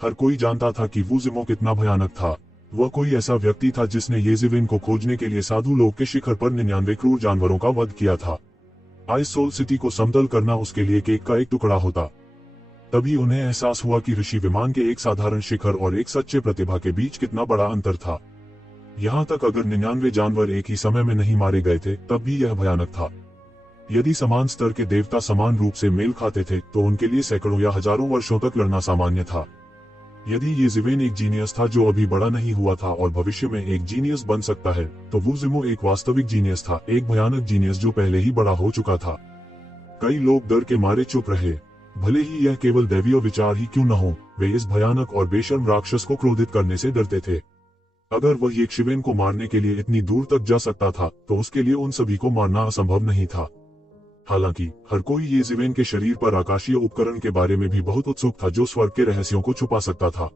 हर कोई जानता था कि वुजिमो कितना भयानक था। वह कोई ऐसा व्यक्ति था जिसने येजिविन को खोजने के लिए साधु लोग के शिखर पर 99 क्रूर जानवरों का वध किया था। आइस सोल सिटी को समतल करना उसके लिए केक का एक टुकड़ा होता। तभी उन्हें एहसास हुआ कि ऋषि विमान के एक साधारण शिखर और एक सच्चे प्रतिभा के बीच कितना बड़ा अंतर था। यहाँ तक अगर 99 जानवर एक ही समय में नहीं मारे गए थे तब भी यह भयानक था। यदि समान स्तर के देवता समान रूप से मेल खाते थे तो उनके लिए सैकड़ों या हजारों वर्षों तक लड़ना सामान्य था। यदि येजिविन एक जीनियस था जो अभी बड़ा नहीं हुआ था और भविष्य में एक जीनियस बन सकता है, तो वुजिमो एक वास्तविक जीनियस था, एक भयानक जीनियस जो पहले ही बड़ा हो चुका था। कई लोग डर के मारे चुप रहे। भले ही यह केवल दैवीय विचार ही क्यों न हो, वे इस भयानक और बेशर्म राक्षस को क्रोधित करने से डरते थे। अगर वह येशिवेन को मारने के लिए इतनी दूर तक जा सकता था तो उसके लिए उन सभी को मारना असंभव नहीं था। हालांकि हर कोई येजिवेन के शरीर पर आकाशीय उपकरण के बारे में भी बहुत उत्सुक था जो स्वर्ग के रहस्यों को छुपा सकता था।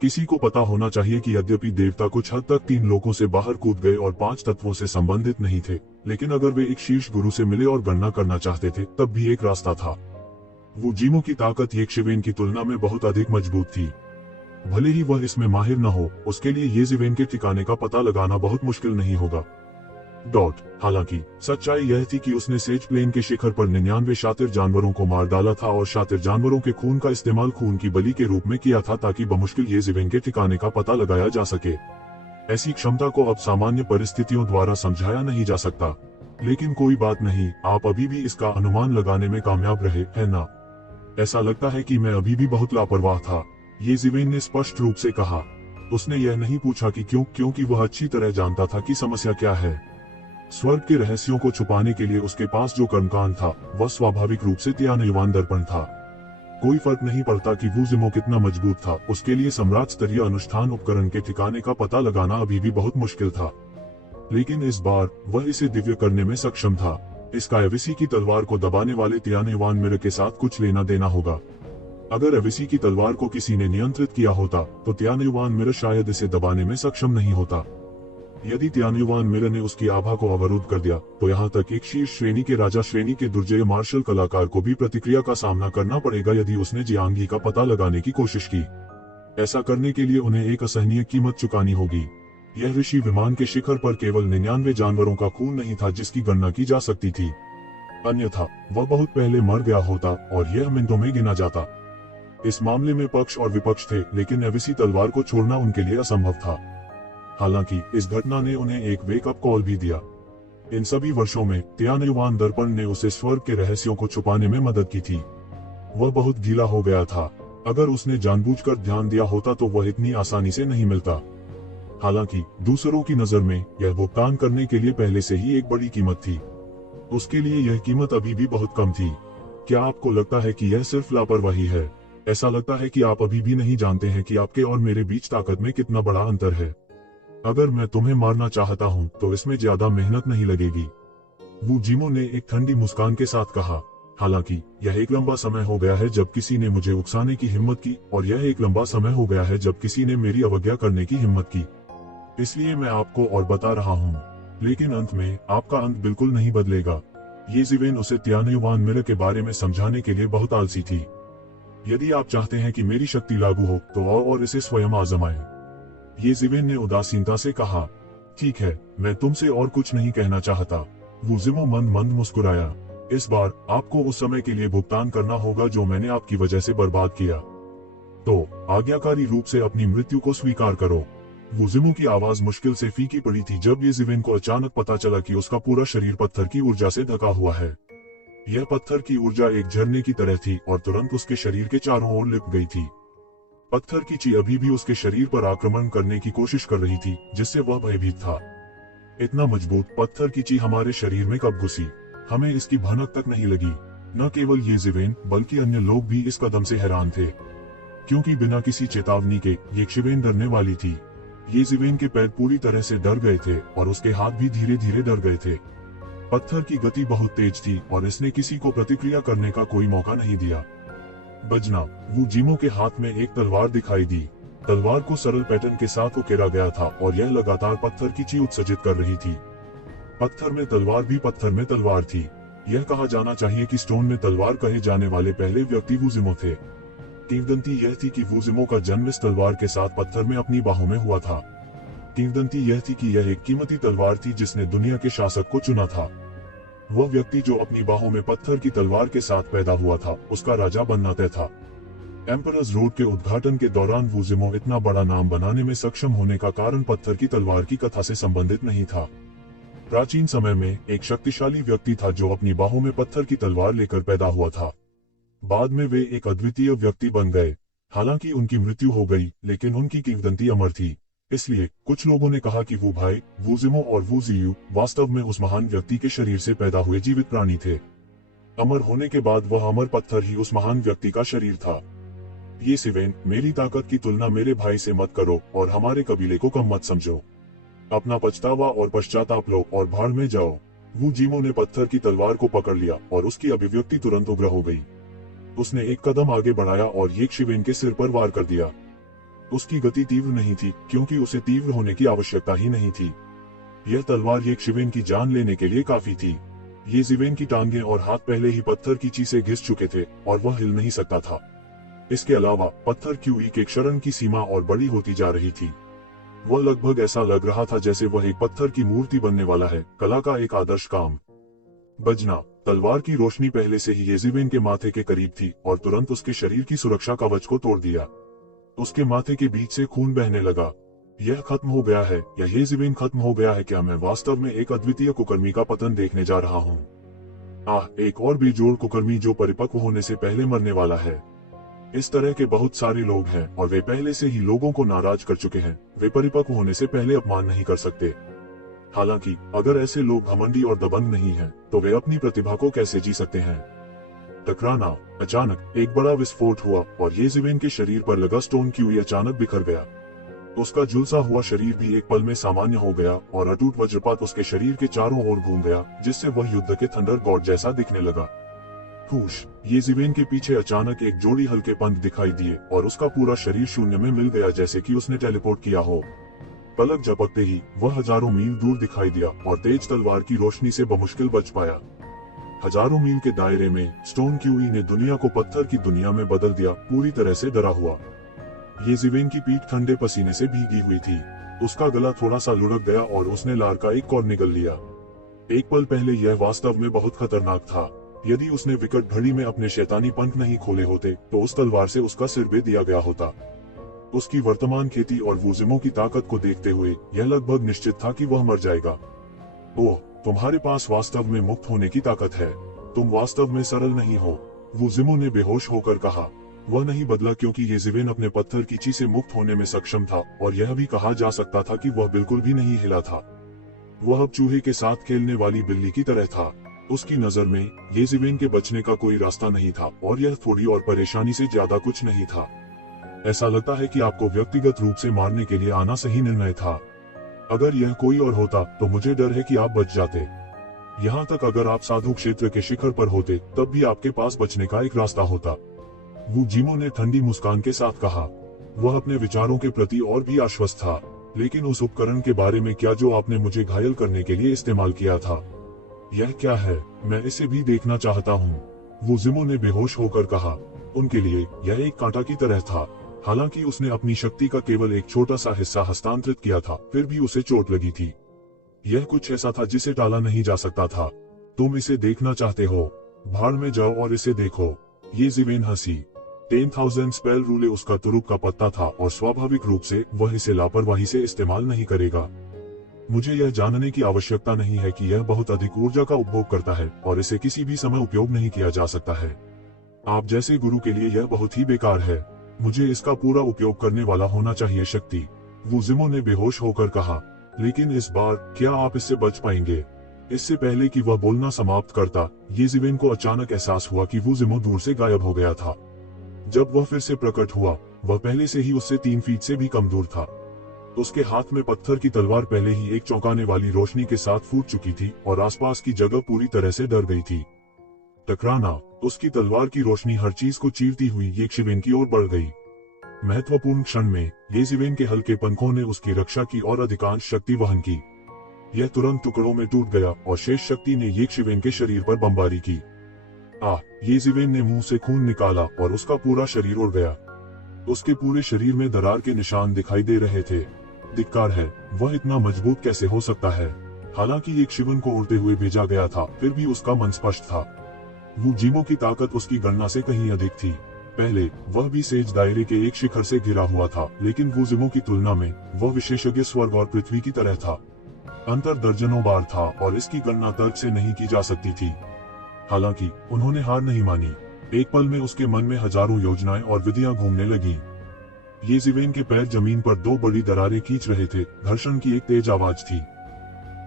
किसी को पता होना चाहिए कि यद्यपि देवता कुछ हद तक 3 लोकों से बाहर कूद गए और 5 तत्वों से संबंधित नहीं थे, लेकिन अगर वे एक शीर्ष गुरु से मिले और गणना करना चाहते थे तब भी एक रास्ता था। वुजिमो की ताकत येशिवेन की तुलना में बहुत अधिक मजबूत थी। भले ही वह इसमें माहिर न हो, उसके लिए येजिवेन के ठिकाने का पता लगाना बहुत मुश्किल नहीं होगा। हालांकि सच्चाई यह थी कि उसने सेज प्लेन के शिखर पर 99 शातिर जानवरों को मार डाला था और शातिर जानवरों के खून का इस्तेमाल खून की बलि के रूप में किया था ताकि बमुश्किल येजिवेन के ठिकाने का पता लगाया जा सके। ऐसी क्षमता को अब सामान्य परिस्थितियों द्वारा समझाया नहीं जा सकता, लेकिन कोई बात नहीं, आप अभी भी इसका अनुमान लगाने में कामयाब रहे, है ना? ऐसा लगता है कि मैं अभी भी बहुत लापरवाह था, येजिवेन ने स्पष्ट रूप से कहा। उसने यह नहीं पूछा कि क्यों, क्योंकि वह अच्छी तरह जानता था कि समस्या क्या है। स्वर्ग के रहस्यों को छुपाने के लिए उसके पास जो कर्मकांड था वह स्वाभाविक रूप से त्यानयुवान दर्पण था। कोई फर्क नहीं पड़ता कि वुजिमो कितना मजबूत था, उसके लिए सम्राट स्तरीय अनुष्ठान उपकरण के ठिकाने का पता लगाना अभी भी बहुत मुश्किल था। लेकिन इस बार वह इसे दिव्य करने में सक्षम था। इसका एविसी की तलवार को दबाने वाले त्यानयुवान मिरर के साथ कुछ लेना देना होगा। अगर एविसी की तलवार को किसी ने नियंत्रित किया होता तो त्यानयुवान मिरर शायद इसे दबाने में सक्षम नहीं होता। यदि त्यानयुवान मिरर ने उसकी आभा को अवरुद्ध कर दिया तो यहाँ तक एक शीर्ष श्रेणी के राजा श्रेणी के दुर्जय मार्शल कलाकार को भी प्रतिक्रिया का सामना करना पड़ेगा यदि उसने जियांगी का पता लगाने की कोशिश की। ऐसा करने के लिए उन्हें एक असहनीय कीमत चुकानी होगी। यह ऋषि विमान के शिखर पर केवल 99 जानवरों का खून नहीं था जिसकी गणना की जा सकती थी, अन्यथा वह बहुत पहले मर गया होता और यह मिनटों में गिना जाता। इस मामले में पक्ष और विपक्ष थे, लेकिन एविसी तलवार को छोड़ना उनके लिए असंभव था। हालांकि इस घटना ने उन्हें एक वेकअप कॉल भी दिया। इन सभी वर्षों में त्यानयुवान दर्पण ने उसे स्वर्ग के रहस्यों को छुपाने में मदद की थी। वह बहुत गीला हो गया था। अगर उसने जानबूझकर ध्यान दिया होता तो वह इतनी आसानी से नहीं मिलता। हालांकि दूसरों की नजर में यह भुगतान करने के लिए पहले से ही एक बड़ी कीमत थी। उसके लिए यह कीमत अभी भी बहुत कम थी। क्या आपको लगता है कि यह सिर्फ लापरवाही है? ऐसा लगता है कि आप अभी भी नहीं जानते हैं कि आपके और मेरे बीच ताकत में कितना बड़ा अंतर है। अगर मैं तुम्हें मारना चाहता हूं तो इसमें ज्यादा मेहनत नहीं लगेगी, वुजिमो ने एक ठंडी मुस्कान के साथ कहा। हालांकि यह एक लंबा समय हो गया है जब किसी ने मुझे उकसाने की हिम्मत की, और यह एक लंबा समय हो गया है जब किसी ने मेरी अवज्ञा करने की हिम्मत की। इसलिए मैं आपको और बता रहा हूँ, लेकिन अंत में आपका अंत बिल्कुल नहीं बदलेगा। येजिवेन उसे त्यानयुवान मिरर के बारे में समझाने के लिए बहुत आलसी थी। यदि आप चाहते हैं कि मेरी शक्ति लागू हो तो आओ और इसे स्वयं आजमाएं, येजिवेन ने उदासीनता से कहा। ठीक है, मैं तुमसे और कुछ नहीं कहना चाहता। वुजिमो मंद मंद मुस्कुराया। इस बार आपको उस समय के लिए भुगतान करना होगा जो मैंने आपकी वजह से बर्बाद किया। तो आज्ञाकारी रूप से अपनी मृत्यु को स्वीकार करो। वुजिमो की आवाज मुश्किल से फीकी पड़ी थी जब येजिवेन को अचानक पता चला कि उसका पूरा शरीर पत्थर की ऊर्जा से ढका हुआ है। यह पत्थर की ऊर्जा एक झरने की तरह थी और तुरंत उसके शरीर के चारों ओर लिप गई थी। पत्थर की ची अभी भी उसके शरीर पर आक्रमण करने की कोशिश कर रही थी, जिससे वह भयभीत था। इतना मजबूत पत्थर की ची हमारे शरीर में कब घुसी? हमें इसकी भनक तक नहीं लगी। न केवल येजिवेन बल्कि अन्य लोग भी इस कदम से हैरान थे, क्योंकि बिना किसी चेतावनी के येशिवेन डरने वाली थी। येजिवेन के पैर पूरी तरह से डर गए थे और उसके हाथ भी धीरे धीरे डर गए थे। पत्थर की गति बहुत तेज थी और इसने किसी को प्रतिक्रिया करने का कोई मौका नहीं दिया। बजना, वुजिमो के हाथ में एक तलवार दिखाई दी। तलवार को सरल पैटर्न के साथ उकेरा गया था और यह लगातार पत्थर की ची उत्सर्जित कर रही थी। पत्थर में तलवार भी पत्थर में तलवार थी। यह कहा जाना चाहिए कि स्टोन में तलवार कहे जाने वाले पहले व्यक्ति वुजिमो थे। किंवदंती यह थी कि वूजिमो का जन्म इस तलवार के साथ पत्थर में अपनी बाहों में हुआ था। किंवदंती यह थी कि यह एक कीमती तलवार थी जिसने दुनिया के शासक को चुना था। वह व्यक्ति जो अपनी बाहों में पत्थर की तलवार के साथ पैदा हुआ था, उसका राजा बनना तय था। एम्परर्स रोड के उद्घाटन के दौरान वूजिमो इतना बड़ा नाम बनाने में सक्षम होने का कारण पत्थर की तलवार की कथा से संबंधित नहीं था। प्राचीन समय में एक शक्तिशाली व्यक्ति था जो अपनी बाहों में पत्थर की तलवार लेकर पैदा हुआ था। बाद में वे एक अद्वितीय व्यक्ति बन गए। हालांकि उनकी मृत्यु हो गई, लेकिन उनकी किंवदंती अमर थी। इसलिए कुछ लोगों ने कहा कि वो भाई वूजिमो और वूजियू वास्तव में उस महान व्यक्ति के शरीर से पैदा हुए जीवित प्राणी थे। अमर होने के बाद वह अमर पत्थर ही उस महान व्यक्ति का शरीर था। ये सिवेन, मेरी ताकत की तुलना मेरे भाई से मत करो और हमारे कबीले को कम मत समझो। अपना पछतावा और पश्चाताप लो और भाड़ में जाओ। वूजिमो ने पत्थर की तलवार को पकड़ लिया और उसकी अभिव्यक्ति तुरंत उग्र हो गई। उसने एक कदम आगे बढ़ाया और येशिवेन के सिर पर वार कर दिया। उसकी गति तीव्र नहीं थी क्योंकि उसे तीव्र होने की आवश्यकता ही नहीं थी। यह तलवार येशिवेन की जान लेने के लिए काफी थी। येशिवेन की टांगें और हाथ पहले ही पत्थर की चीसे घिस चुके थे और वह हिल नहीं सकता था। इसके अलावा पत्थर की एक क्षरण की सीमा और बड़ी होती जा रही थी। वह लगभग ऐसा लग रहा था जैसे वह एक पत्थर की मूर्ति बनने वाला है, कला का एक आदर्श काम। बजना, तलवार की रोशनी पहले से ही येशिवेन के माथे के करीब थी और तुरंत उसके शरीर की सुरक्षा कवच को तोड़ दिया। उसके माथे के बीच से खून बहने लगा। यह खत्म हो गया है या येशिवेन खत्म हो गया है? क्या मैं वास्तव में एक अद्वितीय कुकर्मी का पतन देखने जा रहा हूँ? एक और बेजोड़ कुकर्मी जो परिपक्व होने से पहले मरने वाला है। इस तरह के बहुत सारे लोग हैं और वे पहले से ही लोगों को नाराज कर चुके हैं। वे परिपक्व होने से पहले अपमान नहीं कर सकते। हालांकि अगर ऐसे लोग घमंडी और दबंग नहीं हैं, तो वे अपनी प्रतिभा को कैसे जी सकते हैं? टकराना। अचानक एक बड़ा विस्फोट हुआ और येशिवेन के शरीर पर लगा स्टोन क्यूई अचानक बिखर गया। उसका झुलसा हुआ शरीर भी एक पल में सामान्य हो गया और अटूट वज्रपात उसके शरीर के चारों ओर घूम गया, जिससे वह युद्ध के थंडर गॉड जैसा दिखने लगा। हुश, येशिवेन के पीछे अचानक एक जोड़ी हल्के पंख दिखाई दिए और उसका पूरा शरीर शून्य में मिल गया, जैसे कि उसने टेलीपोर्ट किया हो। पलक झपकते ही वह हजारों मील दूर दिखाई दिया और तेज तलवार की रोशनी से बमुश्किल बच पाया। हजारों मील के दायरे में स्टोन क्यूई ने दुनिया को पत्थर की दुनिया में बदल दिया, पूरी तरह से डरा हुआ। येशिवेन की पीठ ठंडे पसीने से भीगी हुई थी। उसका गला थोड़ा सा लुढ़क गया और उसने लार का एक कौर निगल लिया। एक पल पहले यह वास्तव में बहुत खतरनाक था। यदि उसने विकट घड़ी में अपने शैतानी पंख नहीं खोले होते, तो उस तलवार से उसका सिर बेध दिया गया होता। उसकी वर्तमान खेती और वूजिमो की ताकत को देखते हुए यह लगभग निश्चित था कि वह मर जाएगा। ओह, तुम्हारे पास वास्तव में मुक्त होने की ताकत है। तुम वास्तव में सरल नहीं हो, वूजिमो ने बेहोश होकर कहा। वह नहीं बदला क्योंकि येशिवेन अपने पत्थर की ची से मुक्त होने में सक्षम था और यह भी कहा जा सकता था कि वह बिल्कुल भी नहीं हिला था। वह अब चूहे के साथ खेलने वाली बिल्ली की तरह था। उसकी नजर में येशिवेन के बचने का कोई रास्ता नहीं था और यह थोड़ी और परेशानी से ज्यादा कुछ नहीं था। ऐसा लगता है कि आपको व्यक्तिगत रूप से मारने के लिए आना सही निर्णय था। अगर यह कोई और होता तो मुझे डर है कि आप बच जाते। यहाँ तक अगर आप साधु क्षेत्र के शिखर पर होते तब भी आपके पास बचने का एक रास्ता होता। वूजिमो ने ठंडी मुस्कान के साथ कहा। वह अपने विचारों के प्रति और भी आश्वस्त था। लेकिन उस उपकरण के बारे में क्या जो आपने मुझे घायल करने के लिए इस्तेमाल किया था? यह क्या है? मैं इसे भी देखना चाहता हूँ, वूजिमो ने बेहोश होकर कहा। उनके लिए यह एक कांटा की तरह था। हालांकि उसने अपनी शक्ति का केवल एक छोटा सा हिस्सा हस्तांतरित किया था, फिर भी उसे चोट लगी थी। यह कुछ ऐसा था जिसे टाला नहीं जा सकता था। तुम इसे देखना चाहते हो? भाड़ में जाओ और इसे देखो। येशिवेन हंसी। 10,000 स्पेल रूले उसका तुरुप का पत्ता था और स्वाभाविक रूप से वह इसे लापरवाही से इस्तेमाल नहीं करेगा। मुझे यह जानने की आवश्यकता नहीं है कि यह बहुत अधिक ऊर्जा का उपभोग करता है और इसे किसी भी समय उपयोग नहीं किया जा सकता है। आप जैसे गुरु के लिए यह बहुत ही बेकार है। मुझे इसका पूरा उपयोग करने वाला होना चाहिए शक्ति, वूजिमो ने बेहोश होकर कहा। लेकिन इस बार क्या आप इससे बच पाएंगे? इससे पहले कि वह बोलना समाप्त करता, येशिवेन को अचानक एहसास हुआ कि वूजिमो दूर से गायब हो गया था। जब वह फिर से प्रकट हुआ, वह पहले से ही उससे 3 फीट से भी कम दूर था। उसके हाथ में पत्थर की तलवार पहले ही एक चौंकाने वाली रोशनी के साथ फूट चुकी थी और आसपास की जगह पूरी तरह से डर गई थी। टकराना। उसकी तलवार की रोशनी हर चीज को चीरती हुई येशिवेन की ओर बढ़ गई। महत्वपूर्ण क्षण में येशिवेन के हल्के पंखों ने उसकी रक्षा की और अधिकांश शक्ति वहन की। यह तुरंत टुकड़ों में टूट गया और शेष शक्ति ने येशिवेन के शरीर पर बमबारी की। येजिवेन ने मुंह से खून निकाला और उसका पूरा शरीर उड़ गया। उसके पूरे शरीर में दरार के निशान दिखाई दे रहे थे। धिक्कार है, वह इतना मजबूत कैसे हो सकता है? हालांकि एक शिवन को उड़ते हुए भेजा गया था, फिर भी उसका मन स्पष्ट था। वू जिमो की ताकत उसकी गणना से कहीं अधिक थी। पहले वह भी सेज दायरे के एक शिखर से घिरा हुआ था, लेकिन वू जिमो की तुलना में वह विशेषज्ञ स्वर्ग और पृथ्वी की तरह था। अंतर दर्जनों बार था और इसकी गणना तर्क से नहीं की जा सकती थी। हालांकि उन्होंने हार नहीं मानी। एक पल में उसके मन में हजारों योजनाएं और विधियां घूमने लगीं। येजिवेन के पैर जमीन पर दो बड़ी दरारें खींच रहे थे। घर्षण की एक तेज आवाज थी,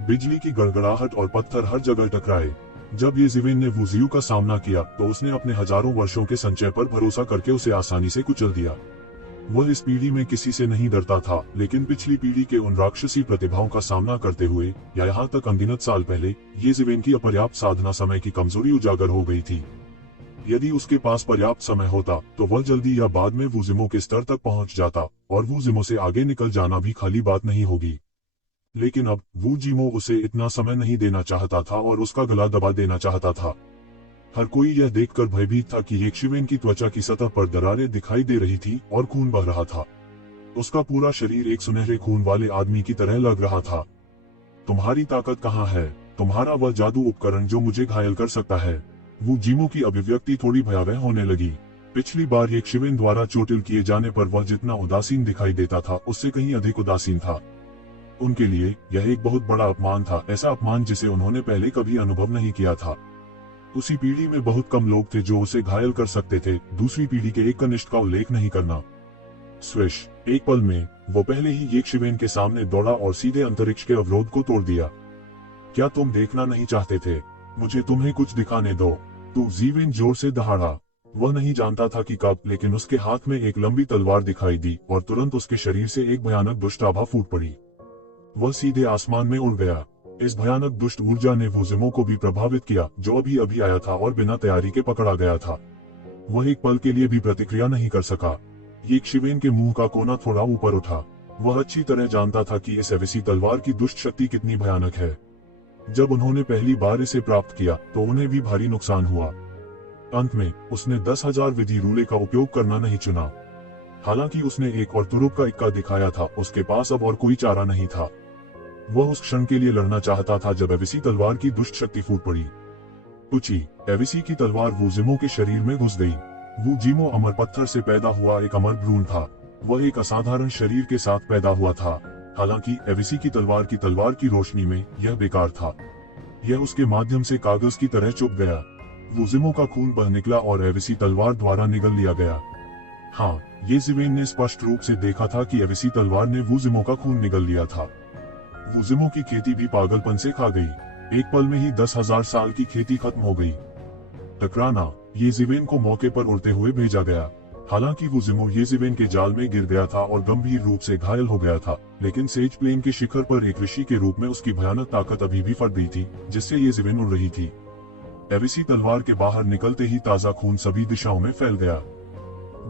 बिजली की गड़गड़ाहट और पत्थर हर जगह टकराए। जब येजिवेन ने वू जियू का सामना किया तो उसने अपने हजारों वर्षों के संचय पर भरोसा करके उसे आसानी से कुचल दिया। वह इस पीढ़ी में किसी से नहीं डरता था, लेकिन पिछली पीढ़ी के उन राक्षसी प्रतिभाओं का सामना करते हुए या यहाँ तक अनगिनत साल पहले येजिवेन की अपर्याप्त साधना समय की कमजोरी उजागर हो गई थी। यदि उसके पास पर्याप्त समय होता तो वह जल्दी या बाद में वू जिमो के स्तर तक पहुंच जाता और वू जिमो से आगे निकल जाना भी खाली बात नहीं होगी। लेकिन अब वू जिमो उसे इतना समय नहीं देना चाहता था और उसका गला दबा देना चाहता था। हर कोई यह देखकर भयभीत था कि येजिवेन की त्वचा की सतह पर दरारें दिखाई दे रही थी और खून बह रहा था। उसका पूरा शरीर एक सुनहरे खून वाले आदमी की तरह लग रहा था। तुम्हारी ताकत कहाँ है? तुम्हारा वह जादू उपकरण जो मुझे घायल कर सकता है? वू जिमो की अभिव्यक्ति थोड़ी भयावह होने लगी। पिछली बार येजिवेन द्वारा चोटिल किए जाने पर वह जितना उदासीन दिखाई देता था, उससे कहीं अधिक उदासीन था। उनके लिए यह एक बहुत बड़ा अपमान था, ऐसा अपमान जिसे उन्होंने पहले कभी अनुभव नहीं किया था। उसी पीढ़ी में बहुत कम लोग थे जो उसे घायल कर सकते थे, दूसरी पीढ़ी के एक कनिष्ठ का उल्लेख नहीं करना। स्विश! एक पल में वो पहले ही येजिवेन के सामने दौड़ा और सीधे अंतरिक्ष के अवरोध को तोड़ दिया। क्या तुम देखना नहीं चाहते थे? मुझे तुम्हें कुछ दिखाने दो। तू येजिवेन जोर से दहाड़ा। वह नहीं जानता था कि कब, लेकिन उसके हाथ में एक लंबी तलवार दिखाई दी और तुरंत उसके शरीर से एक भयानक दुष्ट आभा फूट पड़ी। वह सीधे आसमान में उड़ गया। इस भयानक दुष्ट ऊर्जा ने वू जिमो को भी प्रभावित किया, जो अभी अभी आया था और बिना तैयारी के पकड़ा गया था। वह एक पल के लिए भी प्रतिक्रिया नहीं कर सका। येजिवेन के मुंह का कोना थोड़ा ऊपर उठा। वह अच्छी तरह जानता था कि इस एविसी तलवार की दुष्ट शक्ति कितनी भयानक है। जब उन्होंने पहली बार इसे प्राप्त किया तो उन्हें भी भारी नुकसान हुआ। अंत में उसने 10,000 विधि रूले का उपयोग करना नहीं चुना। हालांकि उसने एक और तुरुप का इक्का दिखाया था, उसके पास अब और कोई चारा नहीं था। वह उस क्षण के लिए लड़ना चाहता था जब एविसी तलवार की दुष्ट शक्ति फूट पड़ी। उची एविसी की तलवार वू जिमो के शरीर में घुस गई। वू जिमो अमर पत्थर से पैदा हुआ एक अमर भ्रूण था। वह एक असाधारण शरीर के साथ पैदा हुआ था। हालांकि एविसी की तलवार की रोशनी में यह बेकार था। यह उसके माध्यम से कागज की तरह चुभ गया। वू जिमो का खून बह निकला और एविसी तलवार द्वारा निगल लिया गया। हाँ, येजिवेन ने स्पष्ट रूप से देखा था कि एविसी तलवार ने वू जिमो का खून निगल लिया था। वू जिमो की खेती भी पागलपन से खा गई। एक पल में ही 10,000 साल की खेती खत्म हो गई। टकराना! येजिवेन को मौके पर उड़ते हुए भेजा गया। हालांकि वू जिमो येजिवेन के जाल में गिर गया था और गंभीर रूप से घायल हो गया था, लेकिन सेज प्लेन के शिखर पर एक ऋषि के रूप में उसकी भयानक ताकत अभी भी फट गई थी, जिससे येजिवेन उड़ रही थी। एविसी तलवार के बाहर निकलते ही ताजा खून सभी दिशाओं में फैल गया।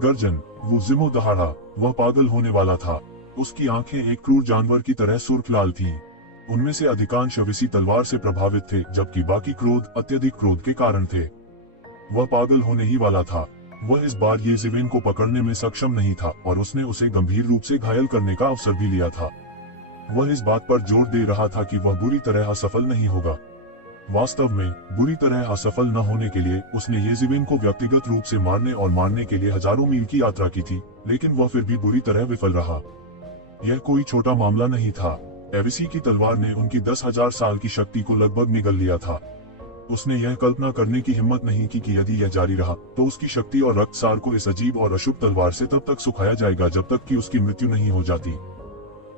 गर्जन! वू जिमो दहाड़ा। वह पागल होने वाला था। उसकी आंखें एक क्रूर जानवर की तरह सुर्ख लाल थीं। उनमें से अधिकांश एविसी तलवार से प्रभावित थे, जबकि बाकी क्रोध, अत्यधिक क्रोध के कारण थे। वह पागल होने ही वाला था। वह इस बार येजिवेन को पकड़ने में सक्षम नहीं था और उसने उसे गंभीर रूप से घायल करने का अवसर भी लिया था। वह इस बात पर जोर दे रहा था कि वह बुरी तरह असफल नहीं होगा। वास्तव में बुरी तरह असफल न होने के लिए उसने येजिवेन को व्यक्तिगत रूप से मारने के लिए हजारों मील की यात्रा की थी, लेकिन वह फिर भी बुरी तरह विफल रहा। यह कोई छोटा मामला नहीं था। एविसी की तलवार ने उनकी 10,000 साल की शक्ति को लगभग निगल लिया था। उसने यह कल्पना करने की हिम्मत नहीं की कि यदि यह जारी रहा तो उसकी शक्ति और रक्तसार को इस अजीब और अशुभ तलवार से तब तक सुखाया जाएगा जब तक कि उसकी मृत्यु नहीं हो जाती।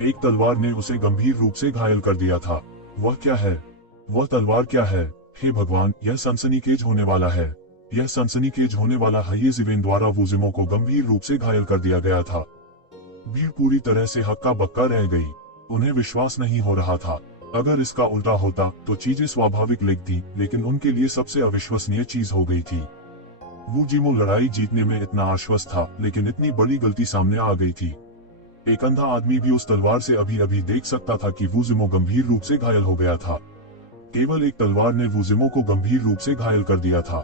एक तलवार ने उसे गंभीर रूप से घायल कर दिया था। वह क्या है? वह तलवार क्या है? हे भगवान, यह सनसनीखेज होने वाला है। यह सनसनीखेज होने वाला है। येजिवेन द्वारा वू जिमो को गंभीर रूप से घायल कर दिया गया था। भीड़ पूरी तरह से हक्का बक्का रह गई। उन्हें विश्वास नहीं हो रहा था। अगर इसका उल्टा होता तो चीजें स्वाभाविक लगती, लेकिन उनके लिए सबसे अविश्वसनीय चीज हो गई थी। वू जिमो लड़ाई जीतने में इतना आश्वस्त था, लेकिन इतनी बड़ी गलती सामने आ गई थी। एक अंधा आदमी भी उस तलवार से अभी अभी देख सकता था कि वू जिमो गंभीर रूप से घायल हो गया था। केवल एक तलवार ने वू जिमो को गंभीर रूप से घायल कर दिया था।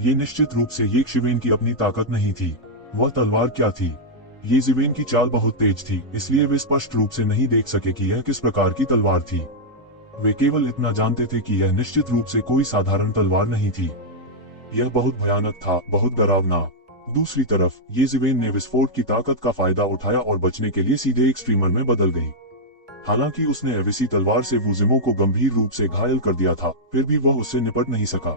ये निश्चित रूप से ये शिवेन की अपनी ताकत नहीं थी। वह तलवार क्या थी? ये जिवेन की चाल बहुत तेज थी, इसलिए वे स्पष्ट रूप से नहीं देख सके कि यह किस प्रकार की तलवार थी। वे केवल इतना जानते थे कि यह निश्चित रूप से कोई साधारण तलवार नहीं थी। यह बहुत भयानक था, बहुत डरावना। दूसरी तरफ ये जिवेन ने विस्फोट की ताकत का फायदा उठाया और बचने के लिए सीधे एक स्ट्रीमर में बदल गई। हालांकि उसने एविसी तलवार से वुजिमो को गंभीर रूप से घायल कर दिया था, फिर भी वह उससे निपट नहीं सका।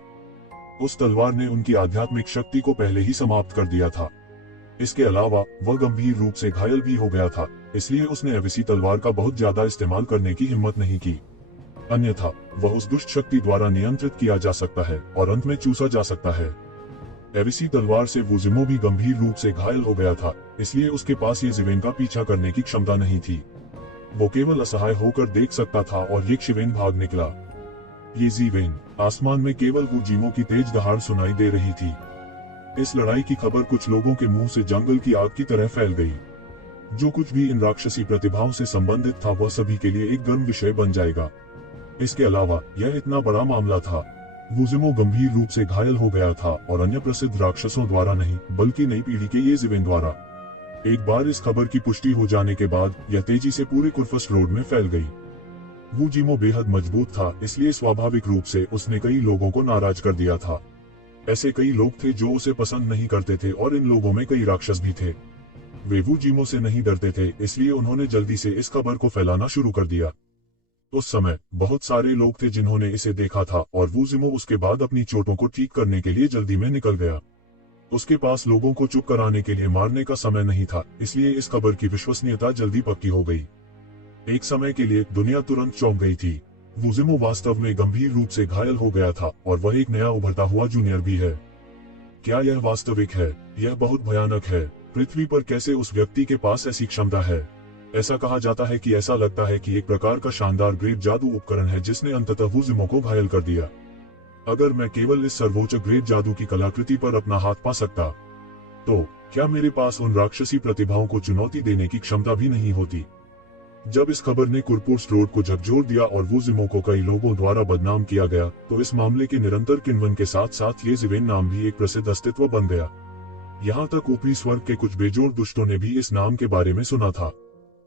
उस तलवार ने उनकी आध्यात्मिक शक्ति को पहले ही समाप्त कर दिया था। इसके अलावा वह गंभीर रूप से घायल भी हो गया था, इसलिए उसने एविसी तलवार का बहुत ज्यादा इस्तेमाल करने की हिम्मत नहीं की। अन्यथा वह उस दुष्ट शक्ति द्वारा नियंत्रित किया जा सकता है और अंत में चूसा जा सकता है। एविसी तलवार से वुजिमो भी गंभीर रूप से घायल हो गया था, इसलिए उसके पास ये जिवेन का पीछा करने की क्षमता नहीं थी। वो केवल असहाय होकर देख सकता था और ये शिवेन भाग निकला। ये जिवेन आसमान में केवल वुजिमो की तेज दहाड़ सुनाई दे रही थी। इस लड़ाई की खबर कुछ लोगों के मुंह से जंगल की आग की तरह फैल गई। जो कुछ भी इन राक्षसी प्रतिभाओं से संबंधित था वह सभी के लिए एक गर्म विषय बन जाएगा। इसके अलावा यह इतना बड़ा मामला था। वुजिमो गंभीर रूप से घायल हो गया था और अन्य प्रसिद्ध राक्षसों द्वारा नहीं, बल्कि नई पीढ़ी के ये जिवेन द्वारा। एक बार इस खबर की पुष्टि हो जाने के बाद यह तेजी से पूरे कुर्फस रोड में फैल गई। वुजिमो बेहद मजबूत था, इसलिए स्वाभाविक रूप से उसने कई लोगों को नाराज कर दिया था। ऐसे कई लोग थे जो उसे पसंद नहीं करते थे और इन लोगों में कई राक्षस भी थे। वे वुजिमो से नहीं डरते थे, इसलिए उन्होंने जल्दी से इस खबर को फैलाना शुरू कर दिया। उस समय बहुत सारे लोग थे जिन्होंने इसे देखा था और वुजिमो उसके बाद अपनी चोटों को ठीक करने के लिए जल्दी में निकल गया। उसके पास लोगों को चुप कराने के लिए मारने का समय नहीं था, इसलिए इस खबर की विश्वसनीयता जल्दी पक्की हो गई। एक समय के लिए दुनिया तुरंत चौंक गई थी। वुजिमो वास्तव में गंभीर रूप से घायल हो गया था और वह एक नया उभरता हुआ जूनियर भी है। क्या यह वास्तविक है? यह बहुत भयानक है। पृथ्वी पर कैसे उस व्यक्ति के पास ऐसी क्षमता है? ऐसा कहा जाता है कि ऐसा लगता है कि एक प्रकार का शानदार ग्रेट जादू उपकरण है जिसने अंततः वुजिमो को घायल कर दिया। अगर मैं केवल इस सर्वोच्च ग्रेट जादू की कलाकृति पर अपना हाथ पा सकता, तो क्या मेरे पास उन राक्षसी प्रतिभाओं को चुनौती देने की क्षमता भी नहीं होती? जब इस खबर ने कुरपुर्स रोड को झकझोर दिया और वुजिमो को कई लोगों द्वारा बदनाम किया गया, तो इस मामले के निरंतर किन्वन के साथ साथ ये जिवेन नाम भी एक प्रसिद्ध अस्तित्व बन गया। यहाँ तक ऊपरी स्वर्ग के कुछ बेजोड़ दुष्टों ने भी इस नाम के बारे में सुना था।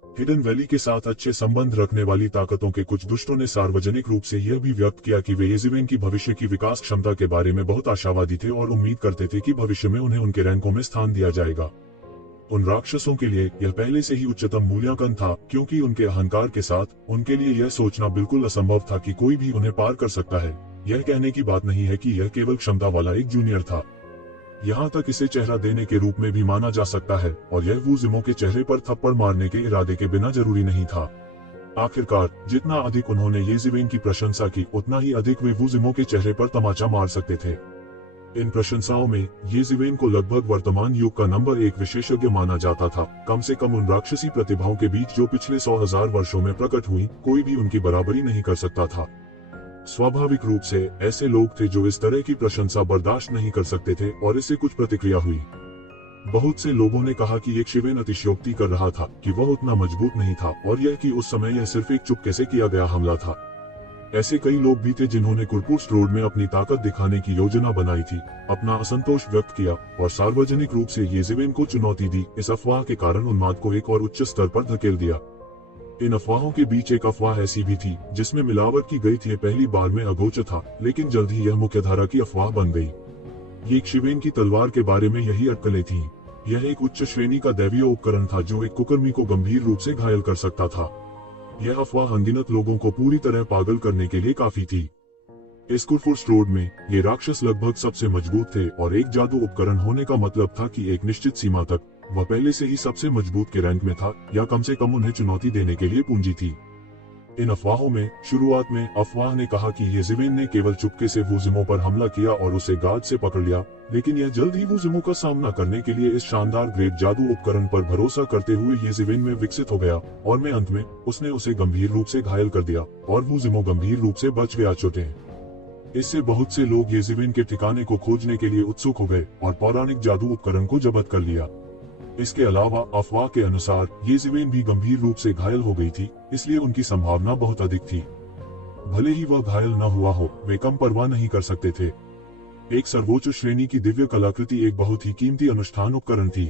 हिडन वैली के साथ अच्छे संबंध रखने वाली ताकतों के कुछ दुष्टों ने सार्वजनिक रूप से यह भी व्यक्त किया कि वे ये जिवेन की भविष्य की विकास क्षमता के बारे में बहुत आशावादी थे और उम्मीद करते थे कि भविष्य में उन्हें उनके रैंकों में स्थान दिया जाएगा। उन राक्षसों के लिए यह पहले से ही उच्चतम मूल्यांकन था, क्योंकि उनके अहंकार के साथ उनके लिए यह सोचना बिल्कुल असंभव था कि कोई भी उन्हें पार कर सकता है। यह कहने की बात नहीं है कि यह केवल क्षमता वाला एक जूनियर था। यहाँ तक इसे चेहरा देने के रूप में भी माना जा सकता है, और यह वुजिमो के चेहरे पर थप्पड़ मारने के इरादे के बिना जरूरी नहीं था। आखिरकार जितना अधिक उन्होंने ये जिवेन की प्रशंसा की, उतना ही अधिक वे वुजिमो के चेहरे पर तमाचा मार सकते थे। इन प्रशंसाओं में ये जिवेन को लगभग वर्तमान युग का नंबर 1 विशेषज्ञ माना जाता था। कम से कम उन राक्षसी प्रतिभाओं के बीच जो पिछले 100,000 वर्षों में प्रकट हुई, कोई भी उनकी बराबरी नहीं कर सकता था। स्वाभाविक रूप से ऐसे लोग थे जो इस तरह की प्रशंसा बर्दाश्त नहीं कर सकते थे और इससे कुछ प्रतिक्रिया हुई। बहुत से लोगों ने कहा कि एक शिवेन अतिशयोक्ति कर रहा था, कि वह उतना मजबूत नहीं था और यह कि उस समय यह सिर्फ एक चुपके से किया गया हमला था। ऐसे कई लोग भी थे जिन्होंने कुरपुर्स रोड में अपनी ताकत दिखाने की योजना बनाई थी, अपना असंतोष व्यक्त किया और सार्वजनिक रूप से ये जिवेन को चुनौती दी। इस अफवाह के कारण उन्माद को एक और उच्च स्तर पर धकेल दिया। इन अफवाहों के बीच एक अफवाह ऐसी भी थी जिसमें मिलावट की गई थी। पहली बार में अगोचर था, लेकिन जल्द ही यह मुख्यधारा की अफवाह बन गई। ये एक शिवेन की तलवार के बारे में यही अटकलें थीं। यह एक उच्च श्रेणी का दैवीय उपकरण था जो एक कुकर्मी को गंभीर रूप से घायल कर सकता था। यह अफवाह अनगिनत लोगों को पूरी तरह पागल करने के लिए काफी थी। इस कुरपुर्स रोड में ये राक्षस लगभग सबसे मजबूत थे और एक जादू उपकरण होने का मतलब था कि एक निश्चित सीमा तक वह पहले से ही सबसे मजबूत के रैंक में था, या कम से कम उन्हें चुनौती देने के लिए पूंजी थी। इन अफवाहों में शुरुआत में अफवाह ने कहा कि ये जिवेन ने केवल चुपके से वुजिमो पर हमला किया और उसे गार्ड से पकड़ लिया, लेकिन यह जल्द ही वुजिमो का सामना करने के लिए इस शानदार ग्रेट जादू उपकरण पर भरोसा करते हुए ये जिवेन में विकसित हो गया, और में अंत में उसने उसे गंभीर रूप से घायल कर दिया और वुजिमो गंभीर रूप से बच गया चोटें। इससे बहुत से लोग ये जिवेन के ठिकाने को खोजने के लिए उत्सुक हो गए और पौराणिक जादू उपकरण को जब्त कर लिया। इसके अलावा अफवाह के अनुसार ये जिवेन भी गंभीर रूप से घायल हो गई थी, इसलिए उनकी संभावना बहुत अधिक थी। भले ही वह घायल न हुआ हो, वे कम परवाह नहीं कर सकते थे। एक सर्वोच्च श्रेणी की दिव्य कलाकृति एक बहुत ही कीमती अनुष्ठान उपकरण थी।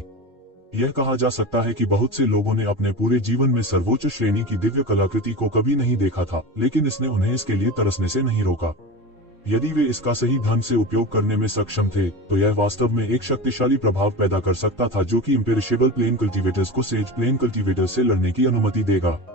यह कहा जा सकता है कि बहुत से लोगों ने अपने पूरे जीवन में सर्वोच्च श्रेणी की दिव्य कलाकृति को कभी नहीं देखा था, लेकिन इसने उन्हें इसके लिए तरसने से नहीं रोका। यदि वे इसका सही ढंग से उपयोग करने में सक्षम थे, तो यह वास्तव में एक शक्तिशाली प्रभाव पैदा कर सकता था जो कि इम्पेरिशेबल प्लेन कल्टीवेटर्स को सेज प्लेन कल्टीवेटर्स से लड़ने की अनुमति देगा।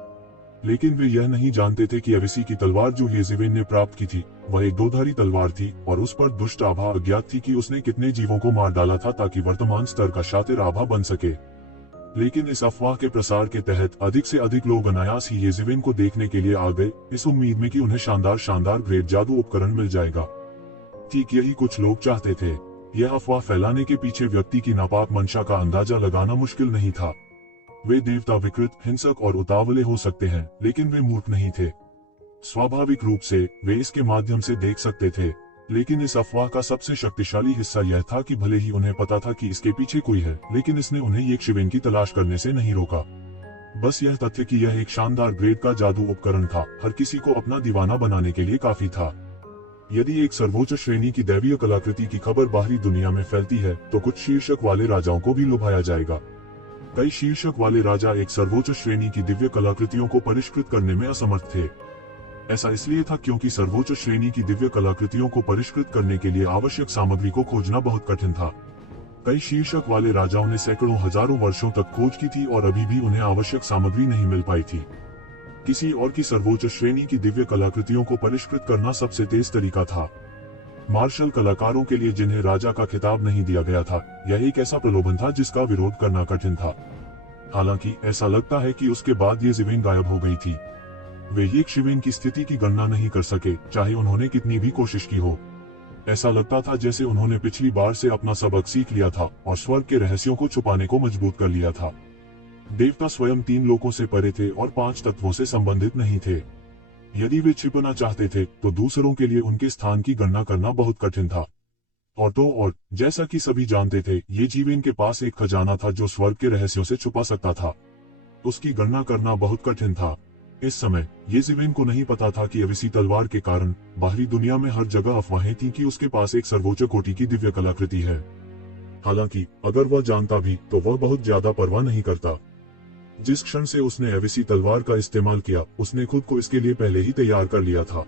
लेकिन वे यह नहीं जानते थे कि एविसी की तलवार जो येज़ेवेन ने प्राप्त की थी, वह एक दोधारी तलवार थी और उस पर दुष्ट आभा अज्ञात थी कि उसने कितने जीवों को मार डाला था ताकि वर्तमान स्तर का शातिर आभा बन सके। लेकिन इस अफवाह के प्रसार के तहत अधिक से अधिक लोग अनायास ही येज़ेवेन को देखने के लिए आ गए, इस उम्मीद में कि उन्हें शानदार ग्रेट जादू उपकरण मिल जाएगा। ठीक यही कुछ लोग चाहते थे। यह अफवाह फैलाने के पीछे व्यक्ति की नापाक मंशा का अंदाजा लगाना मुश्किल नहीं था। वे देवता विकृत, हिंसक और उतावले हो सकते हैं, लेकिन वे मूर्ख नहीं थे। स्वाभाविक रूप से वे इसके माध्यम से देख सकते थे, लेकिन इस अफवाह का सबसे शक्तिशाली हिस्सा यह था कि भले ही उन्हें पता था कि इसके पीछे कोई है, लेकिन इसने उन्हें येज़ेवेन की तलाश करने से नहीं रोका। बस यह तथ्य कि यह एक शानदार ग्रेड का जादू उपकरण था, हर किसी को अपना दीवाना बनाने के लिए काफी था। यदि एक सर्वोच्च श्रेणी की दैवीय कलाकृति की खबर बाहरी दुनिया में फैलती है, तो कुछ शीर्षक वाले राजाओं को भी लुभाया जाएगा। कई शीर्षक वाले राजा एक सर्वोच्च श्रेणी की दिव्य कलाकृतियों को परिष्कृत करने में असमर्थ थे। ऐसा इसलिए था क्योंकि सर्वोच्च श्रेणी की दिव्य कलाकृतियों को परिष्कृत करने के लिए आवश्यक सामग्री को खोजना बहुत कठिन था। कई शीर्षक वाले राजाओं ने सैकड़ों हजारों वर्षों तक खोज की थी और अभी भी उन्हें आवश्यक सामग्री नहीं मिल पाई थी। किसी और की सर्वोच्च श्रेणी की दिव्य कलाकृतियों को परिष्कृत करना सबसे तेज तरीका था। मार्शल कलाकारों के लिए जिन्हें राजा का खिताब नहीं दिया गया था, यह एक ऐसा प्रलोभन था जिसका विरोध करना कठिन था। हालांकि ऐसा लगता है कि उसके बाद येज़ेवेन गायब हो गई थी। वे येज़ेवेन की स्थिति की गणना नहीं कर सके, चाहे उन्होंने कितनी भी कोशिश की हो। ऐसा लगता था जैसे उन्होंने पिछली बार से अपना सबक सीख लिया था और स्वर्ग के रहस्यों को छुपाने को मजबूत कर लिया था। देवता स्वयं 3 लोकों से परे थे और 5 तत्वों से संबंधित नहीं थे। यदि वे छिपना चाहते थे, तो दूसरों के लिए उनके स्थान की गणना करना बहुत कठिन था। और जैसा कि सभी जानते थे, येज़ेवेन के पास एक खजाना था जो स्वर्ग के रहस्यों से छुपा सकता था। उसकी गणना करना बहुत कठिन था। इस समय येज़ेवेन को नहीं पता था कि एविसी तलवार के कारण बाहरी दुनिया में हर जगह अफवाहें थीं कि उसके पास एक सर्वोच्च कोटि की दिव्य कलाकृति है। हालांकि अगर वह जानता भी, तो वह बहुत ज्यादा परवाह नहीं करता। जिस क्षण से उसने एविसी तलवार का इस्तेमाल किया, उसने खुद को इसके लिए पहले ही तैयार कर लिया था।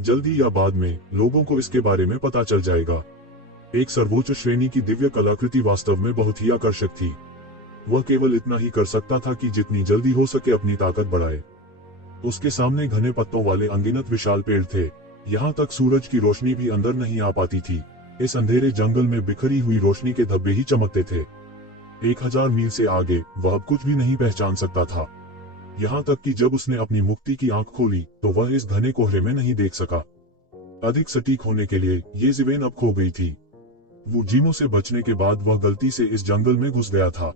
जल्दी या बाद में लोगों को इसके बारे में पता चल जाएगा। एक सर्वोच्च श्रेणी की दिव्य कलाकृति वास्तव में बहुत ही आकर्षक थी। वह केवल इतना ही कर सकता था कि जितनी जल्दी हो सके अपनी ताकत बढ़ाए। उसके सामने घने पत्तों वाले अनगिनत विशाल पेड़ थे। यहाँ तक सूरज की रोशनी भी अंदर नहीं आ पाती थी। इस अंधेरे जंगल में बिखरी हुई रोशनी के धब्बे ही चमकते थे। 1000 मील से आगे वह अब कुछ भी नहीं पहचान सकता था। यहाँ तक कि जब उसने अपनी मुक्ति की आंख खोली, तो वह इस घने कोहरे में नहीं देख सका। अधिक सटीक होने के लिए येज़ेवेन अब खो गई थी। वो जीमों से बचने के बाद वह गलती से इस जंगल में घुस गया था।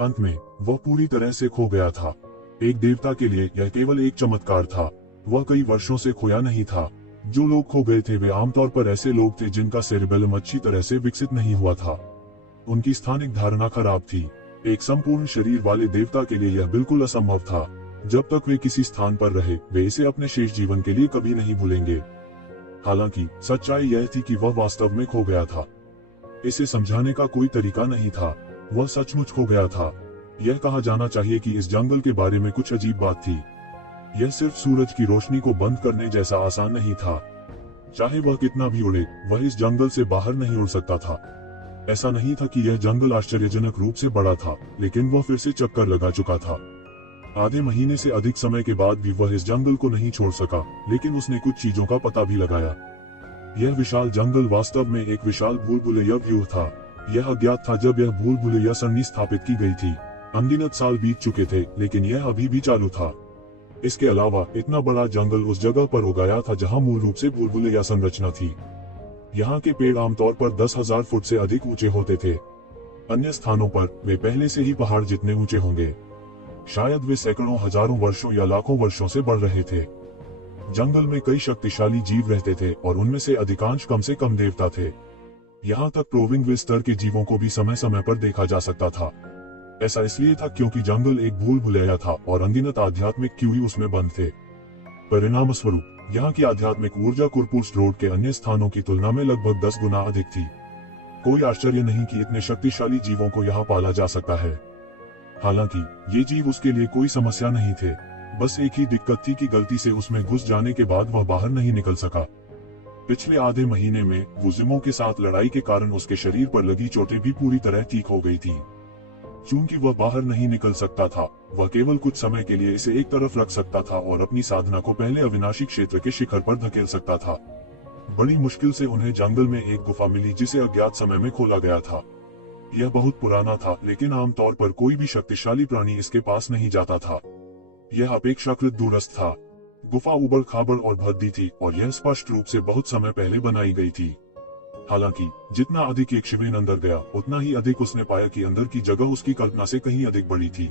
अंत में वह पूरी तरह से खो गया था। एक देवता के लिए यह केवल एक चमत्कार था। वह कई वर्षों से खोया नहीं था। जो लोग खो गए थे वे आमतौर पर ऐसे लोग थे जिनका सेरिबेलम अच्छी तरह से विकसित नहीं हुआ था। उनकी स्थानिक धारणा खराब थी। एक संपूर्ण शरीर वाले देवता के लिए यह बिल्कुल असंभव था। जब तक वे किसी स्थान पर रहे, वे इसे अपने शेष जीवन के लिए कभी नहीं भूलेंगे। हालांकि सच्चाई यह थी कि वह वास्तव में खो गया था। इसे समझाने का कोई तरीका नहीं था। वह सचमुच खो गया था। यह कहा जाना चाहिए कि इस जंगल के बारे में कुछ अजीब बात थी। यह सिर्फ सूरज की रोशनी को बंद करने जैसा आसान नहीं था। चाहे वह कितना भी उड़े, वह इस जंगल से बाहर नहीं उड़ सकता था। ऐसा नहीं था कि यह जंगल आश्चर्यजनक रूप से बड़ा था, लेकिन वह फिर से चक्कर लगा चुका था। आधे महीने से अधिक समय के बाद भी वह इस जंगल को नहीं छोड़ सका, लेकिन उसने कुछ चीजों का पता भी लगाया। यह विशाल जंगल वास्तव में एक विशाल भूल-भुलैया व्यूह था। यह अज्ञात था जब यह भूल-भुलैया सरणी स्थापित की गई थी। अनगिनत साल बीत चुके थे, लेकिन यह अभी भी चालू था। इसके अलावा इतना बड़ा जंगल उस जगह पर उगाया था जहां मूल रूप से भूल-भुलैया संरचना थी। यहाँ के पेड़ आमतौर पर 10,000 फुट से अधिक ऊंचे होते थे। अन्य स्थानों पर वे पहले से ही पहाड़ जितने ऊंचे होंगे। शायद वे सैकड़ों हजारों वर्षों या लाखों वर्षों से बढ़ रहे थे। जंगल में कई शक्तिशाली जीव रहते थे और उनमें से अधिकांश कम से कम देवता थे। यहाँ तक प्रोविंग स्तर के जीवों को भी समय समय पर देखा जा सकता था। ऐसा इसलिए था क्योंकि जंगल एक भूल भुलैया था और अनगिनत आध्यात्मिक कीवी उसमें बंद थे। परिणाम स्वरूप यहाँ की आध्यात्मिक ऊर्जा कुरपुर्स रोड के अन्य स्थानों की तुलना में लगभग 10 गुना अधिक थी। कोई आश्चर्य नहीं कि इतने शक्तिशाली जीवों को यहाँ पाला जा सकता है। हालांकि ये जीव उसके लिए कोई समस्या नहीं थे, बस एक ही दिक्कत थी कि गलती से उसमें घुस जाने के बाद वह बाहर नहीं निकल सका। पिछले आधे महीने में वुजिमो के साथ लड़ाई के कारण उसके शरीर पर लगी चोटें भी पूरी तरह ठीक हो गई थी। चूंकि वह बाहर नहीं निकल सकता था, वह केवल कुछ समय के लिए इसे एक तरफ रख सकता था और अपनी साधना को पहले अविनाशी क्षेत्र के शिखर पर धकेल सकता था। बड़ी मुश्किल से उन्हें जंगल में एक गुफा मिली जिसे अज्ञात समय में खोला गया था। यह बहुत पुराना था, लेकिन आमतौर पर कोई भी शक्तिशाली प्राणी इसके पास नहीं जाता था। यह अपेक्षाकृत दूरस्थ था। गुफा उबड़ खाबड़ और भद्दी थी और यह स्पष्ट रूप से बहुत समय पहले बनाई गई थी। हालांकि जितना अधिक एक शिवेन अंदर गया, उतना ही अधिक उसने पाया कि अंदर की जगह उसकी कल्पना से कहीं अधिक बड़ी थी।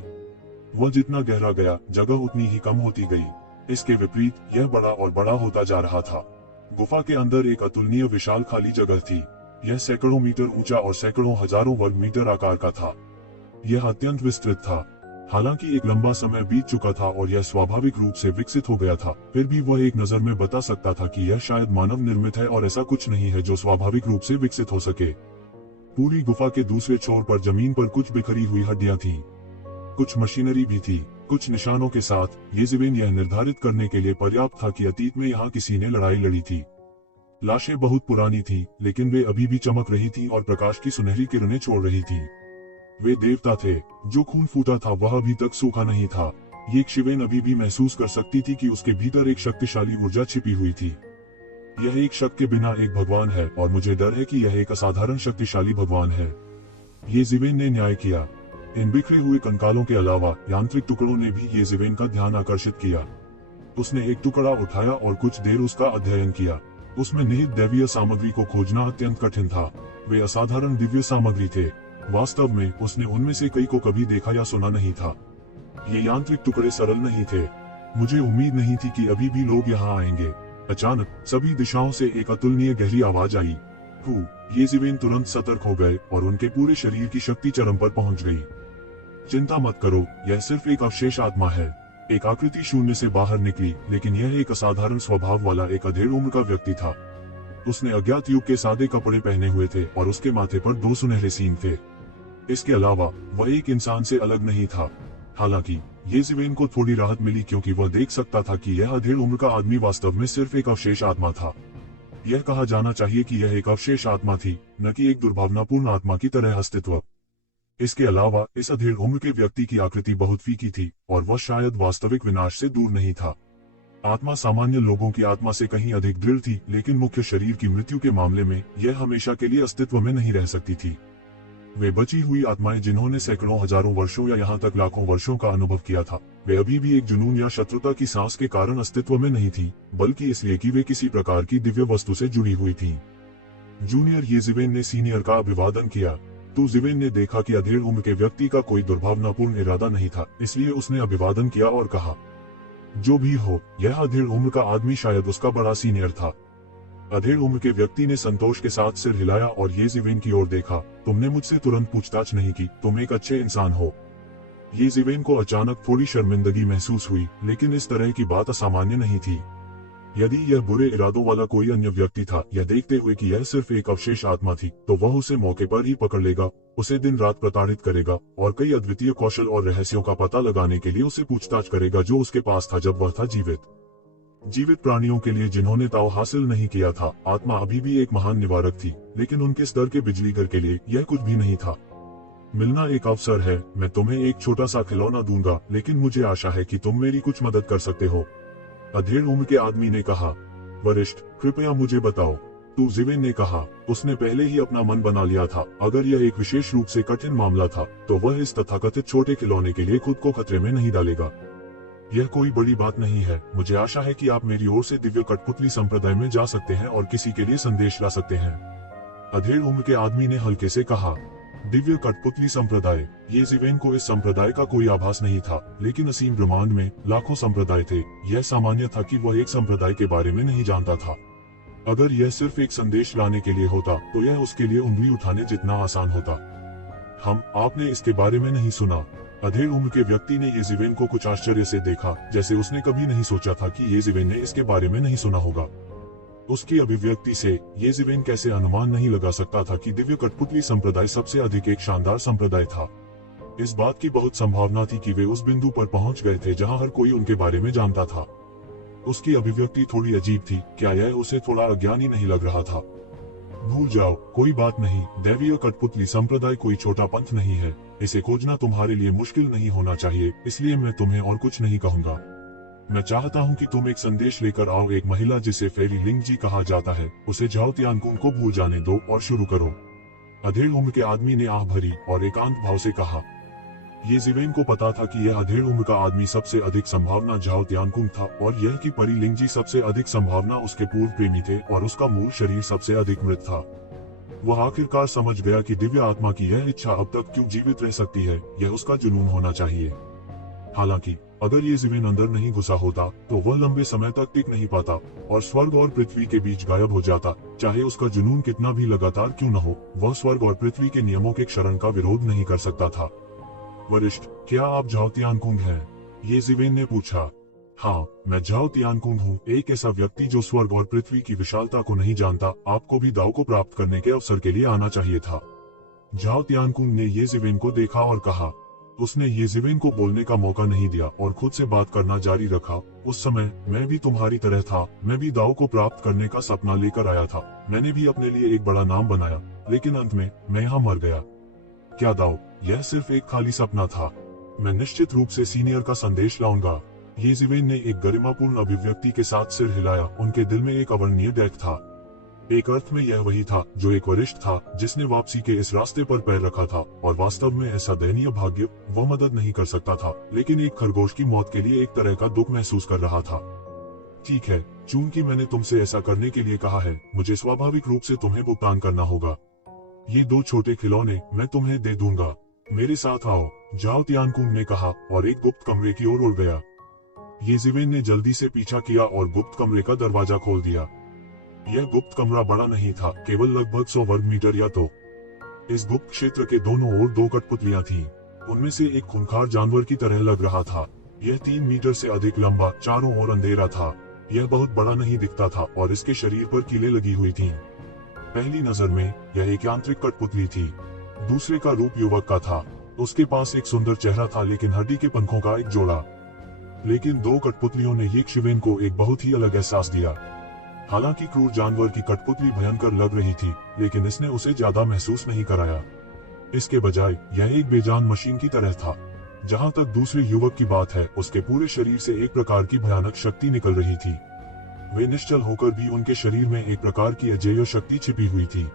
वह जितना गहरा गया, जगह उतनी ही कम होती गई। इसके विपरीत यह बड़ा और बड़ा होता जा रहा था। गुफा के अंदर एक अतुलनीय विशाल खाली जगह थी। यह सैकड़ों मीटर ऊंचा और सैकड़ों हजारों वर्ग मीटर आकार का था। यह अत्यंत विस्तृत था। हालांकि एक लंबा समय बीत चुका था और यह स्वाभाविक रूप से विकसित हो गया था, फिर भी वह एक नजर में बता सकता था कि यह शायद मानव निर्मित है और ऐसा कुछ नहीं है जो स्वाभाविक रूप से विकसित हो सके। पूरी गुफा के दूसरे छोर पर जमीन पर कुछ बिखरी हुई हड्डियां थीं। कुछ मशीनरी भी थी, कुछ निशानों के साथ। ये ज़मीन यह निर्धारित करने के लिए पर्याप्त था कि अतीत में यहाँ किसी ने लड़ाई लड़ी थी। लाशें बहुत पुरानी थीं, लेकिन वे अभी भी चमक रही थीं और प्रकाश की सुनहरी किरणें छोड़ रही थीं। वे देवता थे। जो खून फूटा था वह अभी तक सूखा नहीं था। ये शिवेन अभी भी महसूस कर सकती थी कि उसके भीतर एक शक्तिशाली ऊर्जा छिपी हुई थी। यह एक शक के बिना एक भगवान है और मुझे डर है कि यह एक असाधारण शक्तिशाली भगवान है। ये ज़िवेन ने न्याय किया। इन बिखरे हुए कंकालों के अलावा यांत्रिक टुकड़ों ने भी ये ज़िवेन का ध्यान आकर्षित किया। उसने एक टुकड़ा उठाया और कुछ देर उसका अध्ययन किया। उसमें निहित दैवीय सामग्री को खोजना अत्यंत कठिन था। वे असाधारण दिव्य सामग्री थे। वास्तव में उसने उनमें से कई को कभी देखा या सुना नहीं था। ये यांत्रिक टुकड़े सरल नहीं थे। मुझे उम्मीद नहीं थी कि अभी भी लोग यहाँ आएंगे। अचानक सभी दिशाओं से एक अतुलनीय गहरी आवाज आई। ये ज़िवेन तुरंत सतर्क हो गए और उनके पूरे शरीर की शक्ति चरम पर पहुंच गई। चिंता मत करो, यह सिर्फ एक अवशेष आत्मा है। एक आकृति शून्य से बाहर निकली, लेकिन यह एक असाधारण स्वभाव वाला एक अधेड़ उम्र का व्यक्ति था। उसने अज्ञात युग के सादे कपड़े पहने हुए थे और उसके माथे पर 2 सुनहरे सींग थे। इसके अलावा वह एक इंसान से अलग नहीं था। हालांकि ये ज़िवेन को थोड़ी राहत मिली क्योंकि वह देख सकता था कि यह अधेड़ उम्र का आदमी वास्तव में सिर्फ एक अवशेष आत्मा था। यह कहा जाना चाहिए कि यह एक अवशेष आत्मा थी, न कि एक दुर्भावनापूर्ण आत्मा की तरह अस्तित्व। इसके अलावा इस अधेड़ उम्र के व्यक्ति की आकृति बहुत फीकी थी और वह शायद वास्तविक विनाश से दूर नहीं था। आत्मा सामान्य लोगों की आत्मा से कहीं अधिक दृढ़ थी, लेकिन मुख्य शरीर की मृत्यु के मामले में यह हमेशा के लिए अस्तित्व में नहीं रह सकती थी। वे बची हुई आत्माएं जिन्होंने सैकड़ों हजारों वर्षों या यहाँ तक लाखों वर्षों का अनुभव किया था, वे अभी भी एक जुनून या शत्रुता की सांस के कारण अस्तित्व में नहीं थी, बल्कि इसलिए कि वे किसी प्रकार की दिव्य वस्तु से जुड़ी हुई थीं। जूनियर ये ज़िवेन ने सीनियर का अभिवादन किया। तो ज़िवेन ने देखा कि अधेड़ उम्र के व्यक्ति का कोई दुर्भावनापूर्ण इरादा नहीं था, इसलिए उसने अभिवादन किया और कहा, जो भी हो, यह अधेड़ उम्र का आदमी शायद उसका बड़ा सीनियर था। अधेड़ उम्र के व्यक्ति ने संतोष के साथ सिर हिलाया और ये ज़िवेन की ओर देखा। तुमने मुझसे तुरंत पूछताछ नहीं की, तुम एक अच्छे इंसान हो। ये ज़िवेन को अचानक थोड़ी शर्मिंदगी महसूस हुई, लेकिन इस तरह की बात असामान्य नहीं थी। यदि यह बुरे इरादों वाला कोई अन्य व्यक्ति था, यह देखते हुए कि यह सिर्फ एक अवशेष आत्मा थी, तो वह उसे मौके पर ही पकड़ लेगा, उसे दिन रात प्रताड़ित करेगा और कई अद्वितीय कौशल और रहस्यों का पता लगाने के लिए उसे पूछताछ करेगा जो उसके पास था जब वह था जीवित। जीवित प्राणियों के लिए जिन्होंने ताव हासिल नहीं किया था, आत्मा अभी भी एक महान निवारक थी, लेकिन उनके स्तर के बिजली घर के लिए यह कुछ भी नहीं था। मिलना एक अवसर है। मैं तुम्हें एक छोटा सा खिलौना दूंगा, लेकिन मुझे आशा है कि तुम मेरी कुछ मदद कर सकते हो। अधेड़ उम्र के आदमी ने कहा, वरिष्ठ, कृपया मुझे बताओ। तो ज़िवेन ने कहा, उसने पहले ही अपना मन बना लिया था। अगर यह एक विशेष रूप से कठिन मामला था, तो वह इस तथाकथित छोटे खिलौने के लिए खुद को खतरे में नहीं डालेगा। यह कोई बड़ी बात नहीं है। मुझे आशा है कि आप मेरी ओर से दिव्य कठपुतली संप्रदाय में जा सकते हैं और किसी के लिए संदेश ला सकते हैं। अधेड़ उम्र के आदमी ने हल्के से कहा, दिव्य कठपुतली संप्रदाय। ये ज़िवेन को इस संप्रदाय का कोई आभास नहीं था, लेकिन असीम ब्रह्मांड में लाखों संप्रदाय थे। यह सामान्य था कि वह एक संप्रदाय के बारे में नहीं जानता था। अगर यह सिर्फ एक संदेश लाने के लिए होता, तो यह उसके लिए उंगली उठाने जितना आसान होता। आपने इसके बारे में नहीं सुना। अधेड़ उम्र के व्यक्ति ने येजिवेन को कुछ आश्चर्य से देखा, जैसे उसने कभी नहीं सोचा था कि येजिवेन ने इसके बारे में नहीं सुना होगा। उसकी अभिव्यक्ति से येजिवेन कैसे अनुमान नहीं लगा सकता था कि दिव्य कठपुतली संप्रदाय सबसे अधिक एक शानदार संप्रदाय था। इस बात की बहुत संभावना थी कि वे उस बिंदु पर पहुंच गए थे जहां हर कोई उनके बारे में जानता था। उसकी अभिव्यक्ति थोड़ी अजीब थी। क्या यह उसे थोड़ा अज्ञानी नहीं लग रहा था? भूल जाओ, कोई बात नहीं। दैवीय कठपुतली संप्रदाय कोई छोटा पंथ नहीं है। इसे खोजना तुम्हारे लिए मुश्किल नहीं होना चाहिए, इसलिए मैं तुम्हें और कुछ नहीं कहूंगा। मैं चाहता हूं कि तुम एक संदेश लेकर आओ। एक महिला जिसे फेरी लिंगजी कहा जाता है, उसे झाओ तियानकुंग को भूल जाने दो और शुरू करो। अधेड़ उम्र के आदमी ने आह भरी और एकांत भाव से कहा। येजिवेन को पता था कि यह अधेड़ उम्र का आदमी सबसे अधिक संभावना झाओ तियानकुंग था, और यह कि परी लिंगजी सबसे अधिक संभावना उसके पूर्व प्रेमी थे, और उसका मूल शरीर सबसे अधिक मृत था। वह आखिरकार समझ गया कि दिव्य आत्मा की यह इच्छा अब तक क्यों जीवित रह सकती है। यह उसका जुनून होना चाहिए। हालांकि अगर येजिवेन अंदर नहीं घुसा होता तो वह लंबे समय तक टिक नहीं पाता और स्वर्ग और पृथ्वी के बीच गायब हो जाता। चाहे उसका जुनून कितना भी लगातार क्यों न हो, वह स्वर्ग और पृथ्वी के नियमों के क्षरण का विरोध नहीं कर सकता था। वरिष्ठ, क्या आप झाओ तियानकुंग हैं? येजिवेन ने पूछा। हाँ, मैं झाओ तियानकुंग हूँ, एक ऐसा व्यक्ति जो स्वर्ग और पृथ्वी की विशालता को नहीं जानता। आपको भी दाव को प्राप्त करने के अवसर के लिए आना चाहिए था। झाओ तियानकुंग ने येजिवेन को देखा और कहा। उसने येजिवेन को बोलने का मौका नहीं दिया और खुद से बात करना जारी रखा। उस समय मैं भी तुम्हारी तरह था। मैं भी दाव को प्राप्त करने का सपना लेकर आया था। मैंने भी अपने लिए एक बड़ा नाम बनाया, लेकिन अंत में मैं यहाँ मर गया। क्या दाव? यह सिर्फ एक खाली सपना था। मैं निश्चित रूप से सीनियर का संदेश लाऊंगा। येजिवेन ने एक गरिमापूर्ण अभिव्यक्ति के साथ सिर हिलाया। उनके दिल में एक अवर्णनीय डैक था। एक अर्थ में यह वही था जो एक वरिष्ठ था जिसने वापसी के इस रास्ते पर पैर रखा था, और वास्तव में ऐसा दयनीय भाग्य वह मदद नहीं कर सकता था, लेकिन एक खरगोश की मौत के लिए एक तरह का दुख महसूस कर रहा था। ठीक है, चूंकि मैंने तुमसे ऐसा करने के लिए कहा है, मुझे स्वाभाविक रूप से तुम्हें भुगतान करना होगा। ये 2 छोटे खिलौने मैं तुम्हें दे दूंगा। मेरे साथ आओ, झाओ तियानकुंग ने कहा, और एक गुप्त कमरे की ओर उड़ गया। येजिवेन ने जल्दी से पीछा किया और गुप्त कमरे का दरवाजा खोल दिया। यह गुप्त कमरा बड़ा नहीं था, केवल लगभग 100 वर्ग मीटर या तो। इस गुप्त क्षेत्र के दोनों ओर 2 कठपुतलियां थीं। उनमें से एक खूंखार जानवर की तरह लग रहा था। यह 3 मीटर से अधिक लंबा, चारों ओर अंधेरा था। यह बहुत बड़ा नहीं दिखता था और इसके शरीर पर कीलें लगी हुई थीं। पहली नजर में यह एक यांत्रिक कठपुतली थी। दूसरे का रूप युवक का था। उसके पास एक सुंदर चेहरा था, लेकिन हड्डी के पंखों का एक जोड़ा। लेकिन 2 कठपुतलियों ने येजिवेन को एक बहुत ही अलग एहसास दिया। हालांकि क्रूर जानवर की कठपुतली भयंकर लग रही थी, लेकिन इसने उसे ज्यादा महसूस नहीं कराया। इसके बजाय यह एक बेजान मशीन की तरह था। जहां तक दूसरे युवक की बात है, उसके पूरे शरीर से एक प्रकार की भयानक शक्ति निकल रही थी। वे निश्चल होकर भी उनके शरीर में एक प्रकार की अजेय शक्ति छिपी हुई थी।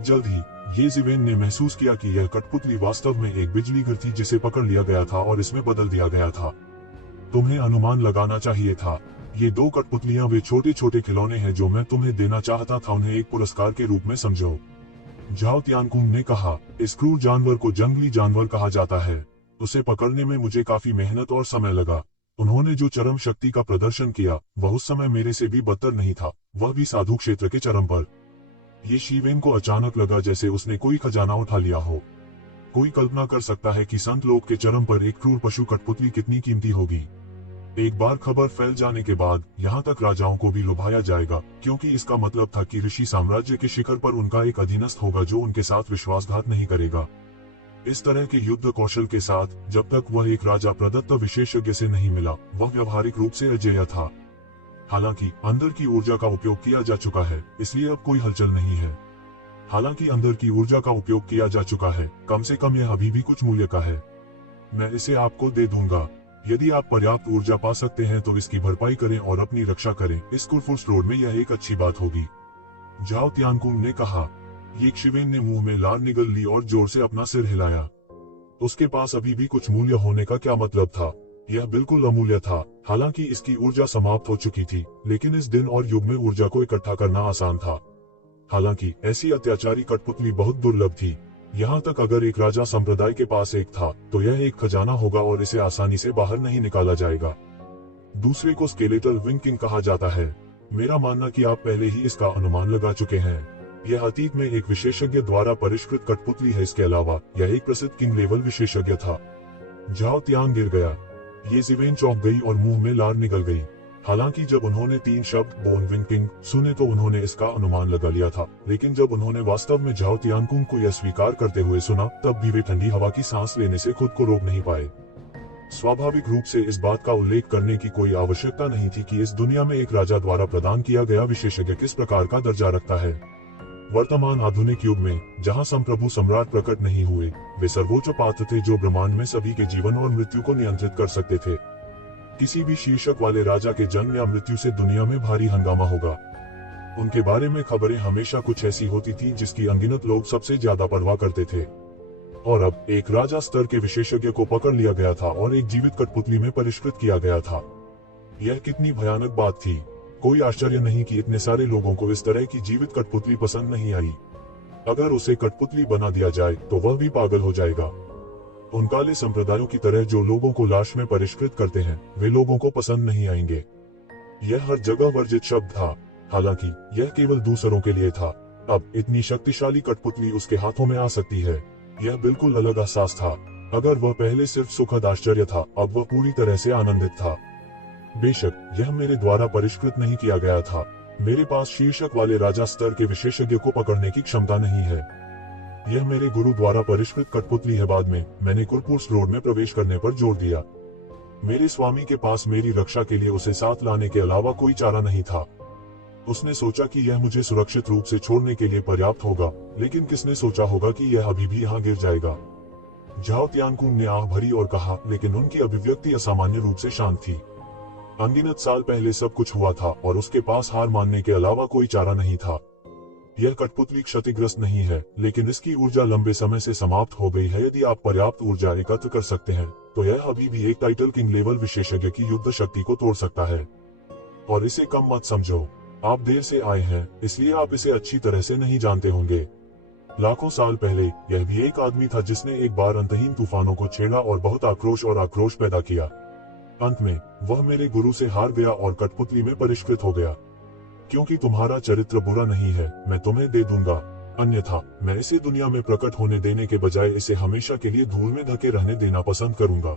जल्द ही येजिवेन ने महसूस किया कि यह कठपुतली वास्तव में एक बिजली घर थी जिसे पकड़ लिया गया था और इसमें बदल दिया गया था। तुम्हें अनुमान लगाना चाहिए था। ये 2 कठपुतलियां वे छोटे छोटे खिलौने हैं जो मैं तुम्हें देना चाहता था। उन्हें एक पुरस्कार के रूप में समझो। झाओ तियानकुंग ने कहा। इस क्रूर जानवर को जंगली जानवर कहा जाता है। उसे पकड़ने में मुझे काफी मेहनत और समय लगा। उन्होंने जो चरम शक्ति का प्रदर्शन किया वह उस समय मेरे से भी बदतर नहीं था, वह भी साधु क्षेत्र के चरम पर। येजिवेन को अचानक लगा जैसे उसने कोई खजाना उठा लिया हो। कोई कल्पना कर सकता है कि संत लोक के चरम पर एक क्रूर पशु कठपुतली कितनी कीमती होगी। एक बार खबर फैल जाने के बाद यहाँ तक राजाओं को भी लुभाया जाएगा, क्योंकि इसका मतलब था कि ऋषि साम्राज्य के शिखर पर उनका एक अधीनस्थ होगा जो उनके साथ विश्वासघात नहीं करेगा। इस तरह के युद्ध कौशल के साथ जब तक वह एक राजा प्रदत्त विशेषज्ञ से नहीं मिला, वह व्यवहारिक रूप से अजेय था। हालांकि अंदर की ऊर्जा का उपयोग किया जा चुका है, इसलिए अब कोई हलचल नहीं है। हालांकि अंदर की ऊर्जा का उपयोग किया जा चुका है, कम से कम यह अभी भी कुछ मूल्य का है। मैं इसे आपको दे दूंगा। यदि आप पर्याप्त ऊर्जा पा सकते हैं तो इसकी भरपाई करें और अपनी रक्षा करें। इस कुरफुर्स रोड में यह एक अच्छी बात होगी। झाओ तियानकुंग ने कहा। येजिवेन ने मुंह में लार निगल ली और जोर से अपना सिर हिलाया। उसके पास अभी भी कुछ मूल्य होने का क्या मतलब था? यह बिल्कुल अमूल्य था। हालांकि इसकी ऊर्जा समाप्त हो चुकी थी, लेकिन इस दिन और युग में ऊर्जा को इकट्ठा करना आसान था। हालांकि ऐसी अत्याचारी कठपुतली बहुत दुर्लभ थी। यहाँ तक अगर एक राजा संप्रदाय के पास एक था तो यह एक खजाना होगा और इसे आसानी से बाहर नहीं निकाला जाएगा। दूसरे को स्केलेटल विंग किंग कहा जाता है। मेरा मानना कि आप पहले ही इसका अनुमान लगा चुके हैं। यह अतीत में एक विशेषज्ञ द्वारा परिष्कृत कठपुतली है। इसके अलावा यह एक प्रसिद्ध किंग लेवल विशेषज्ञ था। झाओ तियान गिर गया। ये जिवेन चौंक गई और मुंह में लार निकल गई। हालांकि जब उन्होंने 3 शब्द बोन विंकिंग सुने तो उन्होंने इसका अनुमान लगा लिया था, लेकिन जब उन्होंने वास्तव में झाओ तियानकुंग को यह स्वीकार करते हुए सुना, तब भी वे ठंडी हवा की सांस लेने से खुद को रोक नहीं पाए। स्वाभाविक रूप से इस बात का उल्लेख करने की कोई आवश्यकता नहीं थी कि इस दुनिया में एक राजा द्वारा प्रदान किया गया विशेषज्ञ किस प्रकार का दर्जा रखता है। वर्तमान आधुनिक युग में, जहां संप्रभु सम्राट प्रकट नहीं हुए, वे सर्वोच्च पात्र थे जो ब्रह्मांड में सभी के जीवन और मृत्यु को नियंत्रित कर सकते थे। किसी भी शीर्षक वाले राजा के जन्म या मृत्यु से दुनिया में भारी हंगामा होगा। उनके बारे में खबरें हमेशा कुछ ऐसी होती थी जिसकी अनगिनत लोग सबसे ज्यादा परवाह करते थे। और अब एक राजा स्तर के विशेषज्ञ को पकड़ लिया गया था और एक जीवित कठपुतली में परिष्कृत किया गया था। यह कितनी भयानक बात थी। कोई आश्चर्य नहीं कि इतने सारे लोगों को इस तरह की जीवित कठपुतली पसंद नहीं आई। अगर उसे कठपुतली बना दिया जाए तो वह भी पागल हो जाएगा। उन काले संप्रदायों की तरह जो लोगों को लाश में परिष्कृत करते हैं, वे लोगों को पसंद नहीं आएंगे। यह हर जगह वर्जित शब्द था, हालांकि यह केवल दूसरों के लिए था। अब इतनी शक्तिशाली कठपुतली उसके हाथों में आ सकती है, यह बिल्कुल अलग एहसास था। अगर वह पहले सिर्फ सुखद आश्चर्य था, अब वह पूरी तरह से आनंदित था। बेशक यह मेरे द्वारा परिष्कृत नहीं किया गया था। मेरे पास शीर्षक वाले राजा स्तर के विशेषज्ञ को पकड़ने की क्षमता नहीं है। यह मेरे गुरु द्वारा परिष्कृत कठपुतली है। बाद में मैंने कुरपुर्स रोड में प्रवेश करने पर जोर दिया। मेरे स्वामी के पास मेरी रक्षा के लिए उसे साथ लाने के अलावा कोई चारा नहीं था। उसने सोचा कि यह मुझे सुरक्षित रूप से छोड़ने के लिए पर्याप्त होगा, लेकिन किसने सोचा होगा कि यह अभी भी यहाँ गिर जाएगा। झाओ तियानकुंग ने आह भरी और कहा, लेकिन उनकी अभिव्यक्ति असामान्य रूप से शांत थी। अनगिनत साल पहले सब कुछ हुआ था और उसके पास हार मानने के अलावा कोई चारा नहीं था। यह कठपुतली क्षतिग्रस्त नहीं है, लेकिन इसकी ऊर्जा लंबे समय से समाप्त हो गई है। यदि आप पर्याप्त ऊर्जा एकत्र कर सकते हैं, तो यह अभी भी एक टाइटल किंग लेवल विशेषज्ञ की युद्ध शक्ति को तोड़ सकता है। और इसे कम मत समझो। आप देर से आए हैं, इसलिए आप इसे अच्छी तरह से नहीं जानते होंगे। लाखों साल पहले यह भी एक आदमी था जिसने एक बार अंतहीन तूफानों को छेड़ा और बहुत आक्रोश पैदा किया। अंत में वह मेरे गुरु से हार गया और कठपुतली में परिष्कृत हो गया। क्योंकि तुम्हारा चरित्र बुरा नहीं है, मैं तुम्हें दे दूंगा, अन्यथा मैं इसे दुनिया में प्रकट होने देने के बजाय इसे हमेशा के लिए धूल में ढके रहने देना पसंद करूंगा।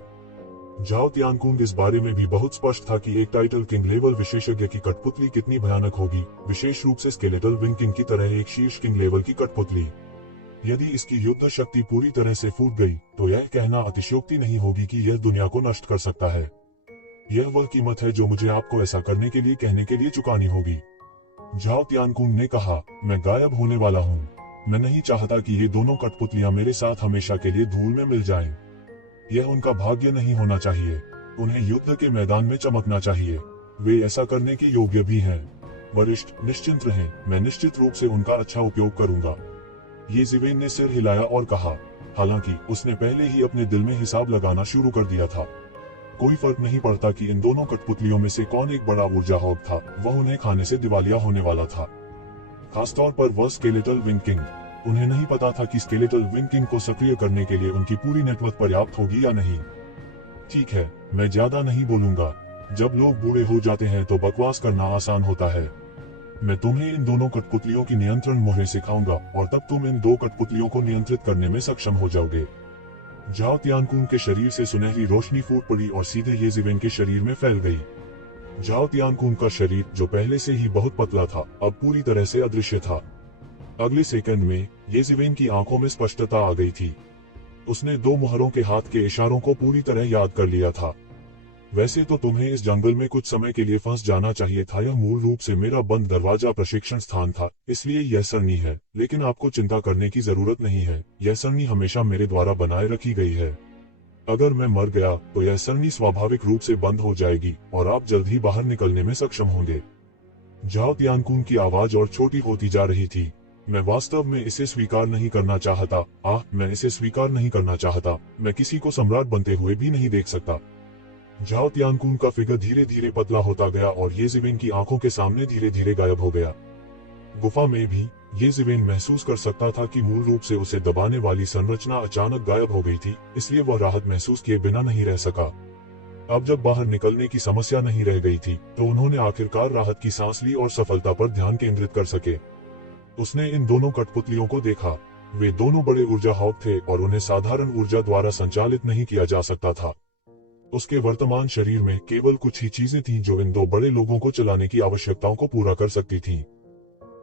झाओ तियानकुंग इस बारे में भी बहुत स्पष्ट था कि एक टाइटल किंग लेवल विशेषज्ञ की कठपुतली कितनी भयानक होगी, विशेष रूप से स्केलेटल विंग किंग की तरह एक शीर्ष किंग लेवल की कठपुतली। यदि इसकी युद्ध शक्ति पूरी तरह से फूट गई, तो यह कहना अतिशयोक्ति नहीं होगी कि यह दुनिया को नष्ट कर सकता है। यह वह कीमत है जो मुझे आपको ऐसा करने के लिए कहने के लिए चुकानी होगी। झाओ तियानकुंग ने कहा, मैं गायब होने वाला हूँ। मैं नहीं चाहता कि ये दोनों कठपुतलियां मेरे साथ हमेशा के लिए धूल में मिल जाएं। यह उनका भाग्य नहीं होना चाहिए। उन्हें युद्ध के मैदान में चमकना चाहिए। वे ऐसा करने के योग्य भी हैं। वरिष्ठ निश्चिंत रहें, मैं निश्चित रूप से उनका अच्छा उपयोग करूंगा। ये जिवेन ने सिर हिलाया और कहा, हालांकि उसने पहले ही अपने दिल में हिसाब लगाना शुरू कर दिया था। कोई फर्क नहीं पड़ता कि इन दोनों कठपुतलियों में से कौन एक बड़ा ऊर्जा हॉग था, वह उन्हें खाने से दिवालिया होने वाला था। खासतौर पर वह स्केलेटल विंग किंग। उन्हें नहीं पता था कि स्केलेटल विंग किंग को सक्रिय करने के लिए उनकी पूरी नेटवर्क पर्याप्त होगी या नहीं। ठीक है, मैं ज्यादा नहीं बोलूंगा। जब लोग बूढ़े हो जाते हैं तो बकवास करना आसान होता है। मैं तुम्हें इन दोनों कठपुतलियों की नियंत्रण मोहरें सिखाऊंगा और तब तुम इन 2 कठपुतलियों को नियंत्रित करने में सक्षम हो जाओगे। झाओ तियानकुंग के शरीर से सुनहरी रोशनी फूट पड़ी और सीधे ये जिवेन के शरीर में फैल गई। झाओ तियानकुंग का शरीर, जो पहले से ही बहुत पतला था, अब पूरी तरह से अदृश्य था। अगले सेकंड में ये जिवेन की आंखों में स्पष्टता आ गई थी। उसने 2 मुहरों के हाथ के इशारों को पूरी तरह याद कर लिया था। वैसे तो तुम्हें इस जंगल में कुछ समय के लिए फंस जाना चाहिए था। यह मूल रूप से मेरा बंद दरवाजा प्रशिक्षण स्थान था, इसलिए यह सरणी है। लेकिन आपको चिंता करने की जरूरत नहीं है। यह सरणी हमेशा मेरे द्वारा बनाए रखी गई है। अगर मैं मर गया तो यह सरणी स्वाभाविक रूप से बंद हो जाएगी और आप जल्द ही बाहर निकलने में सक्षम होंगे। झाओ तियानकुंग की आवाज और छोटी होती जा रही थी। मैं वास्तव में इसे स्वीकार नहीं करना चाहता। मैं इसे स्वीकार नहीं करना चाहता। मैं किसी को सम्राट बनते हुए भी नहीं देख सकता। झाओ तियानकुंग का फिगर धीरे धीरे पतला होता गया और ये जिवेन की आंखों के सामने धीरे धीरे गायब हो गया। गुफा में भी ये जिवेन महसूस कर सकता था कि मूल रूप से उसे दबाने वाली संरचना अचानक गायब हो गई थी, इसलिए वह राहत महसूस किए बिना नहीं रह सका। अब जब बाहर निकलने की समस्या नहीं रह गई थी, तो उन्होंने आखिरकार राहत की सांस ली और सफलता पर ध्यान केंद्रित कर सके। उसने इन दोनों कठपुतलियों को देखा। वे दोनों बड़े ऊर्जा हॉक थे और उन्हें साधारण ऊर्जा द्वारा संचालित नहीं किया जा सकता था। उसके वर्तमान शरीर में केवल कुछ ही चीजें थीं जो इन दो बड़े लोगों को चलाने की आवश्यकताओं को पूरा कर सकती थीं।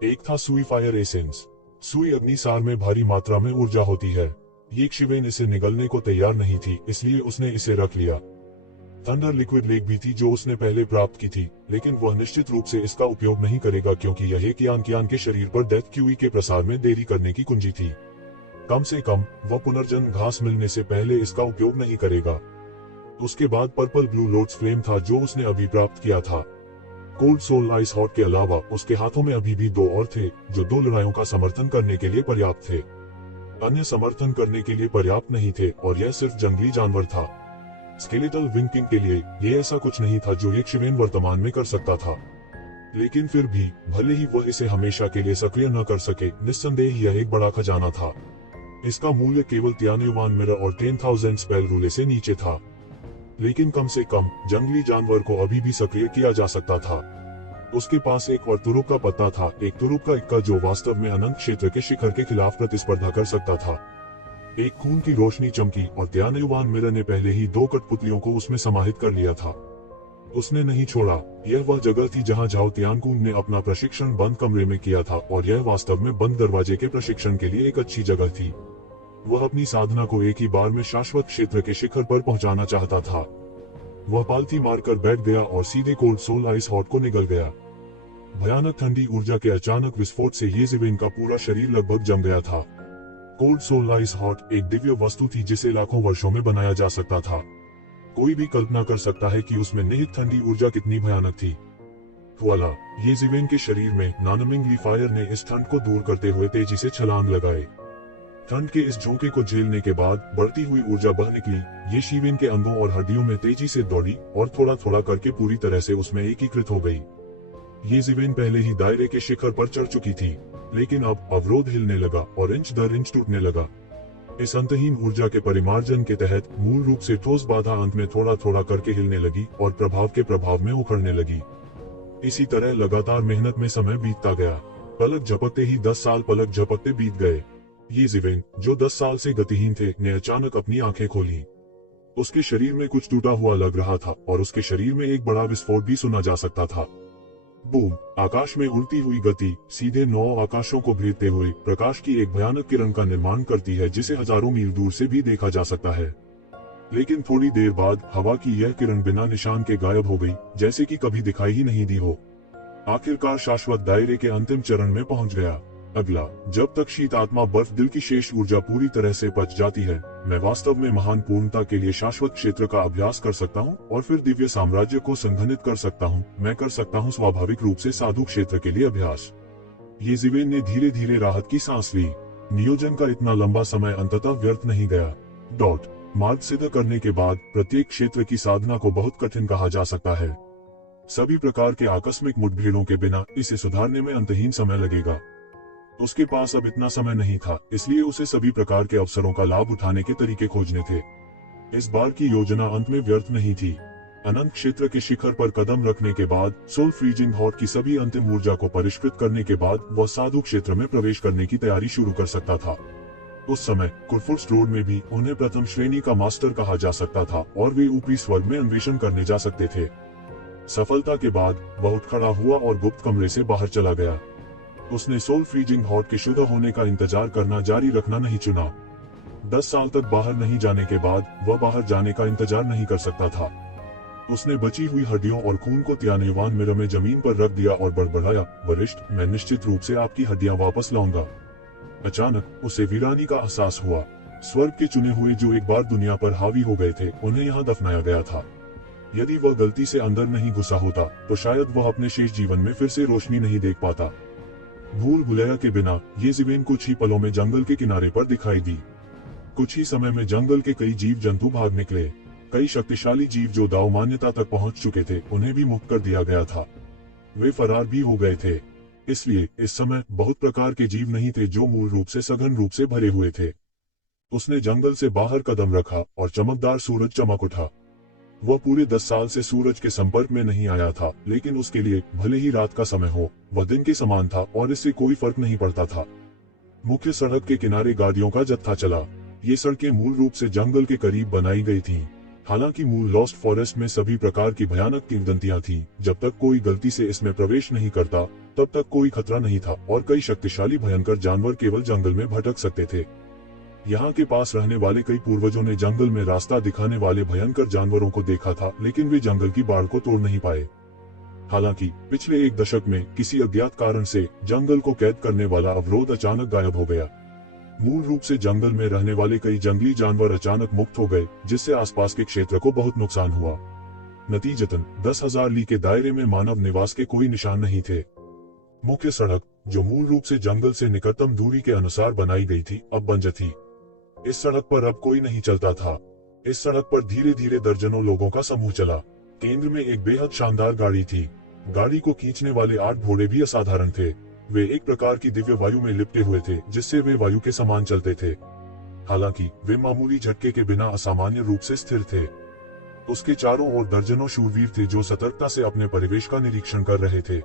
एक था सुई फायर एसेंस। सुई अग्निसार में भारी मात्रा में ऊर्जा होती है। ये शिवेन इसे निगलने को तैयार नहीं थी, इसलिए उसने इसे रख लिया। थंडर लिक्विड लेक भी थी जो उसने पहले प्राप्त की थी, लेकिन वह निश्चित रूप से इसका उपयोग नहीं करेगा क्योंकि यह कियान के शरीर पर डेथ क्यूई के प्रसार में देरी करने की कुंजी थी। कम से कम वह पुनर्जन्म घास मिलने से पहले इसका उपयोग नहीं करेगा। उसके बाद पर्पल ब्लू लोड्स फ्लेम था जो उसने अभी प्राप्त किया था। कोल्ड सोल आइस हॉट के अलावा उसके हाथों में अभी भी दो और थे जो दो लड़ाइयों का समर्थन करने के लिए पर्याप्त थे। अन्य समर्थन करने के लिए पर्याप्त नहीं थे और यह सिर्फ जंगली जानवर था। स्केलेटल विंग किंग के लिए यह ऐसा कुछ नहीं था जो एक शिवेन वर्तमान में कर सकता था, लेकिन फिर भी भले ही वह इसे हमेशा के लिए सक्रिय न कर सके, निस्संदेह यह एक बड़ा खजाना था। इसका मूल्य केवल त्यान्युवान मिरर और 10,000 स्पेल रूले से नीचे था, लेकिन कम से कम जंगली जानवर को अभी भी सक्रिय किया जा सकता था। उसके पास एक और तुरुप का पत्ता था, एक तुरुप का इक्का जो वास्तव में अनंत क्षेत्र के शिखर के खिलाफ प्रतिस्पर्धा कर सकता था। एक खून की रोशनी चमकी और त्यान्युवान मिरर ने पहले ही दो कठपुतलियों को उसमें समाहित कर लिया था। उसने नहीं छोड़ा। यह वह जगह थी जहां झाओ त्यानकुंग ने अपना प्रशिक्षण बंद कमरे में किया था और यह वास्तव में बंद दरवाजे के प्रशिक्षण के लिए एक अच्छी जगह थी। वह अपनी साधना को एक ही बार में शाश्वत क्षेत्र के शिखर पर पहुंचाना चाहता था। वह पालथी मारकर बैठ गया और सीधे कोल्ड सोल आइस हॉट को निगल गया। भयानक ठंडी ऊर्जा के अचानक विस्फोट से येज़िवेन का पूरा शरीर लगभग जम गया था। कोल्ड सोल आइस हॉट एक दिव्य वस्तु थी जिसे लाखों वर्षों में बनाया जा सकता था। कोई भी कल्पना कर सकता है कि उसमें निहित ठंडी ऊर्जा कितनी भयानक थी। वाला येज़िवेन के शरीर में नानमिंग फायर ने इस ठंड को दूर करते हुए तेजी से छलांग लगाए। ठंड के इस झोंके को झेलने के बाद बढ़ती हुई ऊर्जा बह निकली। ये शिवेन के अंगों और हड्डियों में तेजी से दौड़ी और थोड़ा थोड़ा करके पूरी तरह से उसमें एकीकृत हो गई। येज़िवेन पहले ही दायरे के शिखर पर चढ़ चुकी थी, लेकिन अब अवरोध हिलने लगा और इंच दर इंच टूटने लगा। इस अंतहीन ऊर्जा के परिमार्जन के तहत मूल रूप से ठोस बाधा अंत में थोड़ा थोड़ा करके हिलने लगी और प्रभाव के प्रभाव में उखड़ने लगी। इसी तरह लगातार मेहनत में समय बीतता गया। पलक झपकते ही 10 साल पलक झपकते बीत गए। येज़िवेन, जो 10 साल से गतिहीन थे, ने अचानक अपनी आंखें खोली। उसके शरीर में कुछ टूटा हुआ लग रहा था और उसके शरीर में एक बड़ा विस्फोट भी सुना जा सकता था। बूम! आकाश में उड़ती हुई गति सीधे 9 आकाशों को भेदते हुए प्रकाश की एक भयानक किरण का निर्माण करती है जिसे हजारों मील दूर से भी देखा जा सकता है। लेकिन थोड़ी देर बाद हवा की यह किरण बिना निशान के गायब हो गई, जैसे कि कभी दिखाई ही नहीं दी हो। आखिरकार शाश्वत दायरे के अंतिम चरण में पहुंच गया। अगला, जब तक शीत आत्मा बर्फ दिल की शेष ऊर्जा पूरी तरह से पच जाती है, मैं वास्तव में महान पूर्णता के लिए शाश्वत क्षेत्र का अभ्यास कर सकता हूँ और फिर दिव्य साम्राज्य को संघनित कर सकता हूँ। मैं कर सकता हूँ स्वाभाविक रूप से साधु क्षेत्र के लिए अभ्यास। येज़िवेन ने धीरे धीरे राहत की सांस ली। नियोजन का इतना लंबा समय अंततः व्यर्थ नहीं गया। मार्ग सिद्ध करने के बाद प्रत्येक क्षेत्र की साधना को बहुत कठिन कहा जा सकता है। सभी प्रकार के आकस्मिक मुठभेड़ों के बिना इसे सुधारने में अंतहीन समय लगेगा। उसके पास अब इतना समय नहीं था, इसलिए उसे सभी प्रकार के अवसरों का लाभ उठाने के तरीके खोजने थे। इस बार की योजना अंत में व्यर्थ नहीं थी। अनंत क्षेत्र के शिखर पर कदम रखने के बाद, सोल फ्रीजिंग हॉट की सभी अंतिम ऊर्जा को परिष्कृत करने के बाद वह साधु क्षेत्र में प्रवेश करने की तैयारी शुरू कर सकता था। उस समय कुरफुर्स्ट रोड में भी उन्हें प्रथम श्रेणी का मास्टर कहा जा सकता था और वे ऊपरी स्वर्ग में अन्वेषण करने जा सकते थे। सफलता के बाद वह उठ खड़ा हुआ और गुप्त कमरे से बाहर चला गया। उसने सोल फ्रीजिंग हॉट के शुद्ध होने का इंतजार करना जारी रखना नहीं चुना। 10 साल तक बाहर नहीं जाने के बाद वह बाहर जाने का इंतजार नहीं कर सकता था। उसने बची हुई हड्डियों और खून को त्यान्युवान मिरर में जमीन पर रख दिया और बड़बड़ाया, वरिष्ठ, मैं निश्चित रूप से आपकी हड्डियां वापस लाऊंगा। अचानक उसे वीरानी का एहसास हुआ। स्वर्ग के चुने हुए जो एक बार दुनिया पर हावी हो गए थे, उन्हें यहाँ दफनाया गया था। यदि वह गलती से अंदर नहीं घुसा होता तो शायद वह अपने शेष जीवन में फिर से रोशनी नहीं देख पाता। भूल भुलैया के बिना येज़िवेन कुछ ही पलों में जंगल के किनारे पर दिखाई दी। कुछ ही समय में जंगल के कई जीव जंतु भाग निकले। कई शक्तिशाली जीव जो दाव मान्यता तक पहुंच चुके थे, उन्हें भी मुक्त कर दिया गया था। वे फरार भी हो गए थे। इसलिए इस समय बहुत प्रकार के जीव नहीं थे जो मूल रूप से सघन रूप से भरे हुए थे। उसने जंगल से बाहर कदम रखा और चमकदार सूरज चमक उठा। वह पूरे 10 साल से सूरज के संपर्क में नहीं आया था, लेकिन उसके लिए भले ही रात का समय हो, वह दिन के समान था और इससे कोई फर्क नहीं पड़ता था। मुख्य सड़क के किनारे गाड़ियों का जत्था चला। ये सड़कें मूल रूप से जंगल के करीब बनाई गई थीं। हालांकि मूल लॉस्ट फॉरेस्ट में सभी प्रकार की भयानक किंवदंतियां थीं। जब तक कोई गलती से इसमें प्रवेश नहीं करता तब तक कोई खतरा नहीं था और कई शक्तिशाली भयंकर जानवर केवल जंगल में भटक सकते थे। यहाँ के पास रहने वाले कई पूर्वजों ने जंगल में रास्ता दिखाने वाले भयंकर जानवरों को देखा था, लेकिन वे जंगल की बाढ़ को तोड़ नहीं पाए। हालांकि पिछले एक दशक में किसी अज्ञात कारण से जंगल को कैद करने वाला अवरोध अचानक गायब हो गया। मूल रूप से जंगल में रहने वाले कई जंगली जानवर अचानक मुक्त हो गए, जिससे आसपास के क्षेत्र को बहुत नुकसान हुआ। नतीजतन 10,000 ली के दायरे में मानव निवास के कोई निशान नहीं थे। मुख्य सड़क, जो मूल रूप से जंगल से निकटतम दूरी के अनुसार बनाई गई थी, अब बंजर थी। इस सड़क पर अब कोई नहीं चलता था। इस सड़क पर धीरे धीरे दर्जनों लोगों का समूह चला। केंद्र में एक बेहद शानदार गाड़ी थी। गाड़ी को खींचने वाले 8 घोड़े भी असाधारण थे। वे एक प्रकार की दिव्य वायु में लिपटे हुए थे, जिससे वे वायु के समान चलते थे। हालांकि वे मामूली झटके के बिना असामान्य रूप से स्थिर थे। उसके चारों ओर दर्जनों शूरवीर थे जो सतर्कता से अपने परिवेश का निरीक्षण कर रहे थे।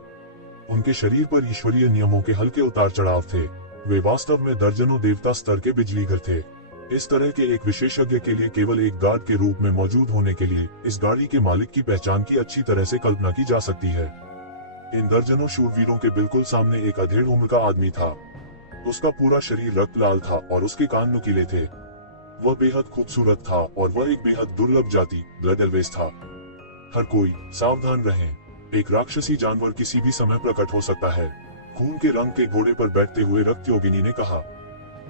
उनके शरीर पर ईश्वरीय नियमों के हल्के उतार चढ़ाव थे। वे वास्तव में दर्जनों देवता स्तर के बिजलीघर थे। इस तरह के एक विशेषज्ञ के लिए केवल एक गार्ड के रूप में मौजूद होने के लिए इस गाड़ी के मालिक की पहचान की अच्छी तरह से कल्पना की जा सकती है। इन दर्जनों शूरवीरों के बिल्कुल सामने एक अधेड़ उम्र का आदमी था। उसका पूरा शरीर रक्त लाल था और उसके कान नुकीले थे। वह बेहद खूबसूरत था और वह एक बेहद दुर्लभ जाति ब्लड एल्वेस था। हर कोई सावधान रहें, एक राक्षसी जानवर किसी भी समय प्रकट हो सकता है, खून के रंग के घोड़े पर बैठते हुए रक्त योगिनी ने कहा।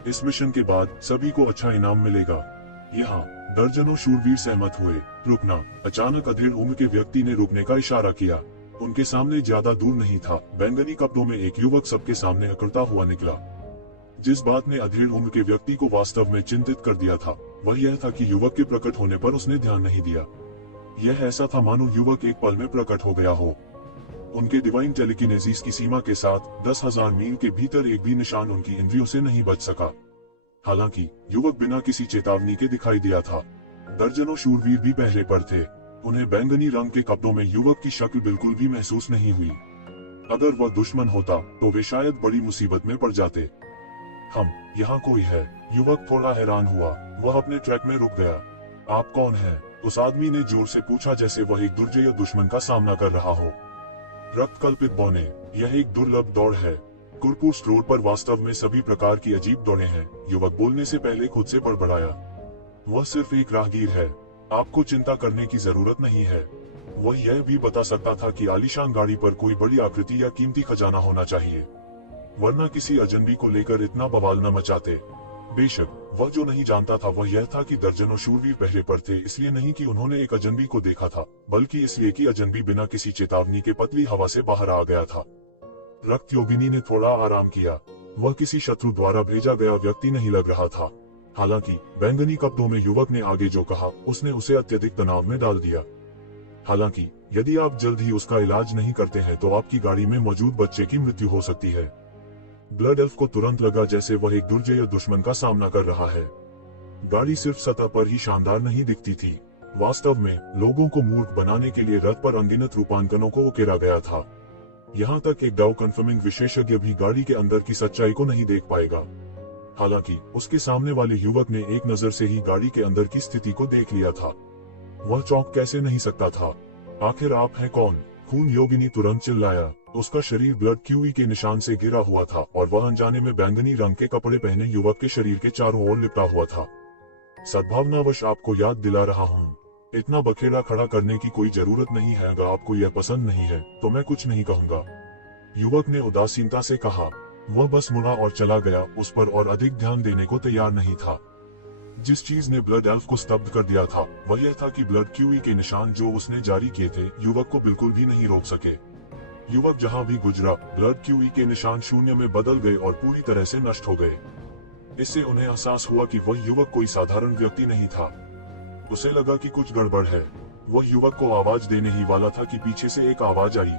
इस मिशन के बाद सभी को अच्छा इनाम मिलेगा। यहाँ दर्जनों शूरवीर सहमत हुए। रुकना। अचानक अधेड़ उम्र के व्यक्ति ने रुकने का इशारा किया। उनके सामने ज्यादा दूर नहीं था, बैंगनी कपड़ों में एक युवक सबके सामने अकड़ता हुआ निकला। जिस बात ने अधेड़ उम्र के व्यक्ति को वास्तव में चिंतित कर दिया था वह यह था कि युवक के प्रकट होने पर उसने ध्यान नहीं दिया। यह ऐसा था मानो युवक एक पल में प्रकट हो गया हो। उनके डिवाइन टेलीकिनेसिस की सीमा के साथ 10,000 मील के भीतर एक भी निशान उनकी इंद्रियों से नहीं बच सका। हालांकि युवक बिना किसी चेतावनी के दिखाई दिया था। दर्जनों शूरवीर भी पहले पर थे। उन्हें बैंगनी रंग के कपड़ों में युवक की शक्ल बिल्कुल भी महसूस नहीं हुई। अगर वह दुश्मन होता तो वे शायद बड़ी मुसीबत में पड़ जाते। हम यहाँ कोई है? युवक थोड़ा हैरान हुआ। वह अपने ट्रैक में रुक गया। आप कौन हैं? उस आदमी ने जोर से पूछा, जैसे वह एक दुर्जय दुश्मन का सामना कर रहा हो। रक्त कल्पित बौने, यह एक दुर्लभ दौड़ है। कुरपुस्ट रोड पर वास्तव में सभी प्रकार की अजीब दौड़ें हैं। युवक बोलने से पहले खुद से बड़बड़ाया। वह सिर्फ एक राहगीर है, आपको चिंता करने की जरूरत नहीं है। वह यह भी बता सकता था कि आलीशान गाड़ी पर कोई बड़ी आकृति या कीमती खजाना होना चाहिए, वरना किसी अजनबी को लेकर इतना बवाल न मचाते। बेशक वह जो नहीं जानता था वह यह था कि दर्जनों शूरवीर पहरे पर थे, इसलिए नहीं कि उन्होंने एक अजनबी को देखा था, बल्कि इसलिए कि अजनबी बिना किसी चेतावनी के पतली हवा से बाहर आ गया था। रक्त योगिनी ने थोड़ा आराम किया। वह किसी शत्रु द्वारा भेजा गया व्यक्ति नहीं लग रहा था। हालांकि बैंगनी कपड़ों में युवक ने आगे जो कहा उसने उसे अत्यधिक तनाव में डाल दिया। हालांकि यदि आप जल्द ही उसका इलाज नहीं करते हैं तो आपकी गाड़ी में मौजूद बच्चे की मृत्यु हो सकती है। ब्लड एल्फ को तुरंत लगा जैसे वह एक दुर्जय दुश्मन का सामना कर रहा है। गाड़ी सिर्फ सतह पर ही शानदार नहीं दिखती थी, वास्तव में लोगों को मूर्ख बनाने के लिए रथ पर अनगिनत रूपांकनों को उकेरा गया था। यहाँ तक एक डाउ कन्फर्मिंग विशेषज्ञ भी गाड़ी के अंदर की सच्चाई को नहीं देख पाएगा। हालांकि उसके सामने वाले युवक ने एक नजर से ही गाड़ी के अंदर की स्थिति को देख लिया था। वह चौंक कैसे नहीं सकता था। आखिर आप हैं कौन? खून योगिनी तुरंत चिल्लाया। उसका शरीर ब्लड क्यूई के निशान से घिरा हुआ था और वह अनजाने में बैंगनी रंग के कपड़े पहने युवक के शरीर के चारों ओर लिपटा हुआ था। सद्भावनावश आपको याद दिला रहा हूँ, इतना बखेड़ा खड़ा करने की कोई जरूरत नहीं है। अगर आपको यह पसंद नहीं है तो मैं कुछ नहीं कहूँगा, युवक ने उदासीनता से कहा। वह बस मुड़ा और चला गया, उस पर और अधिक ध्यान देने को तैयार नहीं था। जिस चीज ने ब्लड एल्फ को स्तब्ध कर दिया था वह यह था कि ब्लड क्यूई के निशान जो उसने जारी किए थे युवक को बिल्कुल भी नहीं रोक सके। युवक जहां भी गुजरा ब्लड क्यूई के निशान शून्य में बदल गए और पूरी तरह से नष्ट हो गए। इससे उन्हें एहसास हुआ कि वह युवक कोई साधारण व्यक्ति नहीं था। उसे लगा कि कुछ गड़बड़ है। वह युवक को आवाज देने ही वाला था कि पीछे से एक आवाज आई,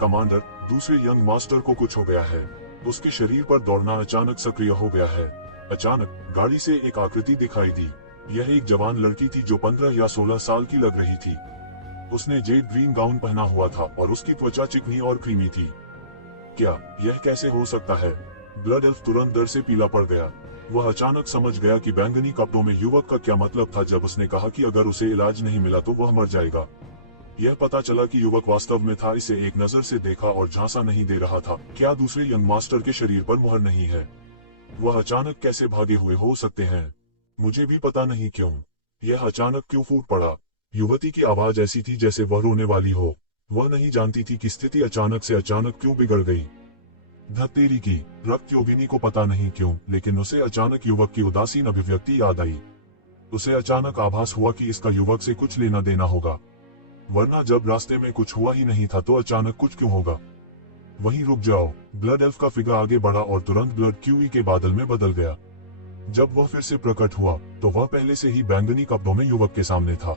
कमांडर, दूसरे यंग मास्टर को कुछ हो गया है। उसके शरीर पर दौड़ना अचानक सक्रिय हो गया है। अचानक गाड़ी से एक आकृति दिखाई दी। यह एक जवान लड़की थी जो 15 या 16 साल की लग रही थी। उसने जेड ग्रीन गाउन पहना हुआ था और उसकी त्वचा चिकनी और क्रीमी थी। क्या यह कैसे हो सकता है? ब्लड एल्फ तुरंत डर से पीला पड़ गया। वह अचानक समझ गया कि बैंगनी कपड़ों में युवक का क्या मतलब था जब उसने कहा कि अगर उसे इलाज नहीं मिला तो वह मर जाएगा। यह पता चला कि युवक वास्तव में था, इसे एक नजर से देखा और झांसा नहीं दे रहा था। क्या दूसरे यंग मास्टर के शरीर पर मुहर नहीं है? वह अचानक कैसे भागे हुए हो सकते हैं? मुझे भी पता नहीं क्यों यह अचानक क्यों फूट पड़ा। युवती की आवाज ऐसी थी जैसे वह रोने वाली हो। वह नहीं जानती थी कि स्थिति अचानक से अचानक क्यों बिगड़ गई। धत्तेरी की रक्त योगिनी को पता नहीं क्यों, लेकिन उसे अचानक युवक की उदासीन अभिव्यक्ति याद आई। उसे अचानक आभास हुआ कि इसका युवक से कुछ लेना देना होगा, वरना जब रास्ते में कुछ हुआ ही नहीं था तो अचानक कुछ क्यों होगा। वहीं रुक जाओ। ब्लड एल्फ का फिगर आगे बढ़ा और तुरंत ब्लड क्यूई के बादल में बदल गया। जब वह फिर से प्रकट हुआ तो वह पहले से ही बैंगनी कपड़ों में युवक के सामने था।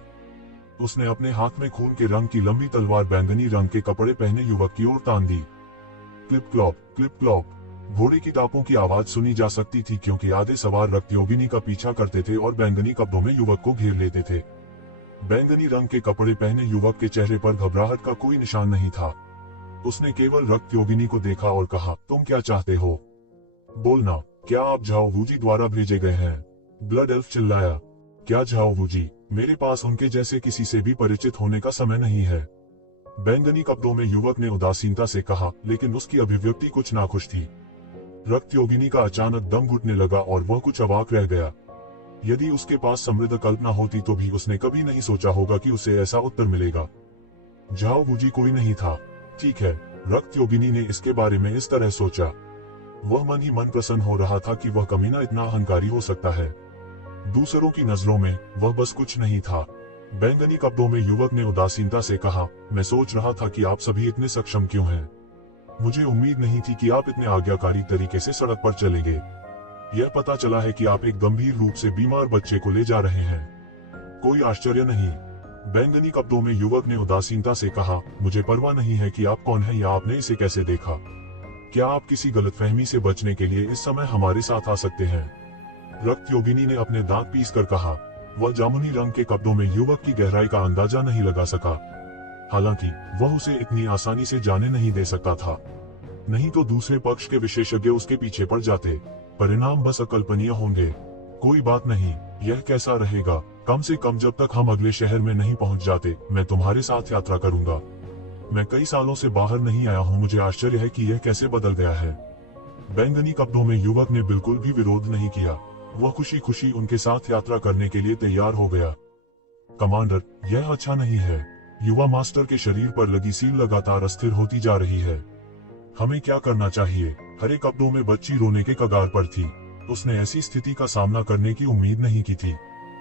उसने अपने हाथ में खून के रंग की लंबी तलवार बैंगनी रंग के कपड़े पहने युवक की ओर तान दी। क्लिप क्लॉप क्लिप क्लॉप घोड़े की टापों की आवाज सुनी जा सकती थी, क्योंकि आधे सवार रक्त योगिनी का पीछा करते थे और बैंगनी कपड़ों में युवक को घेर लेते थे। बैंगनी रंग के कपड़े पहने युवक के चेहरे पर घबराहट का कोई निशान नहीं था। उसने केवल रक्त योगिनी को देखा और कहा, तुम क्या चाहते हो? बोलना। क्या आप झाओ वूजी द्वारा भेजे गए हैं? ब्लड एल्फ चिल्लाया। क्या झाओ वूजी? मेरे पास उनके जैसे किसी से भी परिचित होने का समय नहीं है। बैंगनी कपड़ों में युवक ने उदासीनता से कहा, लेकिन उसकी अभिव्यक्ति कुछ नाखुश थी। रक्त योगिनी का अचानक दम घुटने लगा और वह कुछ अवाक रह गया। यदि उसके पास समृद्ध कल्पना होती तो भी उसने कभी नहीं सोचा होगा कि उसे ऐसा उत्तर मिलेगा। झाओ वूजी कोई नहीं था। ठीक है, रक्त योगिनी ने इसके बारे में इस तरह सोचा। वह मन ही मन प्रसन्न हो रहा था कि वह कमीना इतना अहंकारी हो सकता है। दूसरों की नजरों में वह बस कुछ नहीं था। बैंगनी कपड़ों में युवक ने उदासीनता से कहा, मैं सोच रहा था कि आप सभी इतने सक्षम क्यों हैं। मुझे उम्मीद नहीं थी कि आप इतने आज्ञाकारी तरीके से सड़क पर चलेंगे। यह पता चला है कि आप एक गंभीर रूप से बीमार बच्चे को ले जा रहे हैं। कोई आश्चर्य नहीं। बैंगनी कपड़ों में युवक ने उदासीनता से कहा, मुझे परवाह नहीं है कि आप कौन हैं या आपने इसे कैसे देखा। क्या आप किसी गलतफहमी से बचने के लिए इस समय हमारे साथ आ सकते हैं? रक्त योगिनी ने अपने दांत पीस कर कहा। वह जामुनी रंग के कपड़ों में युवक की गहराई का अंदाजा नहीं लगा सका। हालांकि वह उसे इतनी आसानी से जाने नहीं दे सकता था, नहीं तो दूसरे पक्ष के विशेषज्ञ उसके पीछे पड़ जाते। परिणाम बस अकल्पनीय होंगे। कोई बात नहीं, यह कैसा रहेगा? कम से कम जब तक हम अगले शहर में नहीं पहुंच जाते, मैं तुम्हारे साथ यात्रा करूंगा। मैं कई सालों से बाहर नहीं आया हूं, मुझे आश्चर्य है कि यह कैसे बदल गया है। बैंगनी कपड़ों में युवक ने बिल्कुल भी विरोध नहीं किया। वह खुशी खुशी उनके साथ यात्रा करने के लिए तैयार हो गया। कमांडर, यह अच्छा नहीं है। युवा मास्टर के शरीर पर लगी सील लगातार अस्थिर होती जा रही है। हमें क्या करना चाहिए? हरे कपड़ों में बच्ची रोने के कगार पर थी। उसने ऐसी स्थिति का सामना करने की उम्मीद नहीं की थी।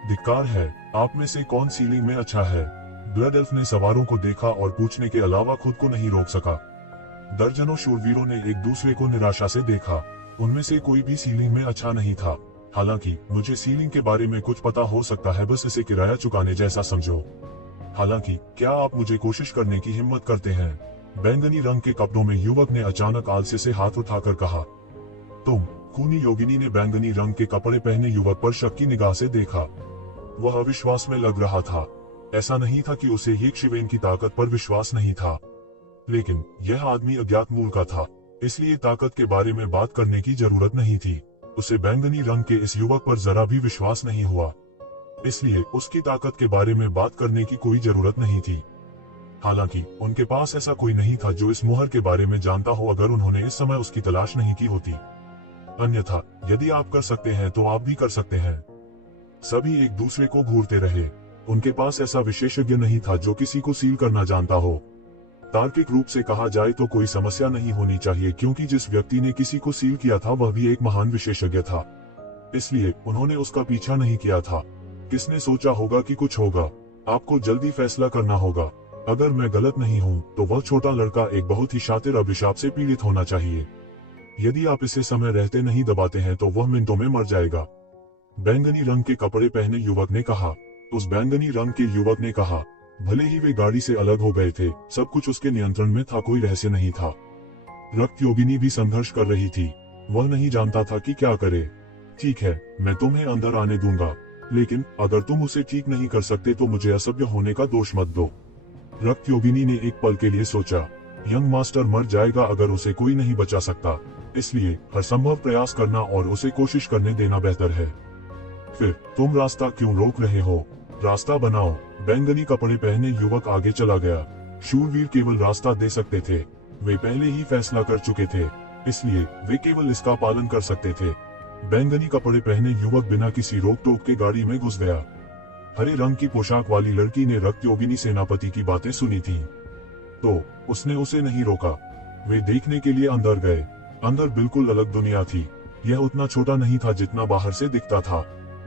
धिक्कार है, आप में से कौन सीलिंग में अच्छा है? ब्लड एल्फ ने सवारों को देखा और पूछने के अलावा खुद को नहीं रोक सका। दर्जनों शूरवीरों ने एक दूसरे को निराशा से देखा। उनमें से कोई भी सीलिंग में अच्छा नहीं था। हालांकि मुझे सीलिंग के बारे में कुछ पता हो सकता है, बस इसे किराया चुकाने जैसा समझो। हालांकि क्या आप मुझे कोशिश करने की हिम्मत करते हैं? बैंगनी रंग के कपड़ों में युवक ने अचानक आलसे से हाथ उठाकर कहा। तुम? खूनी योगिनी ने बैंगनी रंग के कपड़े पहने युवक पर शक की निगाह से देखा। वह अविश्वास में लग रहा था। ऐसा नहीं था कि उसे यक्षिवेन की ताकत पर विश्वास नहीं था, लेकिन यह आदमी अज्ञात मूल का था, इसलिए ताकत के बारे में बात करने की जरूरत नहीं थी। उसे बैंगनी रंग के इस युवक पर जरा भी विश्वास नहीं हुआ, इसलिए उसकी ताकत के बारे में बात करने की कोई जरूरत नहीं थी। हालांकि उनके पास ऐसा कोई नहीं था जो इस मुहर के बारे में जानता हो, अगर उन्होंने इस समय उसकी तलाश नहीं की होती। अन्यथा यदि आप कर सकते हैं तो आप भी कर सकते हैं। सभी एक दूसरे को घूरते रहे। उनके पास ऐसा विशेषज्ञ नहीं था जो किसी को सील करना जानता हो। तार्किक रूप से कहा जाए तो कोई समस्या नहीं होनी चाहिए, क्योंकि जिस व्यक्ति ने किसी को सील किया था वह भी एक महान विशेषज्ञ था, इसलिए उन्होंने उसका पीछा नहीं किया था। किसने सोचा होगा कि कुछ होगा? आपको जल्दी फैसला करना होगा। अगर मैं गलत नहीं हूँ तो वह छोटा लड़का एक बहुत ही शातिर अभिशाप से पीड़ित होना चाहिए। यदि आप इसे समय रहते नहीं दबाते हैं तो वह मिनटों में मर जाएगा। बैंगनी रंग के कपड़े पहने युवक ने कहा। उस बैंगनी रंग के युवक ने कहा, भले ही वे गाड़ी से अलग हो गए थे, सब कुछ उसके नियंत्रण में था, कोई रहस्य नहीं था। रक्त योगिनी भी संघर्ष कर रही थी। वह नहीं जानता था कि क्या करे। ठीक है, मैं तुम्हें अंदर आने दूंगा, लेकिन अगर तुम उसे ठीक नहीं कर सकते तो मुझे असभ्य होने का दोष मत दो। रक्त योगिनी ने एक पल के लिए सोचा, यंग मास्टर मर जाएगा अगर उसे कोई नहीं बचा सकता। इसलिए हर संभव प्रयास करना और उसे कोशिश करने देना बेहतर है। फिर तुम रास्ता क्यों रोक रहे हो? रास्ता बनाओ। बैंगनी कपड़े पहने युवक आगे चला गया। शूरवीर केवल रास्ता दे सकते थे। वे पहले ही फैसला कर चुके थे, इसलिए वे केवल इसका पालन कर सकते थे। बैंगनी कपड़े पहने युवक बिना किसी रोक टोक के गाड़ी में घुस गया। हरे रंग की पोशाक वाली लड़की ने रक्तयोगिनी सेनापति की बातें सुनी थीं, तो उसने उसे नहीं रोका। वे देखने के लिए अंदर गए। अंदर बिल्कुल अलग दुनिया थी। यह उतना छोटा नहीं था जितना बाहर से दिखता था।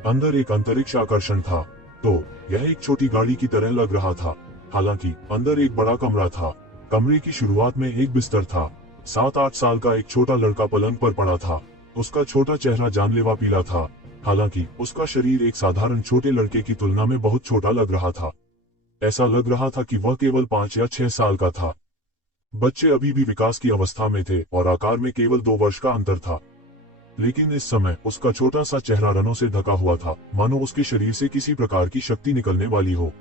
अंदर एक अंतरिक्ष आकर्षण था, तो यह एक छोटी गाड़ी की तरह लग रहा था। हालांकि अंदर एक बड़ा कमरा था। कमरे की शुरुआत में एक बिस्तर था। 7-8 साल का एक छोटा लड़का पलंग पर पड़ा था। उसका छोटा चेहरा जानलेवा पीला था, हालांकि उसका शरीर एक साधारण छोटे लड़के की तुलना में बहुत छोटा लग रहा था। ऐसा लग रहा था कि वह केवल 5 या 6 साल का था। बच्चे अभी भी विकास की अवस्था में थे और आकार में केवल 2 वर्ष का अंतर था। लेकिन इस समय उसका छोटा सा चेहरा रनों से ढका हुआ था, मानो उसके शरीर से किसी प्रकार की शक्ति निकलने वाली हो।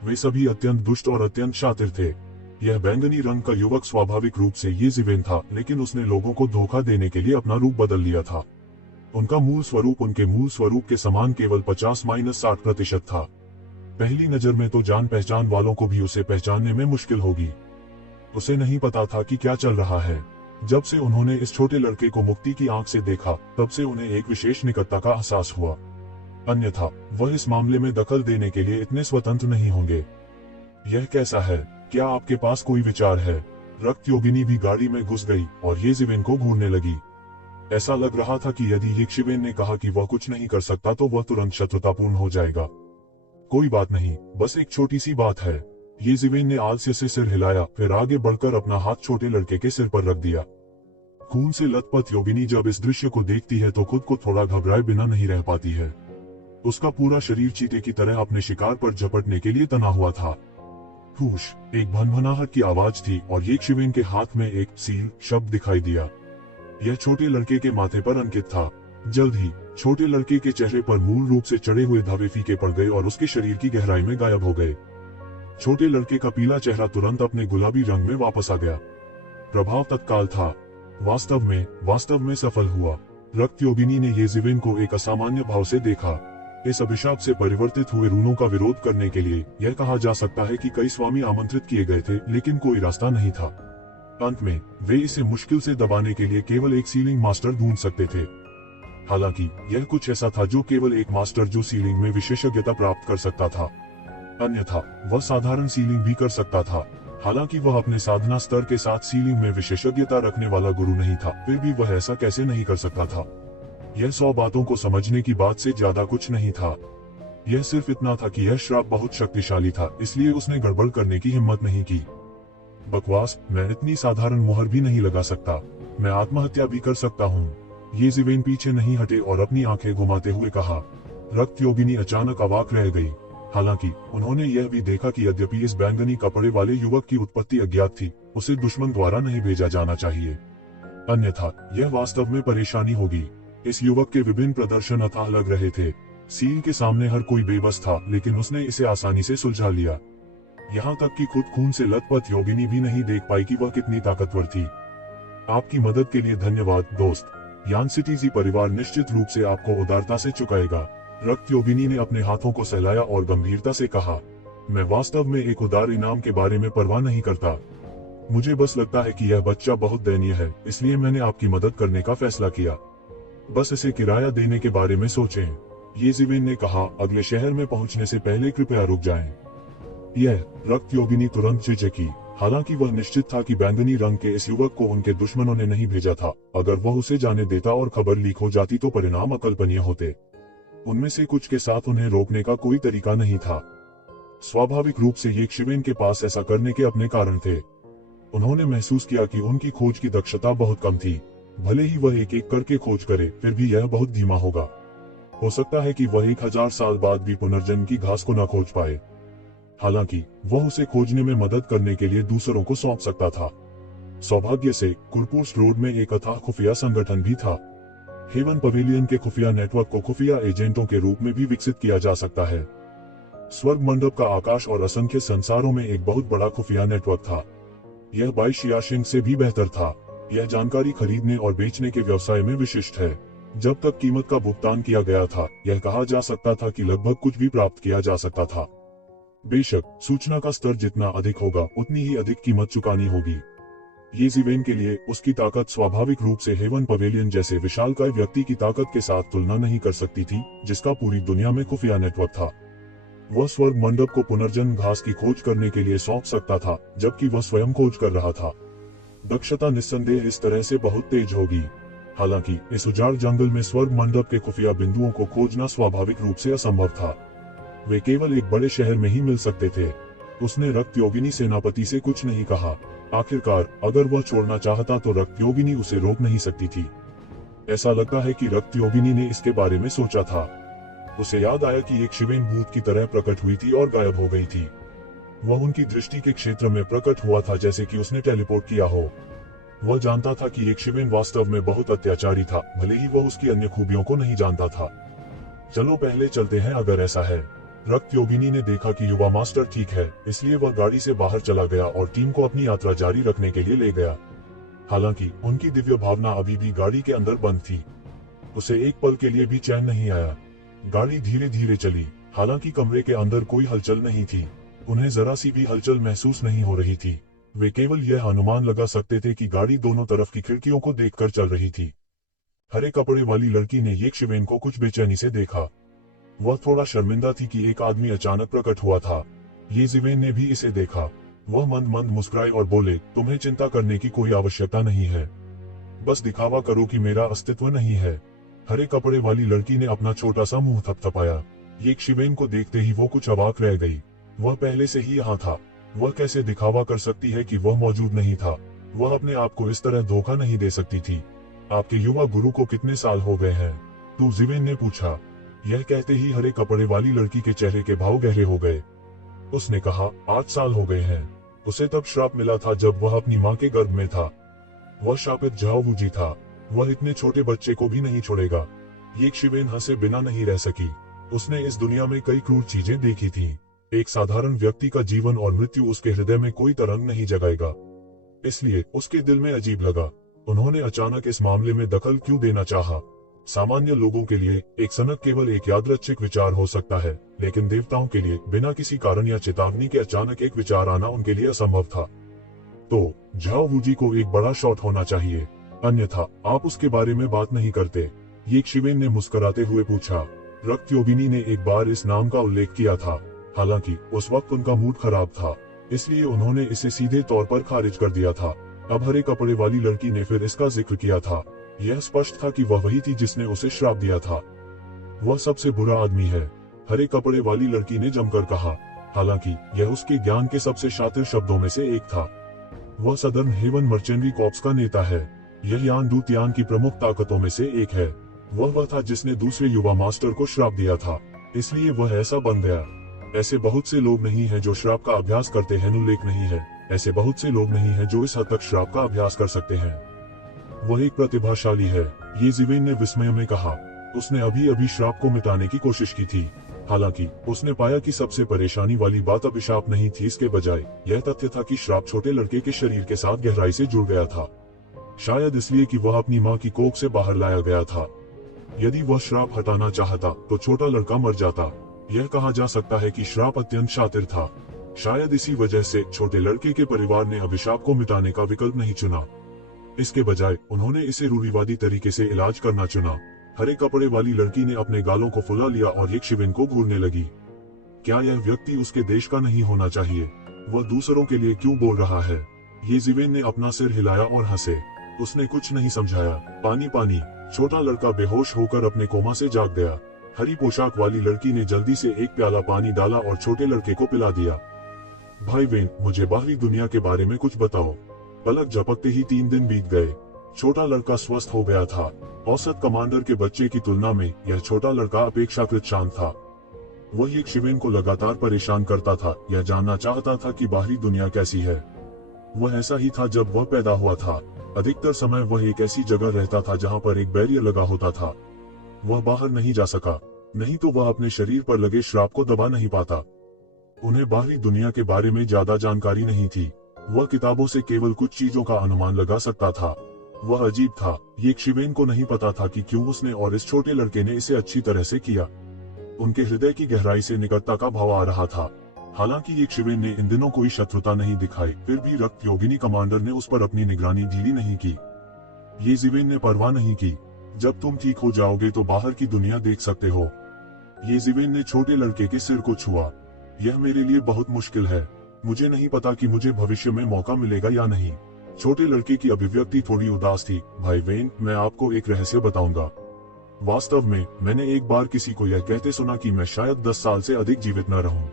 वे सभी अत्यंत दुष्ट और अत्यंत शातिर थे। यह बैंगनी रंग का युवक स्वाभाविक रूप से ये ज़िवेन था, लेकिन उसने लोगों को धोखा देने के लिए अपना रूप बदल लिया था। उनका मूल स्वरूप उनके मूल स्वरूप के समान केवल 50-60% था। पहली नजर में तो जान पहचान वालों को भी उसे पहचानने में मुश्किल होगी। उसे नहीं पता था कि क्या चल रहा है। जब से उन्होंने इस छोटे लड़के को मुक्ति की आंख से देखा, तब से उन्हें एक विशेष निकटता का एहसास हुआ। अन्यथा वह इस मामले में दखल देने के लिए इतने स्वतंत्र नहीं होंगे। यह कैसा है? क्या आपके पास कोई विचार है? रक्तयोगिनी भी गाड़ी में घुस गई और ये ज़िवेन को घूरने लगी। ऐसा लग रहा था कि यदि येशिवेन ने कहा कि वह कुछ नहीं कर सकता तो वह तुरंत शत्रुतापूर्ण हो जाएगा। कोई बात नहीं, बस एक छोटी सी बात है। ये ज़िवेन ने आलस्य से सिर हिलाया, फिर आगे बढ़कर अपना हाथ छोटे लड़के के सिर पर रख दिया। खून से लथपथ योगिनी जब इस दृश्य को देखती है तो खुद को थोड़ा घबराए बिना नहीं रह पाती है। उसका पूरा शरीर चीते की तरह अपने शिकार पर झपटने के लिए तना हुआ था। हुश! एक भनभनाहट की आवाज थी और येशिवेन के हाथ में एक सील शब्द दिखाई दिया। यह छोटे लड़के के माथे पर अंकित था। जल्द ही छोटे लड़के के चेहरे पर मूल रूप से चढ़े हुए धब्बे फीके पड़ गए और उसके शरीर की गहराई में गायब हो गए। छोटे लड़के का पीला चेहरा तुरंत अपने गुलाबी रंग में वापस आ गया। प्रभाव तत्काल था। वास्तव में सफल हुआ। रक्तयोगिनी ने ये ज़िवेन को एक असामान्य भाव से देखा। इस अभिशाप से परिवर्तित हुए रूनों का विरोध करने के लिए यह कहा जा सकता है कि कई स्वामी आमंत्रित किए गए थे, लेकिन कोई रास्ता नहीं था। अंत में वे इसे मुश्किल से दबाने के लिए केवल एक सीलिंग मास्टर ढूंढ सकते थे। हालांकि यह कुछ ऐसा था जो केवल एक मास्टर जो सीलिंग में विशेषज्ञता प्राप्त कर सकता था। अन्यथा वह साधारण सीलिंग भी कर सकता था। हालांकि वह अपने साधना स्तर के साथ सीलिंग में विशेषज्ञता रखने वाला गुरु नहीं था, फिर भी वह ऐसा कैसे नहीं कर सकता था। यह 100 बातों को समझने की बात से ज्यादा कुछ नहीं था। यह सिर्फ इतना था कि यह श्राप बहुत शक्तिशाली था, इसलिए उसने गड़बड़ करने की हिम्मत नहीं की। बकवास! मैं इतनी साधारण मुहर भी नहीं लगा सकता। मैं आत्महत्या भी कर सकता हूँ। ये ज़िवेन पीछे नहीं हटे और अपनी आंखें घुमाते हुए कहा। रक्तयोगिनी अचानक अवाक रह गई। हालांकि उन्होंने यह भी देखा कि यद्यपि इस बैंगनी कपड़े वाले युवक की उत्पत्ति अज्ञात थी, उसे दुश्मन द्वारा नहीं भेजा जाना चाहिए, अन्यथा यह वास्तव में परेशानी होगी। इस युवक के विभिन्न प्रदर्शन अथाह लग रहे थे। सील के सामने हर कोई बेबस था, लेकिन उसने इसे आसानी से सुलझा लिया। यहाँ तक कि खुद खून से लथपथ योगिनी भी नहीं देख पाई कि वह कितनी ताकतवर थी। आपकी मदद के लिए धन्यवाद दोस्त। यान सिटीजी परिवार निश्चित रूप से आपको उदारता से चुकाएगा। रक्तयोगिनी ने अपने हाथों को सहलाया और गंभीरता से कहा, मैं वास्तव में एक उदार इनाम के बारे में परवाह नहीं करता। मुझे बस लगता है कि यह बच्चा बहुत दयनीय है, इसलिए मैंने आपकी मदद करने का फैसला किया। बस इसे किराया देने के बारे में सोचें। ये ज़िवेन ने कहा, अगले शहर में पहुंचने से पहले कृपया रुक जाएं। यह रक्तयोगिनी तुरंत झिझकी। हालांकि वह निश्चित था कि बैंगनी रंग के इस युवक को उनके दुश्मनों ने नहीं भेजा था। अगर वह उसे जाने देता और खबर लीक हो जाती तो परिणाम अकल्पनीय होते। उनमें से कुछ के साथ उन्हें रोकने का कोई तरीका नहीं था। स्वाभाविक रूप से येशिवेन के पास ऐसा करने के अपने कारण थे। उन्होंने महसूस किया कि उनकी खोज की दक्षता बहुत कम थी। भले ही वह एक एक करके खोज करे, फिर भी यह बहुत धीमा होगा। हो सकता है कि वह 1000 साल बाद भी पुनर्जन्म की घास को न खोज पाए। हालांकि वह उसे खोजने में मदद करने के लिए दूसरों को सौंप सकता था। सौभाग्य से कुरपुस रोड में एक अथाह खुफिया संगठन भी था। हेवन पवेलियन के खुफिया नेटवर्क को खुफिया एजेंटों के रूप में भी विकसित किया जा सकता है। स्वर्ग मंडप का आकाश और असंख्य संसारों में एक बहुत बड़ा खुफिया नेटवर्क था। यह बाईशियाशिंग से भी बेहतर था। यह जानकारी खरीदने और बेचने के व्यवसाय में विशिष्ट है। जब तक कीमत का भुगतान किया गया था, यह कहा जा सकता था कि लगभग कुछ भी प्राप्त किया जा सकता था। बेशक सूचना का स्तर जितना अधिक होगा, उतनी ही अधिक कीमत चुकानी होगी। येज़िवेन के लिए उसकी ताकत स्वाभाविक रूप से हेवन पवेलियन जैसे विशालकाय व्यक्ति की ताकत के साथ तुलना नहीं कर सकती थी, जिसका पूरी दुनिया में खुफिया नेटवर्क था। वह स्वर्ग मंडप को पुनर्जन्म घास की खोज करने के लिए सौंप सकता था, जबकि वह स्वयं खोज कर रहा था। दक्षता निस्संदेह इस तरह से बहुत तेज होगी। हालांकि इस उजाड़ जंगल में स्वर्ग मंडप के खुफिया बिंदुओं को खोजना स्वाभाविक रूप से असंभव था। वे केवल एक बड़े शहर में ही मिल सकते थे। उसने रक्त योगिनी सेनापति से कुछ नहीं कहा। आखिरकार अगर वह छोड़ना चाहता तो रक्त योगिनी उसे रोक नहीं सकती थी। ऐसा लगता है कि रक्त योगिनी ने इसके बारे में सोचा था। उसे याद आया कि एक शिवेन भूत की तरह प्रकट हुई थी और गायब हो गई थी। वह उनकी दृष्टि के क्षेत्र में प्रकट हुआ था, जैसे कि उसने टेलीपोर्ट किया हो। वह जानता था कि एक शिवेन वास्तव में बहुत अत्याचारी था, भले ही वह उसकी अन्य खूबियों को नहीं जानता था। चलो पहले चलते हैं अगर ऐसा है। रक्त योगिनी ने देखा कि युवा मास्टर ठीक है, इसलिए वह गाड़ी से बाहर चला गया और टीम को अपनी यात्रा जारी रखने के लिए ले गया। हालांकि उनकी दिव्य भावना अभी भी गाड़ी के अंदर बंद थी। उसे एक पल के लिए भी चैन नहीं आया। गाड़ी धीरे धीरे चली, हालांकि कमरे के अंदर कोई हलचल नहीं थी। उन्हें जरा सी भी हलचल महसूस नहीं हो रही थी। वे केवल यह अनुमान लगा सकते थे कि गाड़ी दोनों तरफ की खिड़कियों को देखकर चल रही थी। हरे कपड़े वाली लड़की ने येज़िवेन को कुछ बेचैनी से देखा। वह थोड़ा शर्मिंदा थी कि एक आदमी अचानक प्रकट हुआ था। येज़िवेन ने भी इसे देखा। वह मंद मंद मुस्कुराए और बोले, तुम्हें चिंता करने की कोई आवश्यकता नहीं है। बस दिखावा करो कि मेरा अस्तित्व नहीं है। हरे कपड़े वाली लड़की ने अपना छोटा सा मुंह थपथपाया। येज़िवेन को देखते ही वो कुछ अवाक रह गई। वह पहले से ही यहाँ था। वह कैसे दिखावा कर सकती है कि वह मौजूद नहीं था। वह अपने आप को इस तरह धोखा नहीं दे सकती थी। आपके युवा गुरु को कितने साल हो गए हैं? येज़िवेन ने पूछा। यह कहते ही हरे कपड़े वाली लड़की के चेहरे के भाव गहरे हो गए। उसने कहा, 8 साल हो गए हैं। उसे तब श्राप मिला था जब वह अपनी माँ के गर्भ में था। वह शापित झाओ वूजी था। वह इतने छोटे बच्चे को भी नहीं छोड़ेगा। येज़िवेन हंसे बिना नहीं रह सकी। उसने इस दुनिया में कई क्रूर चीजें देखी थी। एक साधारण व्यक्ति का जीवन और मृत्यु उसके हृदय में कोई तरंग नहीं जगाएगा। इसलिए उसके दिल में अजीब लगा। उन्होंने अचानक इस मामले में दखल क्यों देना चाहा? सामान्य लोगों के लिए एक सनक केवल एक यादृच्छिक विचार हो सकता है, लेकिन देवताओं के लिए बिना किसी कारण या चेतावनी के अचानक एक विचार आना उनके लिए असंभव था। तो झाओ वूजी को एक बड़ा शॉट होना चाहिए, अन्यथा आप उसके बारे में बात नहीं करते। येज़िवेन ने मुस्कुराते हुए पूछा। रक्त योगिनी ने एक बार इस नाम का उल्लेख किया था, हालांकि उस वक्त उनका मूड खराब था, इसलिए उन्होंने इसे सीधे तौर पर खारिज कर दिया था। अब हरे कपड़े वाली लड़की ने फिर इसका जिक्र किया था। यह स्पष्ट था कि वह वही थी जिसने उसे श्राप दिया था। वह सबसे बुरा आदमी है, हरे कपड़े वाली लड़की ने जमकर कहा। हालांकि यह उसके ज्ञान के सबसे शातिर शब्दों में से एक था। वह सदर्न हेवन मर्चेंट्री कॉर्प्स का नेता है। यह यान दूत यान की प्रमुख ताकतों में से एक है। वह था जिसने दूसरे युवा मास्टर को श्राप दिया था, इसलिए वह ऐसा बन गया। ऐसे बहुत से लोग नहीं हैं जो श्राप का अभ्यास करते हैं, उल्लेख नहीं है। ऐसे बहुत से लोग नहीं हैं जो इस हद तक श्राप का अभ्यास कर सकते हैं। वह एक प्रतिभाशाली है, येज़िवेन ने विस्मय में कहा। उसने अभी अभी श्राप को मिटाने की कोशिश की थी। हालांकि उसने पाया कि सबसे परेशानी वाली बात अभिशाप नहीं थी, इसके बजाय यह तथ्य था कि श्राप छोटे लड़के के शरीर के साथ गहराई से जुड़ गया था। शायद इसलिए कि वह अपनी माँ की कोख से बाहर लाया गया था। यदि वह श्राप हटाना चाहता तो छोटा लड़का मर जाता। यह कहा जा सकता है कि श्राप अत्यंत शातिर था। शायद इसी वजह से छोटे लड़के के परिवार ने अभिशाप को मिटाने का विकल्प नहीं चुना। इसके बजाय उन्होंने इसे रूढ़िवादी तरीके से इलाज करना चुना। हरे कपड़े वाली लड़की ने अपने गालों को फुला लिया और येज़िवेन को घूरने लगी। क्या यह व्यक्ति उसके देश का नहीं होना चाहिए? वह दूसरों के लिए क्यों बोल रहा है? येज़िवेन ने अपना सिर हिलाया और हंसे। उसने कुछ नहीं समझाया। पानी पानी। छोटा लड़का बेहोश होकर अपने कोमा से जाग गया। हरी पोशाक वाली लड़की ने जल्दी से एक प्याला पानी डाला और छोटे लड़के को पिला दिया। भाई वेन, मुझे बाहरी दुनिया के बारे में कुछ बताओ। पलक झपकते ही 3 दिन बीत गए। छोटा लड़का स्वस्थ हो गया था। औसत कमांडर के बच्चे की तुलना में यह छोटा लड़का अपेक्षाकृत शांत था। वह येज़िवेन को लगातार परेशान करता था। यह जानना चाहता था कि बाहरी दुनिया कैसी है। वह ऐसा ही था जब वह पैदा हुआ था। अधिकतर समय वह एक ऐसी जगह रहता था जहां पर एक बैरियर लगा होता था। वह बाहर नहीं जा सका, नहीं तो वह अपने शरीर पर लगे श्राप को दबा नहीं पाता। उन्हें बाहरी दुनिया के बारे में ज्यादा जानकारी नहीं थी। वह किताबों से केवल कुछ चीजों का अनुमान लगा सकता था। वह अजीब था। ये शिवेन को नहीं पता था कि क्यों उसने और इस छोटे लड़के ने इसे अच्छी तरह से किया। उनके हृदय की गहराई से निकटता का भाव आ रहा था। हालांकि ये शिवेन ने इन दिनों कोई शत्रुता नहीं दिखाई, फिर भी रक्त योगिनी कमांडर ने उस पर अपनी निगरानी ढीली नहीं की। ये जिवेन ने परवाह नहीं की। जब तुम ठीक हो जाओगे तो बाहर की दुनिया देख सकते हो। ये जिवेन ने छोटे लड़के के सिर को छुआ। यह मेरे लिए बहुत मुश्किल है। मुझे नहीं पता कि मुझे भविष्य में मौका मिलेगा या नहीं। छोटे लड़के की अभिव्यक्ति थोड़ी उदास थी। भाई वेन, मैं आपको एक रहस्य बताऊंगा। वास्तव में मैंने एक बार किसी को यह कहते सुना कि मैं शायद 10 साल से अधिक जीवित न रहूं।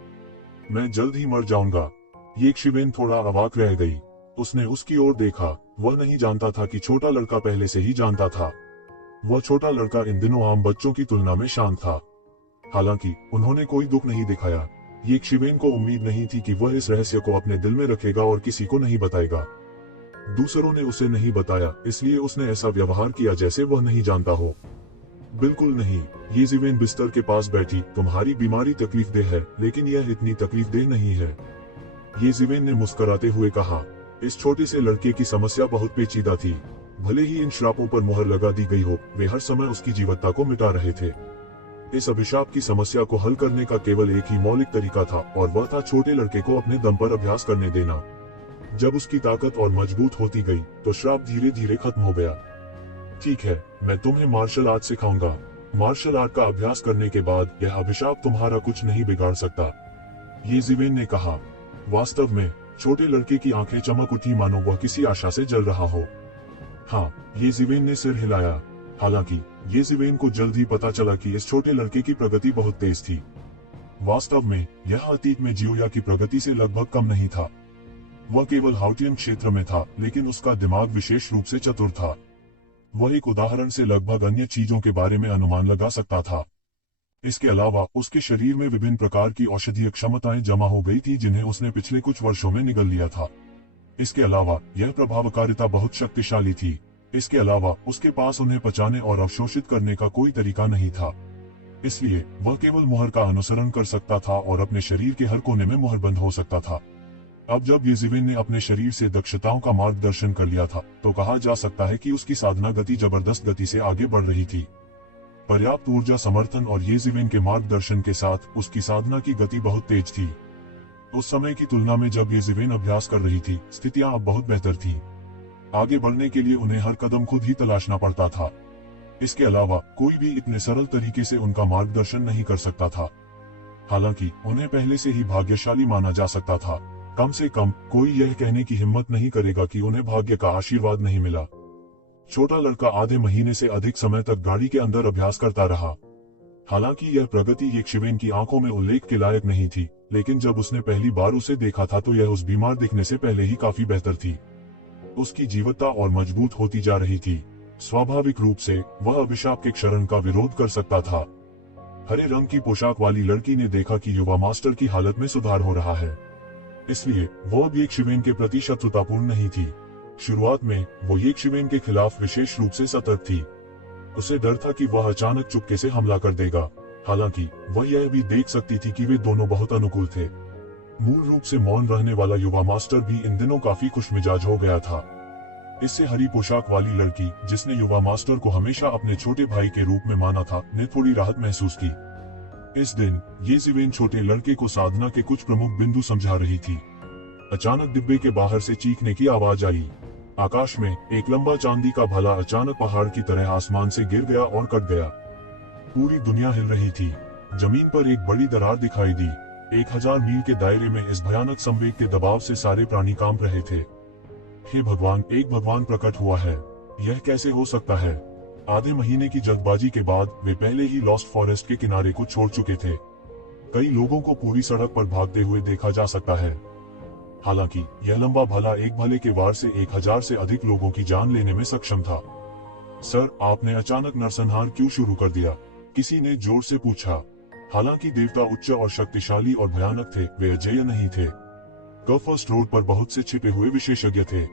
मैं जल्द ही मर जाऊंगा। ये शिवेन थोड़ा अवाक रह गई। उसने उसकी ओर देखा। वह नहीं जानता था कि छोटा लड़का पहले से ही जानता था। वह छोटा लड़का इन दिनों आम बच्चों की तुलना में शांत था। हालांकि उन्होंने कोई दुख नहीं दिखाया। ये शिवेन को उम्मीद नहीं थी कि वह इस रहस्य को अपने दिल में रखेगा और किसी को नहीं बताएगा। दूसरों ने उसे नहीं बताया, इसलिए उसने ऐसा व्यवहार किया जैसे वह नहीं जानता हो। बिल्कुल नहीं। ये जिवेन बिस्तर के पास बैठी। तुम्हारी बीमारी तकलीफदेह है, लेकिन यह इतनी तकलीफदेह नहीं है। ये जिवेन ने मुस्कुराते हुए कहा। इस छोटे से लड़के की समस्या बहुत पेचीदा थी। भले ही इन श्रापों पर मुहर लगा दी गई हो, वे हर समय उसकी जीवत्ता को मिटा रहे थे। इस अभिशाप की समस्या को हल करने का केवल एक ही मौलिक तरीका था, और वह था छोटे लड़के को अपने दम पर अभ्यास करने देना। जब उसकी ताकत और मजबूत होती गई, तो श्राप धीरे धीरे खत्म हो गया। ठीक है, मैं तुम्हें मार्शल आर्ट सिखाऊंगा। मार्शल आर्ट का अभ्यास करने के बाद यह अभिशाप तुम्हारा कुछ नहीं बिगाड़ सकता, ये जिवेन ने कहा। वास्तव में छोटे लड़के की आंखें चमक उठी, मानो वह किसी आशा से जल रहा हो। हाँ, ये जिवेन ने सिर हिलाया। हालांकि ये जिवेन को जल्द ही पता चला कि इस छोटे लड़के की प्रगति बहुत तेज थी। वास्तव में यह अतीत में जियोया की प्रगति से लगभग कम नहीं था। वह केवल हाउटियन क्षेत्र में था, लेकिन उसका दिमाग विशेष रूप से चतुर था। वह एक उदाहरण से लगभग अन्य चीजों के बारे में अनुमान लगा सकता था। इसके अलावा उसके शरीर में विभिन्न प्रकार की औषधीय क्षमताएं जमा हो गई थी, जिन्हें उसने पिछले कुछ वर्षों में निगल लिया था। इसके अलावा यह प्रभावकारिता बहुत शक्तिशाली थी। इसके अलावा उसके पास उन्हें पचाने और अवशोषित करने का कोई तरीका नहीं था। इसलिए वह केवल मुहर का अनुसरण कर सकता था और अपने शरीर के हर कोने में मुहरबंद हो सकता था। अब जब ये जिवेन ने अपने शरीर से दक्षताओं का मार्गदर्शन कर लिया था, तो कहा जा सकता है कि उसकी साधना गति जबरदस्त गति से आगे बढ़ रही थी। पर्याप्त ऊर्जा समर्थन और ये जिवेन के मार्गदर्शन के साथ उसकी साधना की गति बहुत तेज थी। उस समय की तुलना में जब ये जिवेन अभ्यास कर रही थी, स्थितियां अब बहुत बेहतर थी। आगे बढ़ने के लिए उन्हें हर कदम खुद ही तलाशना पड़ता था। इसके अलावा कोई भी इतने सरल तरीके से उनका मार्गदर्शन नहीं कर सकता था। हालांकि उन्हें पहले से ही भाग्यशाली माना जा सकता था। कम से कम कोई यह कहने की हिम्मत नहीं करेगा कि उन्हें भाग्य का आशीर्वाद नहीं मिला। छोटा लड़का आधे महीने से अधिक समय तक गाड़ी के अंदर अभ्यास करता रहा। हालांकि यह प्रगति ये शिवेन की आंखों में उल्लेख के लायक नहीं थी, लेकिन जब उसने पहली बार उसे देखा था तो यह उस बीमार दिखने से पहले ही काफी बेहतर थी। उसकी जीवत्ता और मजबूत होती जा रही थी। स्वाभाविक रूप से वह अभिशाप के क्षरण का विरोध कर सकता था। हरे रंग की पोशाक वाली लड़की ने देखा कि युवा मास्टर की हालत में सुधार हो रहा है, इसलिए वो अब शिवेन के प्रति शत्रुतापूर्ण नहीं थी। शुरुआत में वो शिवेन के खिलाफ विशेष रूप से सतर्क थी। उसे डर था कि वह अचानक चुपके से हमला कर देगा। हालांकि वह यह भी देख सकती थी कि वे दोनों बहुत अनुकूल थे। मूल रूप से मौन रहने वाला युवा मास्टर भी इन दिनों काफी खुशमिजाज हो गया था। इससे हरी पोशाक वाली लड़की, जिसने युवा मास्टर को हमेशा अपने छोटे भाई के रूप में माना था, ने थोड़ी राहत महसूस की। इस दिन ये जिवेन छोटे लड़के को साधना के कुछ प्रमुख बिंदु समझा रही थी। अचानक डिब्बे के बाहर से चीखने की आवाज आई। आकाश में एक लंबा चांदी का भाला अचानक पहाड़ की तरह आसमान से गिर गया और कट गया। पूरी दुनिया हिल रही थी। जमीन पर एक बड़ी दरार दिखाई दी। 1000 मील के दायरे में इस भयानक संवेग के दबाव से सारे प्राणी कांप रहे थे। हे भगवान, एक भगवान प्रकट हुआ है। यह कैसे हो सकता है? आधे महीने की जल्दबाजी के बाद वे पहले ही लॉस्ट फॉरेस्ट के किनारे को छोड़ चुके थे। कई लोगों को पूरी सड़क पर भागते हुए देखा जा सकता है। हालांकि यह लंबा भाला एक भाले के वार से 1000 से अधिक लोगों की जान लेने में सक्षम था। सर, आपने अचानक नरसंहार क्यों शुरू कर दिया? किसी ने जोर से पूछा। हालांकि देवता उच्च और शक्तिशाली और भयानक थे, वे अजेय नहीं थे। गफर्स्ट रोड पर बहुत से छिपे हुए विशेषज्ञ थे।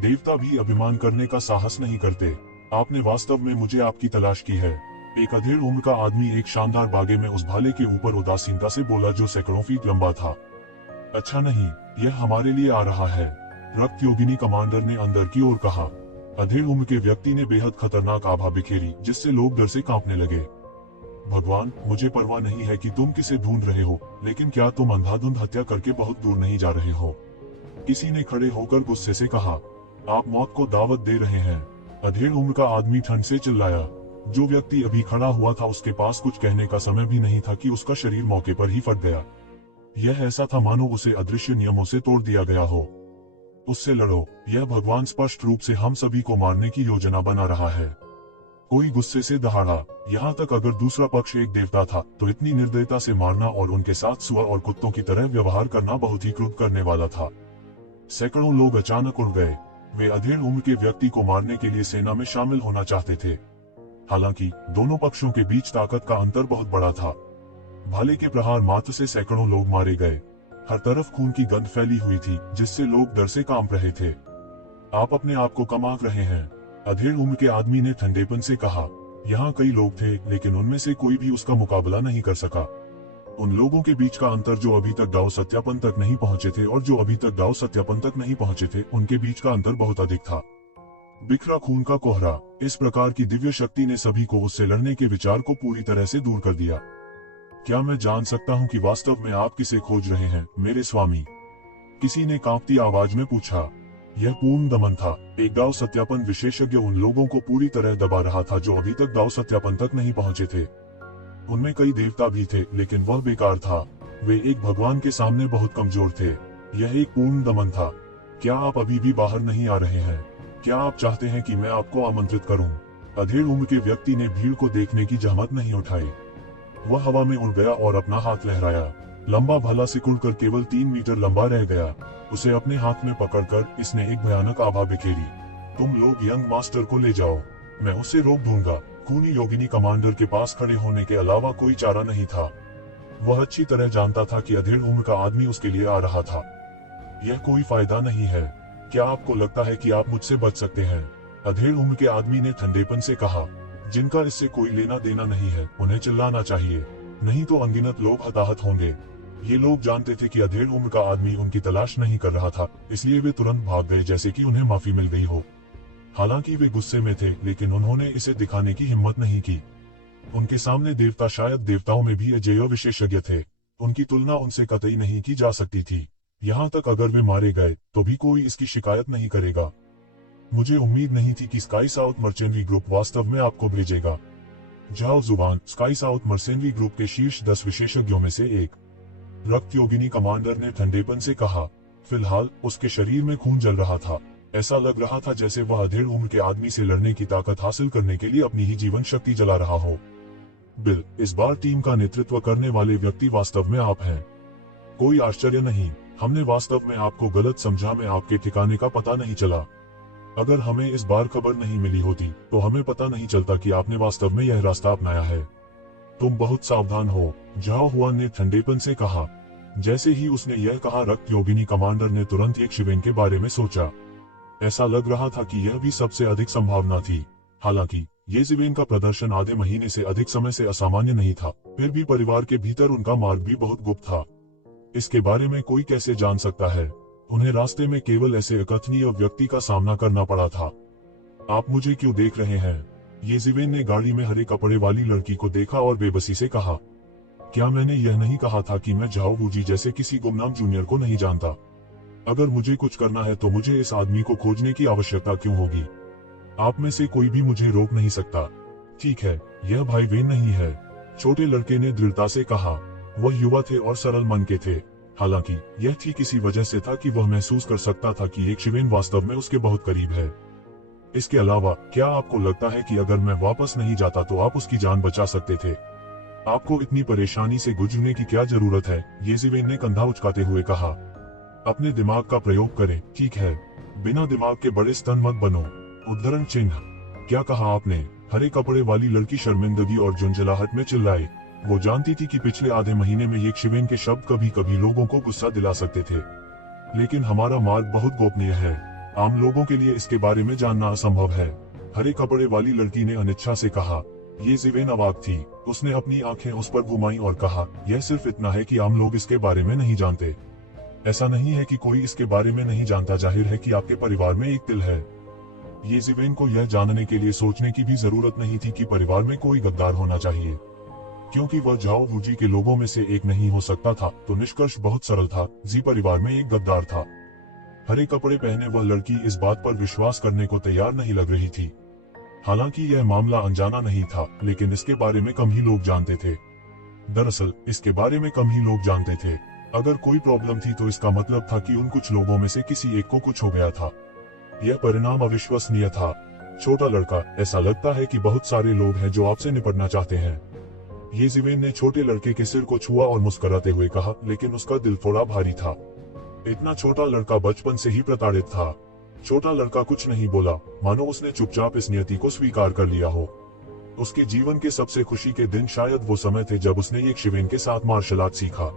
देवता भी अभिमान करने का साहस नहीं करते। आपने वास्तव में मुझे आपकी तलाश की है। एक अधेड़ उम्र का आदमी एक शानदार बागे में उस भाले के ऊपर उदासीनता से बोला, जो सैकड़ों फीट लंबा था। अच्छा नहीं, यह हमारे लिए आ रहा है, रक्त योगिनी कमांडर ने अंदर की ओर कहा। अधेड़ उम्र के व्यक्ति ने बेहद खतरनाक आभा बिखेरी, जिससे लोग डर से कांपने लगे। भगवान, मुझे परवाह नहीं है कि तुम किसे ढूंढ रहे हो, लेकिन क्या तुम अंधाधुंध हत्या करके बहुत दूर नहीं जा रहे हो? किसी ने खड़े होकर गुस्से से कहा। आप मौत को दावत दे रहे हैं। अधेड़ उम्र का आदमी ठंड से चिल्लाया। जो व्यक्ति अभी खड़ा हुआ था उसके पास कुछ कहने का समय भी नहीं था कि उसका शरीर मौके पर ही फट गया। यह ऐसा था मानो उसे अदृश्य नियमों से तोड़ दिया गया हो। उससे लड़ो, यह भगवान स्पष्ट रूप से हम सभी को मारने की योजना बना रहा है। कोई गुस्से से दहाड़ा। यहाँ तक अगर दूसरा पक्ष एक देवता था तो इतनी निर्दयता से मारना और उनके साथ सुअर और कुत्तों की तरह व्यवहार करना बहुत ही क्रुद्ध करने वाला था। सैकड़ों लोग अचानक उड़ गए। वे अधेड़ उम्र के व्यक्ति को मारने के लिए सेना में शामिल होना चाहते थे। हालांकि दोनों पक्षों के बीच ताकत का अंतर बहुत बड़ा था। भाले के प्रहार मात्र से सैकड़ों लोग मारे गए। हर तरफ खून की गंध फैली हुई थी, जिससे लोग डर से कांप रहे थे। आप अपने आप को कम आंक रहे हैं, अधेड़ उम्र के आदमी ने ठंडेपन से कहा। यहाँ कई लोग थे, लेकिन उनमें से कोई भी उसका मुकाबला नहीं कर सका। उन लोगों के बीच का अंतर जो अभी तक दाव सत्यापन तक नहीं पहुंचे थे और जो अभी तक दाव सत्यापन तक नहीं पहुंचे थे, उनके बीच का अंतर बहुत अधिक था। बिखरा खून का कोहरा। इस प्रकार की दिव्य शक्ति ने सभी को उससे लड़ने के विचार को पूरी तरह से दूर कर दिया। क्या मैं जान सकता हूँ कि वास्तव में आप किसे खोज रहे हैं, मेरे स्वामी? किसी ने कांपती आवाज में पूछा। यह पूर्ण दमन था। एक दाव सत्यापन विशेषज्ञ उन लोगों को पूरी तरह दबा रहा था जो अभी तक दाव सत्यापन तक नहीं पहुंचे थे। उनमें कई देवता भी थे, लेकिन वह बेकार था। वे एक भगवान के सामने बहुत कमजोर थे। यह एक पूर्ण दमन था। क्या आप अभी भी बाहर नहीं आ रहे हैं? क्या आप चाहते हैं कि मैं आपको आमंत्रित करूं? अधेड़ उम्र के व्यक्ति ने भीड़ को देखने की जहमत नहीं उठाई। वह हवा में उड़ गया और अपना हाथ लहराया। लंबा भाला सिकुड़कर केवल 3 मीटर लंबा रह गया। उसे अपने हाथ में पकड़कर इसने एक भयानक आभा बिखेरी। तुम लोग यंग मास्टर को ले जाओ, मैं उसे रोक दूंगा। खूनी योगिनी कमांडर के पास खड़े होने के अलावा कोई चारा नहीं था। वह अच्छी तरह जानता था कि अधेड़ उम्र का आदमी उसके लिए आ रहा था। यह कोई फायदा नहीं है। क्या आपको लगता है कि आप मुझसे बच सकते हैं? अधेड़ उम्र के आदमी ने ठंडेपन से कहा। जिनका इससे कोई लेना देना नहीं है, उन्हें चिल्लाना चाहिए, नहीं तो अनगिनत लोग हताहत होंगे। ये लोग जानते थे कि अधेड़ उम्र का आदमी उनकी तलाश नहीं कर रहा था, इसलिए वे तुरंत भाग गए जैसे कि उन्हें माफी मिल गई हो। हालांकि वे गुस्से में थे, लेकिन उन्होंने इसे दिखाने की हिम्मत नहीं की। उनके सामने देवता, शायद देवताओं में भी अजेय विशेषज्ञ थे। उनकी तुलना उनसे कतई नहीं की जा सकती थी। यहाँ तक अगर वे मारे गए तो भी कोई इसकी शिकायत नहीं करेगा। मुझे उम्मीद नहीं थी कि स्काई साउथ मर्चेंट्री ग्रुप वास्तव में आपको भेजेगा। जाओ जुबान। स्काई साउथ मर्चेंट्री ग्रुप के शीर्ष 10 विशेषज्ञों में से एक, रक्त योगिनी कमांडर ने ठंडेपन से कहा। फिलहाल उसके शरीर में खून जल रहा था। ऐसा लग रहा था जैसे वह अधेड़ उम्र के आदमी से लड़ने की ताकत हासिल करने के लिए अपनी ही जीवन शक्ति जला रहा हो। बिल, इस बार टीम का नेतृत्व करने वाले व्यक्ति वास्तव में आप हैं। कोई आश्चर्य नहीं, हमने वास्तव में आपको गलत समझा। में आपके ठिकाने का पता नहीं चला। अगर हमें इस बार खबर नहीं मिली होती तो हमें पता नहीं चलता कि आपने वास्तव में यह रास्ता अपनाया है। तुम बहुत सावधान हो, झाओ हुआन ने ठंडेपन से कहा। जैसे ही उसने यह कहा, रक्त योगिनी कमांडर ने तुरंत एक शिवेन के बारे में सोचा। ऐसा लग रहा था कि यह भी सबसे अधिक संभावना थी। हालांकि ये शिवेन का प्रदर्शन आधे महीने से अधिक समय से असामान्य नहीं था, फिर भी परिवार के भीतर उनका मार्ग भी बहुत गुप्त था। इसके बारे में कोई कैसे जान सकता है? उन्हें रास्ते में केवल ऐसे अकथनीय व्यक्ति का सामना करना पड़ा था। आप मुझे क्यों देख रहे हैं? ये शिवेन ने गाड़ी में हरे कपड़े वाली लड़की को देखा और बेबसी से कहा। क्या मैंने यह नहीं कहा था कि मैं झाओ वूजी जैसे किसी गुमनाम जूनियर को नहीं जानता? अगर मुझे कुछ करना है तो मुझे इस आदमी को खोजने की आवश्यकता क्यों होगी? आप में से कोई भी मुझे रोक नहीं सकता। ठीक है, यह भाई वेन नहीं है, छोटे लड़के ने दृढ़ता से कहा। वह युवा थे और सरल मन के थे। हालांकि यह ठीक इसी वजह से था कि वह महसूस कर सकता था कि एक शिवेन वास्तव में उसके बहुत करीब है। इसके अलावा, क्या आपको लगता है कि अगर मैं वापस नहीं जाता तो आप उसकी जान बचा सकते थे? आपको इतनी परेशानी से गुजरने की क्या जरूरत है? ये शिवेन ने कंधा उचकाते हुए कहा। अपने दिमाग का प्रयोग करें, ठीक है? बिना दिमाग के बड़े स्तन मत बनो। उद्धरण चिन्ह। क्या कहा आपने? हरे कपड़े वाली लड़की शर्मिंदगी और झुंझलाहट में चिल्लाई। वो जानती थी कि पिछले आधे महीने में ये शिवेन के शब्द कभी कभी लोगों को गुस्सा दिला सकते थे, लेकिन हमारा मार्ग बहुत गोपनीय है। आम लोगों के लिए इसके बारे में जानना असंभव है। हरे कपड़े वाली लड़की ने अनिच्छा से कहा। ये शिवेन अवाक थी। उसने अपनी आंखें उस पर घुमाई और कहा, यह सिर्फ इतना है कि आम लोग इसके बारे में नहीं जानते। ऐसा नहीं है कि कोई इसके बारे में नहीं जानता। जाहिर है कि आपके परिवार में एक तिल है। येज़ेवेन को यह जानने के लिए सोचने की भी जरूरत नहीं थी कि परिवार में कोई गद्दार होना चाहिए, क्योंकि वह झाओ वूजी के लोगों में से एक नहीं हो सकता था। तो निष्कर्ष बहुत सरल था, जी परिवार में एक गद्दार था। हरे कपड़े पहने वह लड़की इस बात पर विश्वास करने को तैयार नहीं लग रही थी। हालांकि यह मामला अनजाना नहीं था, लेकिन इसके बारे में कम ही लोग जानते थे। दरअसल इसके बारे में कम ही लोग जानते थे। अगर कोई प्रॉब्लम थी तो इसका मतलब था कि उन कुछ लोगों में से किसी एक को कुछ हो गया था। यह परिणाम अविश्वसनीय था। छोटा लड़का, ऐसा लगता है कि बहुत सारे लोग हैं जो आपसे निपटना चाहते हैं। येज़ेवेन ने छोटे लड़के के सिर को छुआ और मुस्कुराते हुए कहा, लेकिन उसका दिल थोड़ा भारी था। इतना छोटा लड़का बचपन से ही प्रताड़ित था। छोटा लड़का कुछ नहीं बोला, मानो उसने चुपचाप इस नियति को स्वीकार कर लिया हो। उसके जीवन के सबसे खुशी के दिन शायद वो समय थे जब उसने एक शिवेन के साथ मार्शल आर्ट सीखा।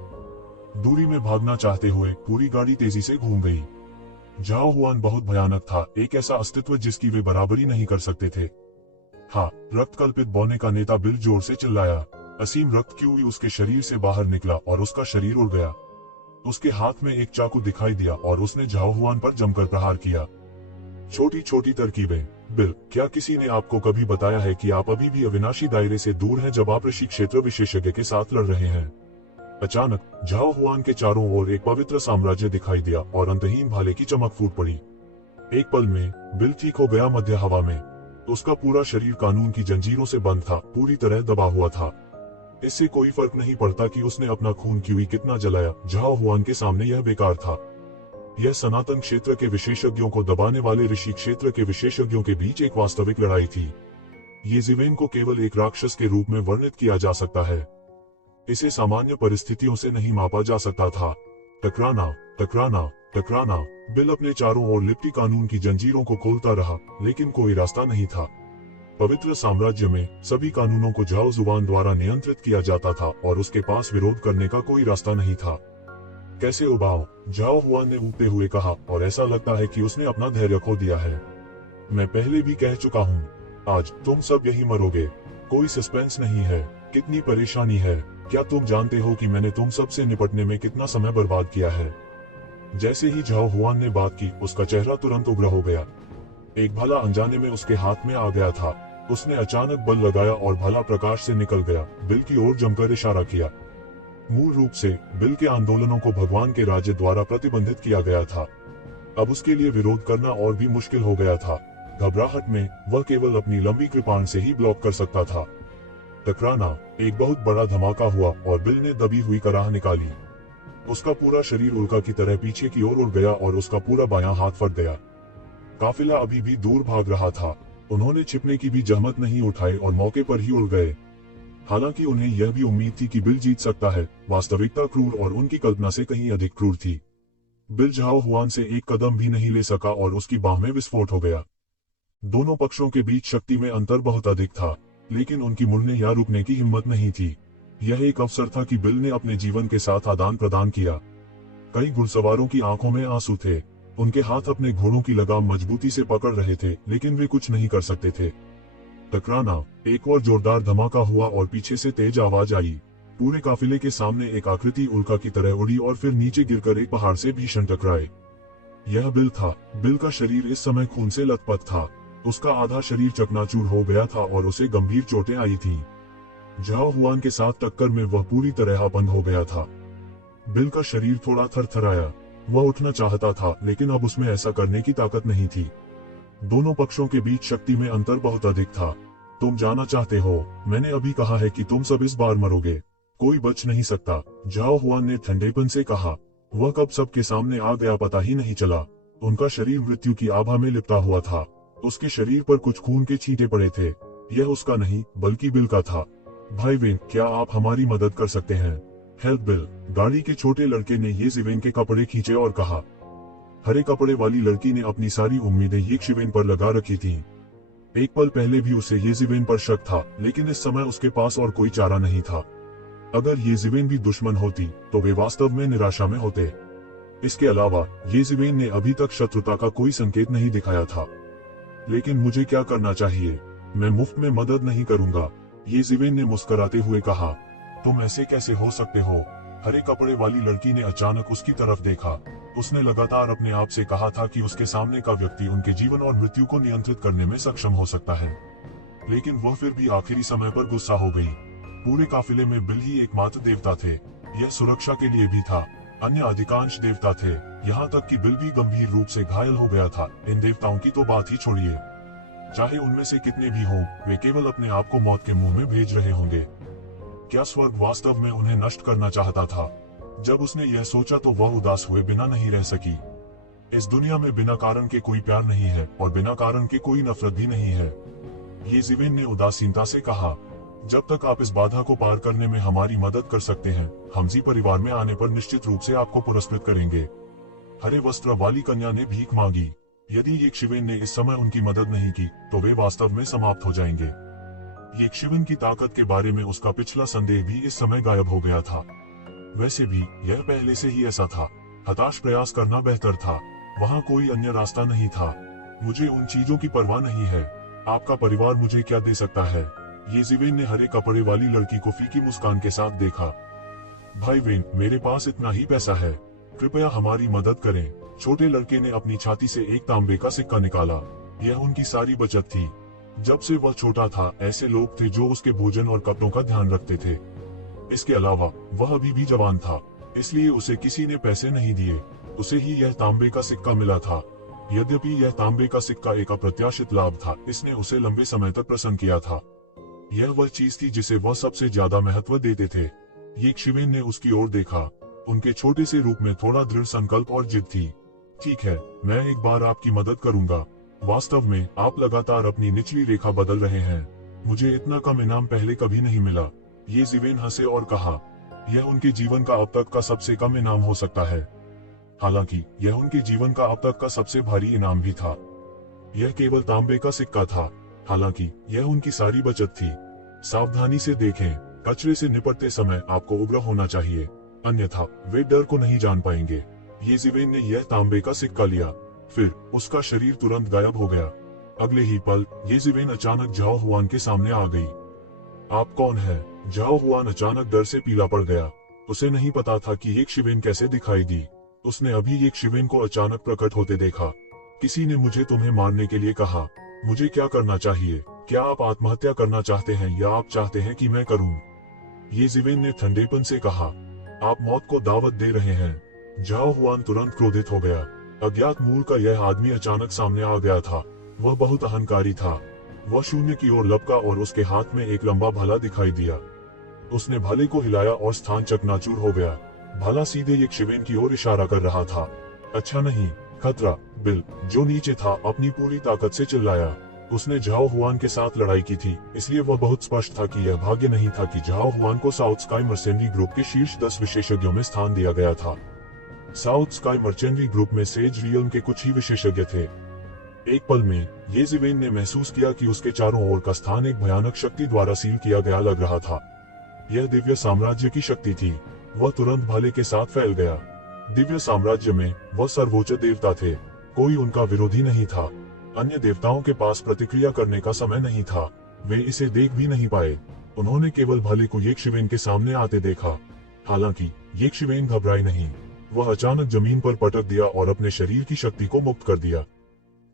दूरी में भागना चाहते हुए पूरी गाड़ी तेजी से घूम गई। झाओ हुआन बहुत भयानक था, एक ऐसा अस्तित्व जिसकी वे बराबरी नहीं कर सकते थे। हाँ, रक्त कल्पित बौने का नेता बिल जोर से चिल्लाया। असीम रक्त क्यूई उसके शरीर से बाहर निकला और उसका शरीर उड़ गया। उसके हाथ में एक चाकू दिखाई दिया और उसने झाओ हुआन पर जमकर प्रहार किया। छोटी छोटी तरकीबें। बिल, क्या किसी ने आपको कभी बताया है कि आप अभी भी अविनाशी दायरे से दूर हैं जब आप ऋषि क्षेत्र विशेषज्ञ के साथ लड़ रहे हैं? अचानक झाओ हुआन के चारों ओर एक पवित्र साम्राज्य दिखाई दिया और अंतहीन भाले की चमक फूट पड़ी। एक पल में बिल ठीक हो गया मध्य हवा में। उसका पूरा शरीर कानून की जंजीरों से बंद था, पूरी तरह दबा हुआ था। इससे कोई फर्क नहीं पड़ता कि उसने अपना खून क्यों कितना जलाया, झाओ हुआन के सामने यह बेकार था। यह सनातन क्षेत्र के विशेषज्ञों को दबाने वाले ऋषि क्षेत्र के विशेषज्ञों के बीच एक वास्तविक लड़ाई थी। येज़ेवेन को केवल एक राक्षस के रूप में वर्णित किया जा सकता है। इसे सामान्य परिस्थितियों से नहीं मापा जा सकता था। टकराना, टकराना, टकराना। बिल अपने चारों ओर लिपटी कानून की जंजीरों को खोलता रहा, लेकिन कोई रास्ता नहीं था। पवित्र साम्राज्य में सभी कानूनों को झाओ जुबान द्वारा नियंत्रित किया जाता था और उसके पास विरोध करने का कोई रास्ता नहीं था। कैसे उबाओ, झाओ हुआन ने ऊबते हुए कहा, और ऐसा लगता है कि उसने अपना धैर्य खो दिया है। मैं पहले भी कह चुका हूँ, आज तुम सब यही मरोगे। कोई सस्पेंस नहीं है। कितनी परेशानी है। क्या तुम जानते हो कि मैंने तुम सब से निपटने में कितना समय बर्बाद किया है? जैसे ही झाओ हुआन ने बात की, उसका चेहरा तुरंत उग्र हो गया। एक भाला अनजाने में उसके हाथ में आ गया था। उसने अचानक बल लगाया और भाला प्रकाश से निकल गया। बिल की ओर जमकर इशारा किया। मूल रूप से बिल के आंदोलनों को भगवान के राज्य द्वारा प्रतिबंधित किया गया था। अब उसके लिए विरोध करना और भी मुश्किल हो गया था। घबराहट में वह केवल अपनी लंबी कृपाण से ही ब्लॉक कर सकता था। टकराना। एक बहुत बड़ा धमाका हुआ और बिल ने दबी हुई कराह निकाली। उसका पूरा शरीर उल्का की तरह पीछे की ओर उड़ गया और उसका पूरा बायां हाथ फट गया। काफिला अभी भी दूर भाग रहा था। उन्होंने छिपने की भी जहमत नहीं उठाई और मौके पर ही उड़ गए। हालांकि उन्हें यह भी उम्मीद थी कि बिल जीत सकता है। वास्तविकता क्रूर और उनकी कल्पना से कहीं अधिक क्रूर थी। बिल झाओ हुआन से एक कदम भी नहीं ले सका और उसकी बाह में विस्फोट हो गया। दोनों पक्षों के बीच शक्ति में अंतर बहुत अधिक था, लेकिन उनकी मुड़ने या रुकने की हिम्मत नहीं थी। यह एक अवसर था कि बिल ने अपने जीवन के साथ आदान प्रदान किया। कई घुड़सवारों की आंखों में आंसू थे। उनके हाथ अपने घोड़ों की लगाम मजबूती से पकड़ रहे थे, लेकिन वे कुछ नहीं कर सकते थे। टकराना। एक और जोरदार धमाका हुआ और पीछे से तेज आवाज आई। पूरे काफिले के सामने एक आकृति उल्का की तरह उड़ी और फिर नीचे गिरकर एक पहाड़ से भीषण टकराए। यह बिल था। बिल का शरीर इस समय खून से लथपथ था। उसका आधा शरीर चकनाचूर हो गया था और उसे गंभीर चोटें आई थीं। झाओ हुआन के साथ टक्कर में वह पूरी तरह अपंग हो गया था। बिल का शरीर थोड़ा थरथराया। वह उठना चाहता था, लेकिन अब उसमें ऐसा करने की ताकत नहीं थी। दोनों पक्षों के बीच शक्ति में अंतर बहुत अधिक था। तुम जाना चाहते हो? मैंने अभी कहा है कि तुम सब इस बार मरोगे। कोई बच नहीं सकता, झाओ हुआन ने ठंडेपन से कहा। वह कब सबके सामने आ गया पता ही नहीं चला। उनका शरीर मृत्यु की आभा में लिपटा हुआ था। उसके शरीर पर कुछ खून के छींटे पड़े थे। यह उसका नहीं, बल्कि बिल का था। भाई वेन, क्या आप हमारी मदद कर सकते हैं? Help bill. गाड़ी के छोटे लड़के ने येज़ेवेन के कपड़े खींचे और कहा। हरे कपड़े वाली लड़की ने अपनी सारी उम्मीदें येज़ेवेन पर लगा रखी थीं। एक पल पहले भी उसे येज़ेवेन पर शक था, लेकिन इस समय उसके पास और कोई चारा नहीं था। अगर येज़ेवेन भी दुश्मन होती, तो वे वास्तव में निराशा में होते। इसके अलावा येज़ेवेन ने अभी तक शत्रुता का कोई संकेत नहीं दिखाया था। लेकिन मुझे क्या करना चाहिए? मैं मुफ्त में मदद नहीं करूंगा, येज़ेवेन ने मुस्कुराते हुए कहा। तुम ऐसे कैसे हो सकते हो? हरे कपड़े वाली लड़की ने अचानक उसकी तरफ देखा। उसने लगातार अपने आप से कहा था कि उसके सामने का व्यक्ति उनके जीवन और मृत्यु को नियंत्रित करने में सक्षम हो सकता है, लेकिन वह फिर भी आखिरी समय पर गुस्सा हो गई। पूरे काफिले में बिल ही एकमात्र देवता थे। यह सुरक्षा के लिए भी था। अन्य अधिकांश देवता थे, यहाँ तक कि बिल भी गंभीर रूप से घायल हो गया था। इन देवताओं की तो बात ही छोड़िए, चाहे उनमें से कितने भी हों, वे केवल अपने आप को मौत के मुंह में भेज रहे होंगे। क्या स्वर्ग वास्तव में उन्हें नष्ट करना चाहता था? जब उसने यह सोचा तो वह उदास हुए बिना नहीं रह सकी। इस दुनिया में बिना कारण के कोई प्यार नहीं है और बिना कारण के कोई नफरत भी नहीं है, ये ज़िवेन ने उदासीनता से कहा। जब तक आप इस बाधा को पार करने में हमारी मदद कर सकते हैं, हम जी परिवार में आने पर निश्चित रूप से आपको पुरस्कृत करेंगे। हरे वस्त्र वाली कन्या ने भीख मांगी। यदि यक्षविन ने इस समय उनकी मदद नहीं की तो वे वास्तव में समाप्त हो जाएंगे। यक्षविन की ताकत के बारे में उसका पिछला संदेह भी इस समय गायब हो गया था। वैसे भी यह पहले से ही ऐसा था। हताश प्रयास करना बेहतर था। वहाँ कोई अन्य रास्ता नहीं था। मुझे उन चीजों की परवाह नहीं है। आपका परिवार मुझे क्या दे सकता है? ये ज़िवेन ने हरे कपड़े वाली लड़की को फीकी मुस्कान के साथ देखा। भाई वेन, मेरे पास इतना ही पैसा है, कृपया हमारी मदद करें। छोटे लड़के ने अपनी छाती से एक तांबे का सिक्का निकाला। यह उनकी सारी बचत थी। जब से वह छोटा था, ऐसे लोग थे जो उसके भोजन और कपड़ों का ध्यान रखते थे। इसके अलावा वह अभी भी जवान था, इसलिए उसे किसी ने पैसे नहीं दिए। उसे ही यह तांबे का सिक्का मिला था। यद्यपि यह तांबे का सिक्का एक अप्रत्याशित लाभ था, इसने उसे लंबे समय तक प्रसन्न किया था। यह वह चीज थी जिसे वह सबसे ज्यादा महत्व देते थे। यक्षविन ने उसकी ओर देखा। उनके छोटे से रूप में थोड़ा दृढ़ संकल्प और जिद थी। ठीक है, मैं एक बार आपकी मदद करूंगा। वास्तव में आप लगातार अपनी निचली रेखा बदल रहे हैं। मुझे इतना कम इनाम पहले कभी नहीं मिला। ये ज़िवेन हंसे और कहा, यह उनके जीवन का अब तक का सबसे कम इनाम हो सकता है। हालांकि यह उनके जीवन का अब तक का सबसे भारी इनाम भी था। यह केवल तांबे का सिक्का था, हालांकि यह उनकी सारी बचत थी। सावधानी से देखें, कचरे से निपटते समय आपको उग्र होना चाहिए, अन्यथा वे डर को नहीं जान पाएंगे। ये ज़िवेन ने यह तांबे का सिक्का लिया, फिर उसका शरीर तुरंत गायब हो गया। अगले ही पल ये ज़िवेन अचानक झाओ हुआन के सामने आ गई। आप कौन है? झाओ हुआन अचानक डर से पीला पड़ गया। उसे नहीं पता था कि यक्षविन कैसे दिखाई दी। उसने अभी यक्षविन को अचानक प्रकट होते देखा। किसी ने मुझे तुम्हें मारने के लिए कहा। मुझे क्या करना चाहिए? क्या आप आत्महत्या करना चाहते हैं या आप चाहते हैं कि मैं करूं? ये ज़िवेन ने ठंडेपन से कहा। आप मौत को दावत दे रहे हैं। झाओ हुआन तुरंत क्रोधित हो गया। अज्ञात मूल का यह आदमी अचानक सामने आ गया था। वह बहुत अहंकारी था। वह शून्य की ओर लपका और उसके हाथ में एक लंबा भाला दिखाई दिया। उसने भाले को हिलाया और स्थान चकनाचूर हो गया। भाला सीधे यक्षविन की ओर इशारा कर रहा था। अच्छा नहीं, खतरा। बिल, जो नीचे था, अपनी पूरी ताकत से चिल्लाया। उसने झाओ हुआन के साथ लड़ाई की थी, इसलिए वह बहुत स्पष्ट था कि यह भाग्य नहीं था कि झाओ हुआन को साउथ स्काई मर्चेंट्री ग्रुप के शीर्ष 10 विशेषज्ञों में स्थान दिया गया था। साउथ स्काई मर्चेंट्री ग्रुप में सेज रियल्म के कुछ ही विशेषज्ञ थे। एक पल में ये ज़िवेन ने महसूस किया कि उसके चारों ओर का स्थान एक भयानक शक्ति द्वारा सील किया गया लग रहा था। यह दिव्य साम्राज्य की शक्ति थी। वह तुरंत भाले के साथ फैल गया। दिव्य साम्राज्य में वह सर्वोच्च देवता थे। कोई उनका विरोधी नहीं था। अन्य देवताओं के पास प्रतिक्रिया करने का समय नहीं था। वे इसे देख भी नहीं पाए। उन्होंने केवल भाले को यक्षविन के सामने आते देखा। हालांकि यक्षविन घबराई नहीं। वह अचानक जमीन पर पटक दिया और अपने शरीर की शक्ति को मुक्त कर दिया।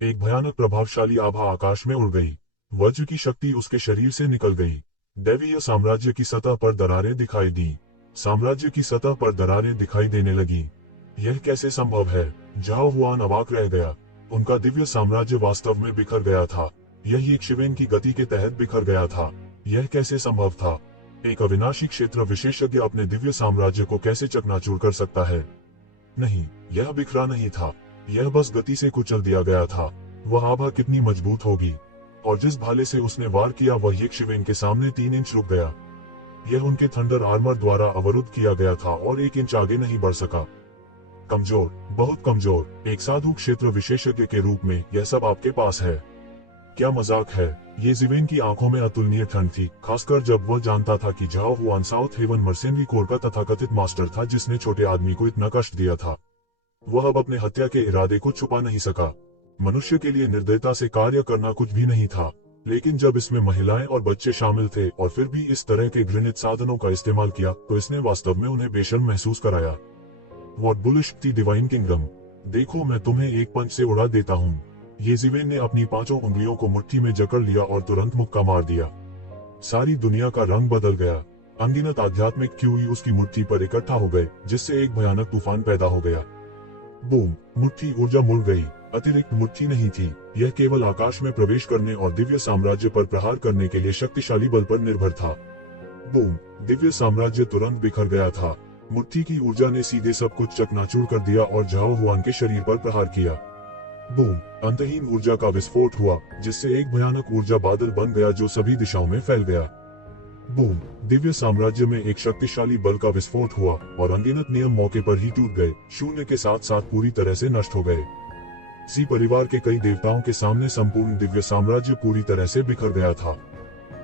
एक भयानक प्रभावशाली आभा आकाश में उड़ गई। वज्र की शक्ति उसके शरीर से निकल गई। दैवीय साम्राज्य की सतह पर दरारें दिखाई दी। साम्राज्य की सतह पर दरारें दिखाई देने लगी। यह कैसे संभव है? झाओ हुआन अवाक रह गया। उनका दिव्य साम्राज्य वास्तव में बिखर गया था। यह यक्षविन की गति के तहत बिखर गया था। यह कैसे संभव था? एक अविनाशी क्षेत्र विशेषज्ञ अपने दिव्य साम्राज्य को कैसे चकनाचूर कर सकता है? नहीं, यह बिखरा नहीं था। यह बस गति से कुचल दिया गया था। वह आभा कितनी मजबूत होगी? और जिस भाले से उसने वार किया वह यक्षविन के सामने 3 इंच रुक गया। यह उनके थंडर आर्मर द्वारा अवरुद्ध किया गया था और 1 इंच आगे नहीं बढ़ सका। कमजोर, बहुत कमजोर। एक साधु क्षेत्र विशेषज्ञ के रूप में यह सब आपके पास है? क्या मजाक है? ये ज़िवेन की आंखों में अतुलनीय ठंड थी, खासकर जब वह जानता था कि Zhao Huan South Haven mercenary corps का तथाकथित मास्टर था जिसने छोटे आदमी को इतना कष्ट दिया था। वह अब अपने हत्या के इरादे को छुपा नहीं सका। मनुष्य के लिए निर्दयता से कार्य करना कुछ भी नहीं था, लेकिन जब इसमें महिलाएं और बच्चे शामिल थे और फिर भी इस तरह के घृणित साधनों का इस्तेमाल किया तो इसने वास्तव में उन्हें बेशर्म महसूस कराया। What bullish the divine kingdom, देखो मैं तुम्हें एक पंच से उड़ा देता हूँ। येज़ेबेल ने अपनी 5 उंगलियों को मुट्ठी में जकड़ लिया और तुरंत मुक्का मार दिया। सारी दुनिया का रंग बदल गया। अनगिनत आध्यात्मिक क्यूई उसकी मुट्ठी पर इकट्ठा हो गए, जिससे एक भयानक तूफान पैदा हो गया। बूम, मुट्ठी ऊर्जा मुड़ गई। अतिरिक्त मुट्ठी नहीं थी, यह केवल आकाश में प्रवेश करने और दिव्य साम्राज्य पर प्रहार करने के लिए शक्तिशाली बल पर निर्भर था। बूम, दिव्य साम्राज्य तुरंत बिखर गया था। मुट्ठी की ऊर्जा ने सीधे सब कुछ चकनाचूर कर दिया और झाओ हुआन के शरीर पर प्रहार किया। बूम, अंतहीन ऊर्जा का विस्फोट हुआ, जिससे एक भयानक ऊर्जा बादल बन गया जो सभी दिशाओं में फैल गया। बूम, दिव्य साम्राज्य में एक शक्तिशाली बल का विस्फोट हुआ और अनगिनत नियम मौके पर ही टूट गए, शून्य के साथ साथ पूरी तरह से नष्ट हो गए। सी परिवार के कई देवताओं के सामने संपूर्ण दिव्य साम्राज्य पूरी तरह से बिखर गया था।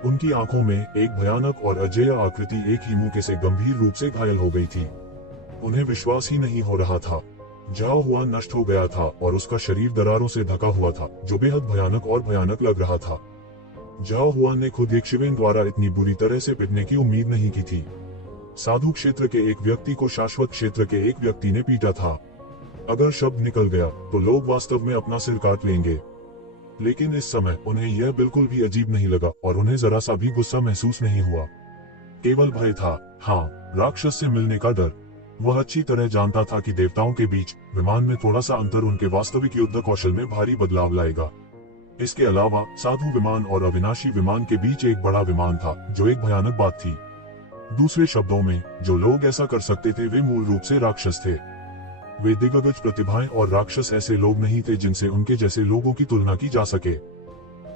उनकी आंखों में एक भयानक और अजेय आकृति एक ही मुक्के से गंभीर रूप से घायल हो गई थी। उन्हें विश्वास ही नहीं हो रहा था। झाओ हुआन नष्ट हो गया था और उसका शरीर दरारों से ढका हुआ था, जो बेहद भयानक और भयानक लग रहा था। झाओ हुआन ने खुद एक शिवेन द्वारा इतनी बुरी तरह से पिटने की उम्मीद नहीं की थी। साधु क्षेत्र के एक व्यक्ति को शाश्वत क्षेत्र के एक व्यक्ति ने पीटा था। अगर शब्द निकल गया तो लोग वास्तव में अपना सिर काट लेंगे। लेकिन इस समय उन्हें यह बिल्कुल भी अजीब नहीं लगा और उन्हें जरा सा भी गुस्सा महसूस नहीं हुआ। केवल भय था, हाँ, राक्षस से मिलने का डर। वह अच्छी तरह जानता था कि देवताओं के बीच विमान में थोड़ा सा अंतर उनके वास्तविक युद्ध कौशल में भारी बदलाव लाएगा। इसके अलावा साधु विमान और अविनाशी विमान के बीच एक बड़ा विमान था, जो एक भयानक बात थी। दूसरे शब्दों में, जो लोग ऐसा कर सकते थे वे मूल रूप से राक्षस थे। वे दिग्गज प्रतिभाएं और राक्षस ऐसे लोग नहीं थे जिनसे उनके जैसे लोगों की तुलना की जा सके।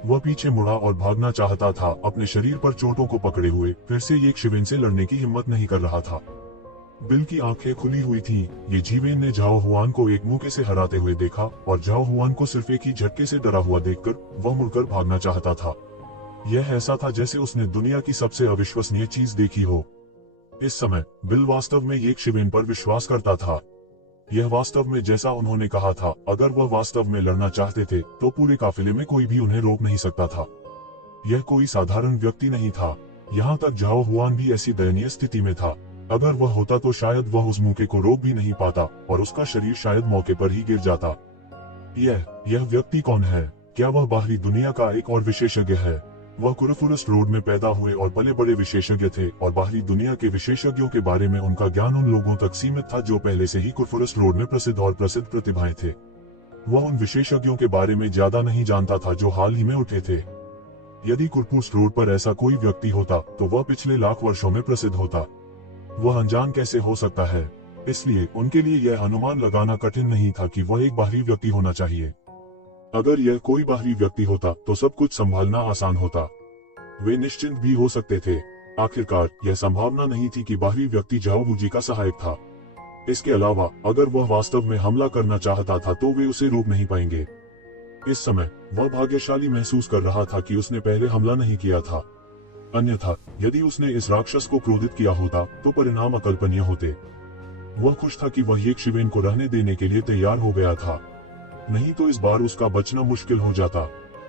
वह पीछे मुड़ा और भागना चाहता था, अपने शरीर पर चोटों को पकड़े हुए, फिर से एक शिवेन से लड़ने की हिम्मत नहीं कर रहा था। बिल की आंखें खुली हुई थीं। ये जीवेन ने झाओ हुआन को एक मुक्के से हराते हुए देखा और झाओ हुआन को सिर्फ एक ही झटके से डरा हुआ देखकर वह मुड़कर भागना चाहता था। यह ऐसा था जैसे उसने दुनिया की सबसे अविश्वसनीय चीज देखी हो। इस समय बिल वास्तव में एक शिवेन पर विश्वास करता था। यह वास्तव में जैसा उन्होंने कहा था, अगर वह वास्तव में लड़ना चाहते थे तो पूरे काफिले में कोई भी उन्हें रोक नहीं सकता था। यह कोई साधारण व्यक्ति नहीं था। यहाँ तक झाओ हुआन भी ऐसी दयनीय स्थिति में था। अगर वह होता तो शायद वह उस मुक्के को रोक भी नहीं पाता और उसका शरीर शायद मौके पर ही गिर जाता। यह व्यक्ति कौन है? क्या वह बाहरी दुनिया का एक और विशेषज्ञ है? वह कुरफुरस रोड में पैदा हुए और पले बड़े विशेषज्ञ थे और बाहरी दुनिया के विशेषज्ञों के बारे में उनका ज्ञान उन लोगों तक सीमित था जो पहले से ही कुरफुरस रोड में प्रसिद्ध प्रतिभाएं थे। वह उन विशेषज्ञों के बारे में ज्यादा नहीं जानता था जो हाल ही में उठे थे। यदि कुरफुरस रोड पर ऐसा कोई व्यक्ति होता तो वह पिछले लाख वर्षों में प्रसिद्ध होता। वह अनजान कैसे हो सकता है? इसलिए उनके लिए यह अनुमान लगाना कठिन नहीं था कि वह एक बाहरी व्यक्ति होना चाहिए। अगर यह कोई बाहरी व्यक्ति होता तो सब कुछ संभालना आसान होता। वे निश्चिंत भी हो सकते थे। आखिरकार यह संभावना नहीं थी कि बाहरी व्यक्ति झाओ वूजी का सहायक था। इसके अलावा अगर वह वास्तव में हमला करना चाहता था तो वे उसे रोक नहीं पाएंगे। इस समय वह भाग्यशाली महसूस कर रहा था कि उसने पहले हमला नहीं किया था। अन्यथा यदि उसने इस राक्षस को क्रोधित किया होता तो परिणाम अकल्पनीय होते। वह खुश था कि वह एक शिवेन को रहने देने के लिए तैयार हो गया था। नहीं तो इस बार उसका बचना मुश्किल हो जाता।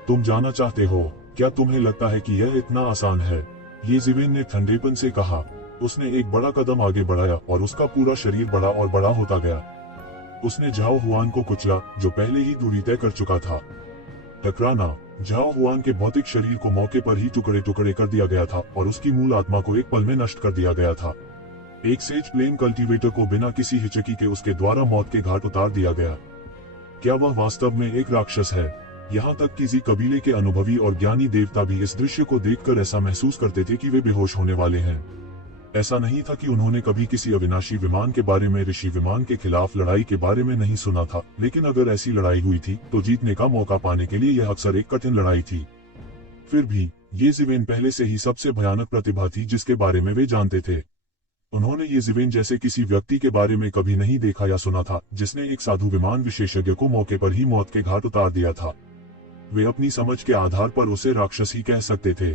तुम जाना चाहते हो? क्या तुम्हें लगता है कि यह इतना आसान है? येज़ेबेल ने ठंडेपन से कहा। उसने एक बड़ा कदम आगे बढ़ाया और उसका पूरा शरीर बड़ा और बड़ा होता गया। उसने झाओ हुआन को कुचला, जो पहले ही दूरी तय कर चुका था। टकराना। झाओ हुआन के भौतिक शरीर को मौके पर ही टुकड़े टुकड़े कर दिया गया था और उसकी मूल आत्मा को एक पल में नष्ट कर दिया गया था। एक सेज प्लेन कल्टीवेटर को बिना किसी हिचकी के उसके द्वारा मौत के घाट उतार दिया गया। क्या वह वास्तव में एक राक्षस है? यहाँ तक किसी कबीले के अनुभवी और ज्ञानी देवता भी इस दृश्य को देखकर ऐसा महसूस करते थे कि वे बेहोश होने वाले हैं। ऐसा नहीं था कि उन्होंने कभी किसी अविनाशी विमान के बारे में, ऋषि विमान के खिलाफ लड़ाई के बारे में नहीं सुना था, लेकिन अगर ऐसी लड़ाई हुई थी तो जीतने का मौका पाने के लिए यह अक्सर एक कठिन लड़ाई थी। फिर भी येज़ेबेल पहले से ही सबसे भयानक प्रतिभा थी जिसके बारे में वे जानते थे। उन्होंने येज़ेबेल जैसे किसी व्यक्ति के बारे में कभी नहीं देखा या सुना था जिसने एक साधु विमान विशेषज्ञ को मौके पर ही मौत के घाट उतार दिया था। वे अपनी समझ के आधार पर उसे राक्षस ही कह सकते थे।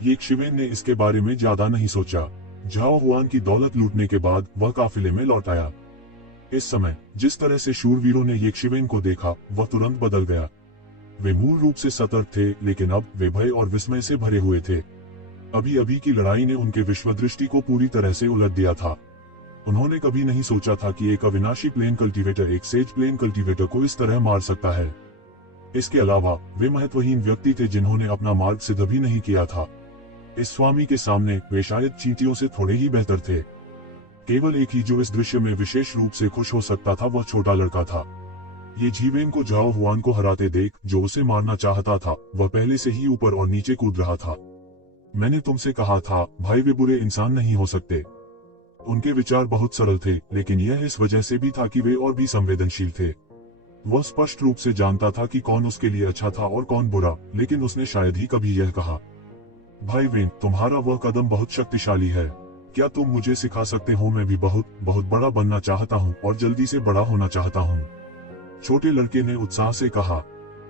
ये शिवेन ने इसके बारे में ज्यादा नहीं सोचा। झाओ हुआन की दौलत लूटने के बाद वह काफिले में लौट आया। इस समय जिस तरह से शूरवीरों ने ये शिवेन को देखा वह तुरंत बदल गया। वे मूल रूप से सतर्क थे, लेकिन अब वे भय और विस्मय से भरे हुए थे। अभी अभी की लड़ाई ने उनके विश्व दृष्टि को पूरी तरह से उलट दिया था। उन्होंने कभी नहीं सोचा था कि एक अविनाशी प्लेन कल्टीवेटर एक सेज प्लेन कल्टीवेटर को इस तरह मार सकता है। इसके अलावा वे महत्वहीन व्यक्ति थे जिन्होंने अपना मार्ग सिद्ध भी नहीं किया था। इस स्वामी के सामने वे शायद चींटियों से थोड़े ही बेहतर थे। केवल एक ही जो इस दृश्य में विशेष रूप से खुश हो सकता था वह छोटा लड़का था। ये जीवेन को जाओ हुआन को हराते देख, जो उसे मारना चाहता था, वह पहले से ही ऊपर और नीचे कूद रहा था। मैंने तुमसे कहा था भाई, वे बुरे इंसान नहीं हो सकते। उनके विचार बहुत सरल थे, लेकिन यह इस वजह से भी था कि वे और भी संवेदनशील थे। वह स्पष्ट रूप से जानता था कि कौन उसके लिए अच्छा था और कौन बुरा, लेकिन उसने शायद ही कभी यह कहा, भाई वेन, तुम्हारा वह कदम बहुत शक्तिशाली है। क्या तुम मुझे सिखा सकते हो? मैं भी बहुत बहुत बड़ा बनना चाहता हूँ और जल्दी से बड़ा होना चाहता हूँ। छोटे लड़के ने उत्साह से कहा,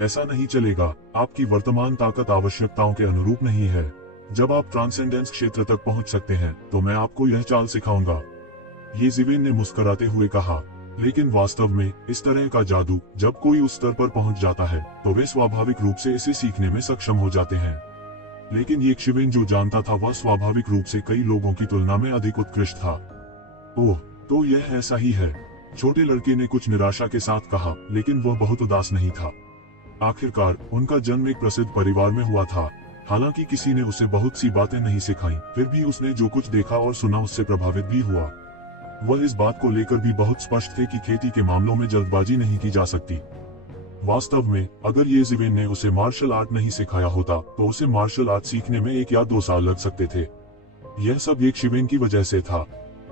ऐसा नहीं चलेगा। आपकी वर्तमान ताकत आवश्यकताओं के अनुरूप नहीं है। जब आप ट्रांसेंडेंस क्षेत्र तक पहुंच सकते हैं तो मैं आपको यह चाल सिखाऊंगा। ये जीवेन ने मुस्कुराते हुए कहा, लेकिन वास्तव में इस तरह का जादू, जब कोई उस स्तर पर पहुंच जाता है तो वे स्वाभाविक रूप से इसे सीखने में सक्षम हो जाते हैं। लेकिन ये शिवेन जो जानता था वह स्वाभाविक रूप से कई लोगों की तुलना में अधिक उत्कृष्ट था। ओह, तो यह ऐसा ही है, छोटे लड़के ने कुछ निराशा के साथ कहा, लेकिन वह बहुत उदास नहीं था। आखिरकार उनका जन्म एक प्रसिद्ध परिवार में हुआ था। हालांकि किसी ने उसे बहुत सी बातें नहीं सिखाई, फिर भी उसने जो कुछ देखा और सुना उससे प्रभावित भी हुआ। वह इस बात को लेकर भी बहुत स्पष्ट थे कि खेती के मामलों में जल्दबाजी नहीं की जा सकती। वास्तव में अगर ये जीवेन ने उसे मार्शल आर्ट नहीं सिखाया होता तो उसे मार्शल आर्ट सीखने में 1 या 2 साल लग सकते थे। यह सब एक शिवेन की वजह से था।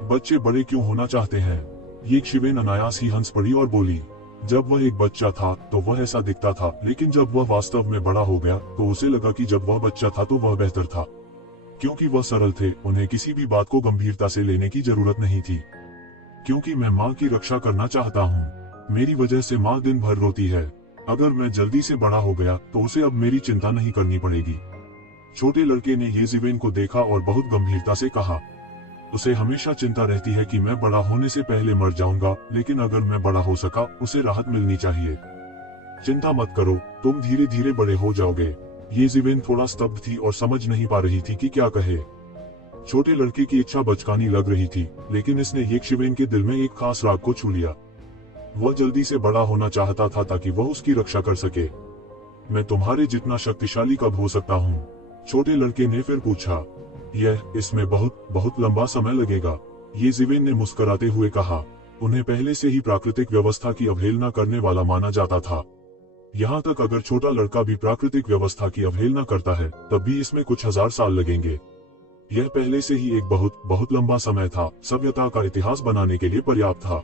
बच्चे बड़े क्यों होना चाहते हैं? ये शिवेन अनायास ही हंस पड़ी और बोली, जब वह एक बच्चा था तो वह ऐसा दिखता था, लेकिन जब वह वास्तव में बड़ा हो गया तो उसे लगा कि जब वह बच्चा था तो वह बेहतर था। क्योंकि वह सरल थे, उन्हें किसी भी बात को गंभीरता से लेने की जरूरत नहीं थी। क्योंकि मैं माँ की रक्षा करना चाहता हूँ। मेरी वजह से माँ दिन भर रोती है। अगर मैं जल्दी से बड़ा हो गया तो उसे अब मेरी चिंता नहीं करनी पड़ेगी। छोटे लड़के ने ये जीवेन को देखा और बहुत गंभीरता से कहा, उसे हमेशा चिंता रहती है कि मैं बड़ा होने से पहले मर जाऊंगा, लेकिन अगर मैं बड़ा हो सका उसे राहत मिलनी चाहिए। चिंता मत करो, तुम धीरे धीरे बड़े हो जाओगे। ये जीवेन थोड़ा स्तब्ध थी और समझ नहीं पा रही थी कि क्या कहे। छोटे लड़के की इच्छा बचकानी लग रही थी, लेकिन इसने ये शिवेन के दिल में एक खास राग को छू लिया। वह जल्दी से बड़ा होना चाहता था ताकि वह उसकी रक्षा कर सके। मैं तुम्हारे जितना शक्तिशाली कब हो सकता हूँ? छोटे लड़के ने फिर पूछा। इसमें बहुत बहुत लंबा समय लगेगा, ये जीवेन ने मुस्कुराते हुए कहा। उन्हें पहले से ही प्राकृतिक व्यवस्था की अवहेलना करने वाला माना जाता था। यहाँ तक अगर छोटा लड़का भी प्राकृतिक व्यवस्था की अवहेलना करता है तब भी इसमें कुछ 1000 साल लगेंगे। यह पहले से ही एक बहुत बहुत लंबा समय था, सभ्यता का इतिहास बनाने के लिए पर्याप्त था।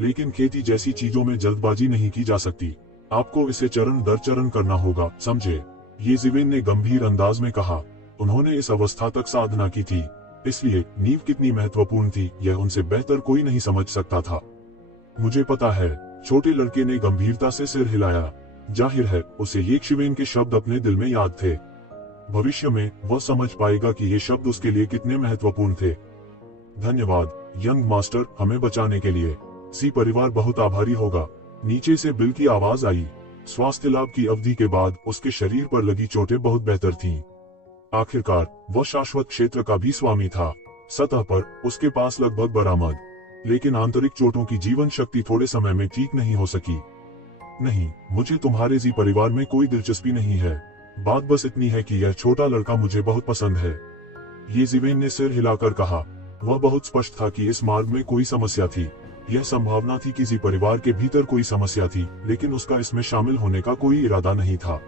लेकिन खेती जैसी चीजों में जल्दबाजी नहीं की जा सकती। आपको इसे चरण दर चरण करना होगा, समझे? ये जीवेन ने गंभीर अंदाज में कहा। उन्होंने इस अवस्था तक साधना की थी, इसलिए नींव कितनी महत्वपूर्ण थी यह उनसे बेहतर कोई नहीं समझ सकता था। मुझे पता है, छोटे लड़के ने गंभीरता से सिर हिलाया। जाहिर है उसे ये शिवेन के शब्द अपने दिल में याद थे। भविष्य में वह समझ पाएगा कि ये शब्द उसके लिए कितने महत्वपूर्ण थे। धन्यवाद यंग मास्टर, हमें बचाने के लिए। सी परिवार बहुत आभारी होगा। नीचे से बिल की आवाज आई। स्वास्थ्य लाभ की अवधि के बाद उसके शरीर पर लगी चोटें बहुत बेहतर थीं। आखिरकार वह शाश्वत क्षेत्र का भी स्वामी था। सतह पर उसके पास लगभग बरामद, लेकिन आंतरिक चोटों की जीवन शक्ति थोड़े समय में ठीक नहीं हो सकी। नहीं, मुझे तुम्हारे जी परिवार में कोई दिलचस्पी नहीं है। बात बस इतनी है कि यह छोटा लड़का मुझे बहुत पसंद है। ये जीवेन ने सिर हिलाकर कहा। वह बहुत स्पष्ट था कि इस मार्ग में कोई समस्या थी। यह संभावना थी कि जी परिवार के भीतर कोई समस्या थी, लेकिन उसका इसमें शामिल होने का कोई इरादा नहीं था।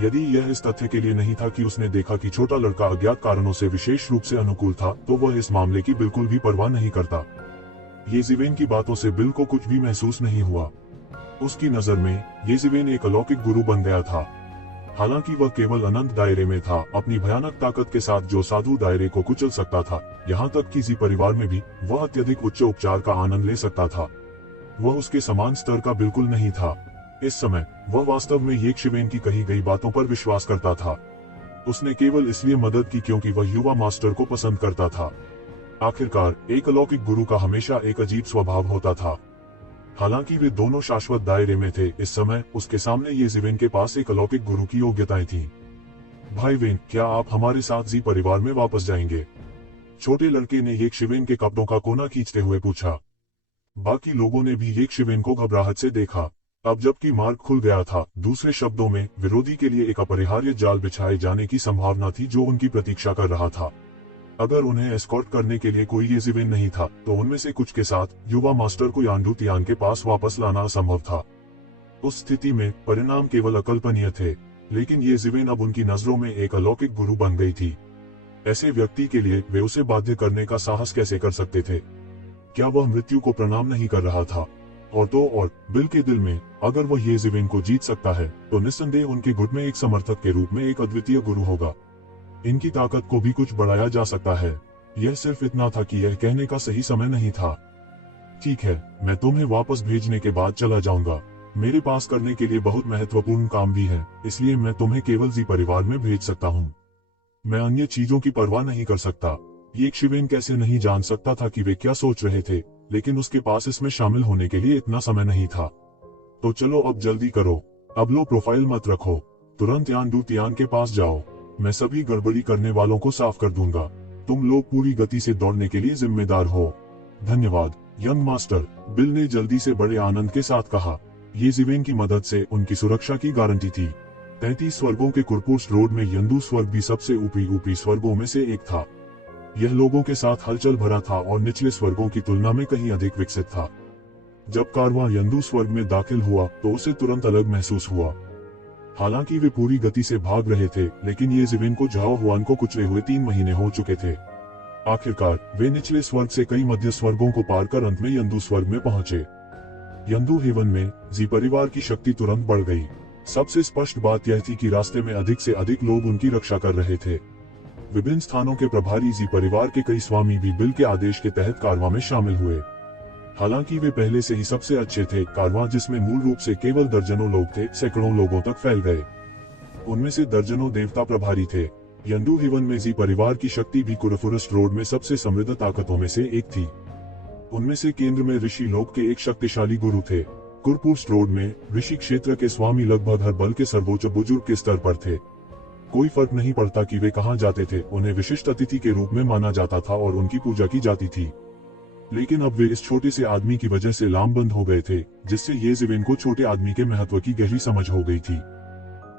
यदि यह इस तथ्य के लिए नहीं था कि उसने देखा कि छोटा लड़का अज्ञात कारणों से विशेष रूप से अनुकूल था, तो वह इस मामले की बिल्कुल भी परवाह नहीं करता। ये जीवेन की बातों से बिल को कुछ भी महसूस नहीं हुआ। उसकी नजर में ये जीवेन एक अलौकिक गुरु बन गया था। हालांकि वह केवल अनंत दायरे में था, अपनी भयानक ताकत के साथ जो साधु दायरे को कुचल सकता था। यहाँ तक कि जी परिवार में भी वह अत्यधिक उच्च उपचार का आनंद ले सकता था। वह उसके समान स्तर का बिल्कुल नहीं था। इस समय वह वास्तव में ये शिवेन की कही गई बातों पर विश्वास करता था। उसने केवल इसलिए मदद की क्योंकि वह युवा मास्टर को पसंद करता था। आखिरकार एक अलौकिक गुरु का हमेशा एक अजीब स्वभाव होता था। हालांकि वे दोनों शाश्वत दायरे में थे, इस समय उसके सामने ये जीवेन के पास एक अलौकिक गुरु की योग्यताएं थीं। भाई वेन, क्या आप हमारे साथ जी परिवार में वापस जाएंगे? छोटे लड़के ने येक शिवेन के कपड़ों का कोना खींचते हुए पूछा। बाकी लोगों ने भी येक शिवेन को घबराहट से देखा। अब जबकि मार्ग खुल गया था, दूसरे शब्दों में विरोधी के लिए एक अपरिहार्य जाल बिछाए जाने की संभावना थी जो उनकी प्रतीक्षा कर रहा था। अगर उन्हें एस्कॉर्ट करने के लिए कोई येजिवेन नहीं था तो उनमें से कुछ के साथ युवा मास्टर को यांडू तियान के पास वापस लाना असंभव था। उस स्थिति में परिणाम केवल अकल्पनीय थे, लेकिन येजिवेन अब उनकी नजरों में एक अलौकिक गुरु बन गई थी। ऐसे व्यक्ति के लिए वे उसे बाध्य करने का साहस कैसे कर सकते थे? क्या वह मृत्यु को प्रणाम नहीं कर रहा था? और तो और बिल के दिल में अगर वह येजिवेन को जीत सकता है तो निस्संदेह उनके गुट में एक समर्थक के रूप में एक अद्वितीय गुरु होगा। इनकी ताकत को भी कुछ बढ़ाया जा सकता है। यह सिर्फ इतना था कि यह कहने का सही समय नहीं था। ठीक है, मैं तुम्हें वापस भेजने के बाद चला जाऊंगा। मेरे पास करने के लिए बहुत महत्वपूर्ण काम भी है, इसलिए मैं तुम्हें केवल जी परिवार में भेज सकता हूँ। मैं अन्य चीजों की परवाह नहीं कर सकता। येक शिवेन कैसे नहीं जान सकता था कि वे क्या सोच रहे थे, लेकिन उसके पास इसमें शामिल होने के लिए इतना समय नहीं था। तो चलो अब जल्दी करो, अब लो प्रोफाइल मत रखो, तुरंत यांडू तियान के पास जाओ। मैं सभी गड़बड़ी करने वालों को साफ कर दूंगा। तुम लोग पूरी गति से दौड़ने के लिए जिम्मेदार हो। धन्यवाद यंग मास्टर, बिल ने जल्दी से बड़े आनंद के साथ कहा। येजिवेन की मदद से उनकी सुरक्षा की गारंटी थी। 33 स्वर्गों के कुरपुर्स रोड में यंदू स्वर्ग भी सबसे ऊपरी स्वर्गों में से एक था। यह लोगों के साथ हलचल भरा था और निचले स्वर्गों की तुलना में कहीं अधिक विकसित था। जब कारवां यंदू स्वर्ग में दाखिल हुआ तो उसे तुरंत अलग महसूस हुआ। हालांकि वे पूरी गति से भाग रहे थे, लेकिन येजिवेन को झाओ हुआन को कुचले हुए 3 महीने हो चुके थे। आखिरकार वे निचले स्वर्ग से कई मध्य स्वर्गों को पार कर अंत में यंदू स्वर्ग में पहुंचे। यंदू हेवन में जी परिवार की शक्ति तुरंत बढ़ गई। सबसे स्पष्ट बात यह थी कि रास्ते में अधिक से अधिक लोग उनकी रक्षा कर रहे थे। विभिन्न स्थानों के प्रभारी जी परिवार के कई स्वामी भी बिल के आदेश के तहत कारवां में शामिल हुए। हालांकि वे पहले से ही सबसे अच्छे थे। कारवां जिसमें मूल रूप से केवल दर्जनों लोग थे, सैकड़ों लोगों तक फैल गए। उनमें से दर्जनों देवता प्रभारी थे। यंडू हेवन में जी परिवार की शक्ति भी कुरफुरस्ट रोड में सबसे समृद्ध ताकतों में से एक थी। उनमें से केंद्र में ऋषि लोक के एक शक्तिशाली गुरु थे। कुरपुर्स्ट रोड में ऋषि क्षेत्र के स्वामी लगभग हर बल के सर्वोच्च बुजुर्ग के स्तर पर थे। कोई फर्क नहीं पड़ता कि वे कहां जाते थे, उन्हें विशिष्ट अतिथि के रूप में माना जाता था और उनकी पूजा की जाती थी। लेकिन अब वे इस छोटे से आदमी की वजह से लामबंद हो गए थे, जिससे येजिवेन को छोटे आदमी के महत्व की गहरी समझ हो गई थी।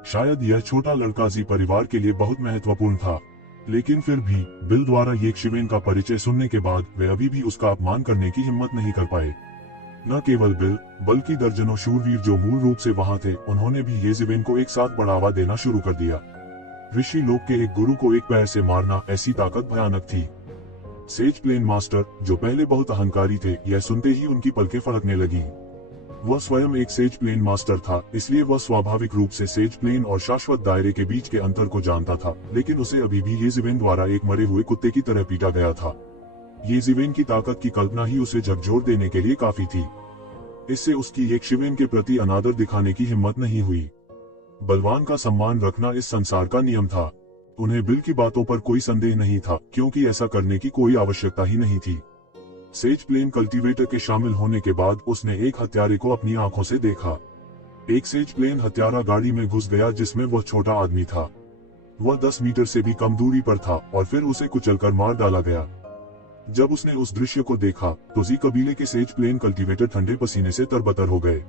शायद यह छोटा लड़का जी परिवार के लिए बहुत महत्वपूर्ण था, लेकिन फिर भी बिल द्वारा येक शिवेन का परिचय सुनने के बाद वे अभी भी उसका अपमान करने की हिम्मत नहीं कर पाए। न केवल बिल, बल्कि दर्जनों शूरवीर जो मूल रूप से वहां थे, उन्होंने भी येजिवेन को एक साथ बढ़ावा देना शुरू कर दिया। ऋषि लोक के एक गुरु को एक पैर से मारना, ऐसी ताकत भयानक थी। सेज प्लेन मास्टर, जो पहले बहुत अहंकारी थे, यह सुनते ही उनकी पलकें फड़कने लगी। वह स्वयं एक सेज प्लेन मास्टर था, इसलिए वह स्वाभाविक रूप से सेज प्लेन और शाश्वत दायरे के बीच के अंतर को जानता था, लेकिन उसे अभी भी येजिवेन द्वारा एक मरे हुए कुत्ते की तरह पीटा गया था। येजिवेन की ताकत की कल्पना ही उसे झकझोर देने के लिए काफी थी। इससे उसकी येक शिवेन के प्रति अनादर दिखाने की हिम्मत नहीं हुई। बलवान का सम्मान रखना इस संसार का नियम था। उन्हें बिल की बातों पर कोई संदेह नहीं था, क्योंकि ऐसा करने की कोई आवश्यकता ही नहीं थी। सेज प्लेन कल्टीवेटर के शामिल होने के बाद उसने एक हत्यारे को अपनी आंखों से देखा। एक सेज प्लेन हत्यारा गाड़ी में घुस गया जिसमें वह छोटा आदमी था। वह 10 मीटर से भी कम दूरी पर था और फिर उसे कुचलकर मार डाला गया। जब उसने उस दृश्य को देखा तो जी कबीले के सेज प्लेन कल्टीवेटर ठंडे पसीने से तरबतर हो गए।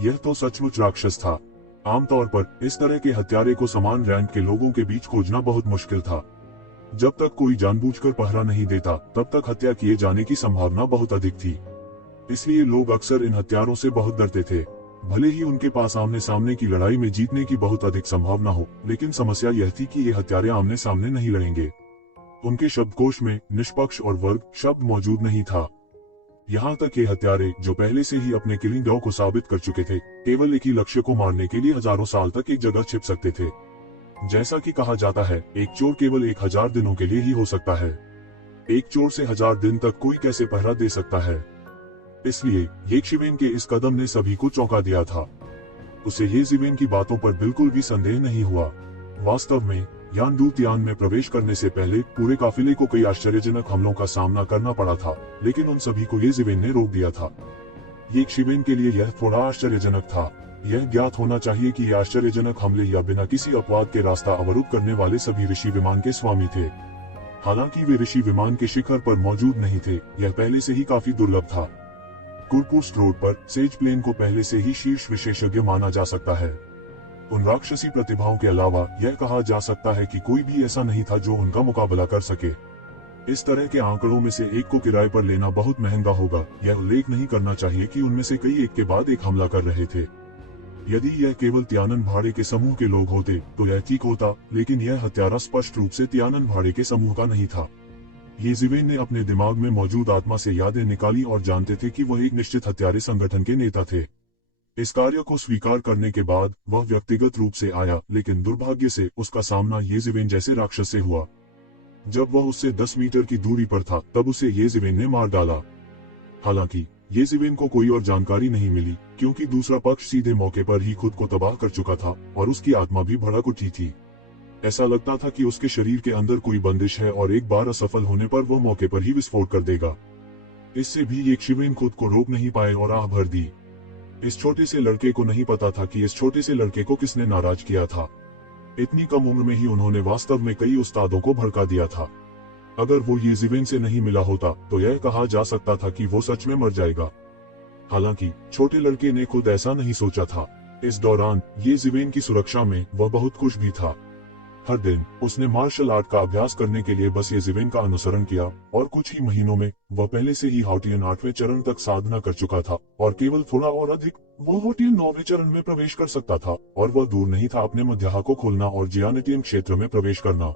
यह तो सचमुच राक्षस था। आमतौर पर इस तरह के हत्यारे को समान रैंक के लोगों के बीच खोजना बहुत मुश्किल था। जब तक कोई जानबूझकर पहरा नहीं देता, तब तक हत्या किए जाने की संभावना बहुत अधिक थी। इसलिए लोग अक्सर इन हत्यारों से बहुत डरते थे। भले ही उनके पास आमने सामने की लड़ाई में जीतने की बहुत अधिक संभावना हो, लेकिन समस्या यह थी कि ये हत्यारे आमने सामने नहीं लड़ेंगे। उनके शब्दकोश में निष्पक्ष और वर्ग शब्द मौजूद नहीं था। यहाँ तक ये हत्यारे, जो पहले से ही अपने किलिंग डॉ को साबित कर चुके थे, केवल एक ही लक्ष्य को मारने के लिए हजारों साल तक एक जगह छिप सकते थे। जैसा कि कहा जाता है, एक चोर केवल 1000 दिनों के लिए ही हो सकता है। एक चोर से 1000 दिन तक कोई कैसे पहरा दे सकता है? इसलिए येक शिवेन के इस कदम ने सभी को चौंका दिया था। उसे येजिवेन की बातों पर बिल्कुल भी संदेह नहीं हुआ। वास्तव में यांडू तियान में प्रवेश करने से पहले पूरे काफिले को कई आश्चर्यजनक हमलों का सामना करना पड़ा था, लेकिन उन सभी को येजिवेन ने रोक दिया था। येक शिवेन के लिए यह थोड़ा आश्चर्यजनक था। यह ज्ञात होना चाहिए कि यह आश्चर्यजनक हमले या बिना किसी अपवाद के रास्ता अवरुद्ध करने वाले सभी ऋषि विमान के स्वामी थे। हालांकि वे ऋषि विमान के शिखर पर मौजूद नहीं थे, यह पहले से ही काफी दुर्लभ था। कुरकुस्ट रोड पर सेज प्लेन को पहले से ही शीर्ष विशेषज्ञ माना जा सकता है। उन राक्षसी प्रतिभाओं के अलावा यह कहा जा सकता है कि कोई भी ऐसा नहीं था जो उनका मुकाबला कर सके। इस तरह के आंकड़ों में से एक को किराए पर लेना बहुत महंगा होगा। यह उल्लेख नहीं करना चाहिए कि उनमें से कई एक के बाद एक हमला कर रहे थे। यदि यह केवल त्यानन भाड़े के समूह के लोग होते तो यह ठीक होता, लेकिन यह हत्यारा स्पष्ट रूप से त्यानन भाड़े के समूह का नहीं था। येज़िवेन ने अपने दिमाग में मौजूद आत्मा से यादें निकाली और जानते थे कि वह एक निश्चित हत्यारे संगठन के नेता थे। इस कार्य को स्वीकार करने के बाद वह व्यक्तिगत रूप से आया, लेकिन दुर्भाग्य से उसका सामना येज़िवेन जैसे राक्षस से हुआ। जब वह उससे 10 मीटर की दूरी पर था तब उसे येज़िवेन ने मार डाला। हालांकि येज़िवेन को कोई और जानकारी नहीं मिली, क्योंकि दूसरा पक्ष सीधे मौके पर ही खुद को तबाह कर चुका था और उसकी आत्मा भी भड़क उठी थी। ऐसा लगता था कि उसके शरीर के अंदर कोई बंदिश है और एक बार असफल होने पर वो मौके पर ही विस्फोट कर देगा। इससे भी येज़िवेन खुद को रोक नहीं पाए और आह भर दी। इस छोटे से लड़के को नहीं पता था कि इस छोटे से लड़के को किसने नाराज किया था। इतनी कम उम्र में ही उन्होंने वास्तव में कई उस्तादों को भड़का दिया था। अगर वो येज़िवेन से नहीं मिला होता तो यह कहा जा सकता था कि वो सच में मर जाएगा। हालांकि छोटे लड़के ने खुद ऐसा नहीं सोचा था। इस दौरान येज़िवेन की सुरक्षा में वह बहुत खुश भी था। हर दिन उसने मार्शल आर्ट का अभ्यास करने के लिए बस येज़िवेन का अनुसरण किया और कुछ ही महीनों में वह पहले से ही हाउटियन 8वें चरण तक साधना कर चुका था और केवल थोड़ा और अधिक वह हाउटियन 9वें चरण में प्रवेश कर सकता था और वह दूर नहीं था अपने मध्याह्न को खोलना और जियानेटियन क्षेत्र में प्रवेश करना।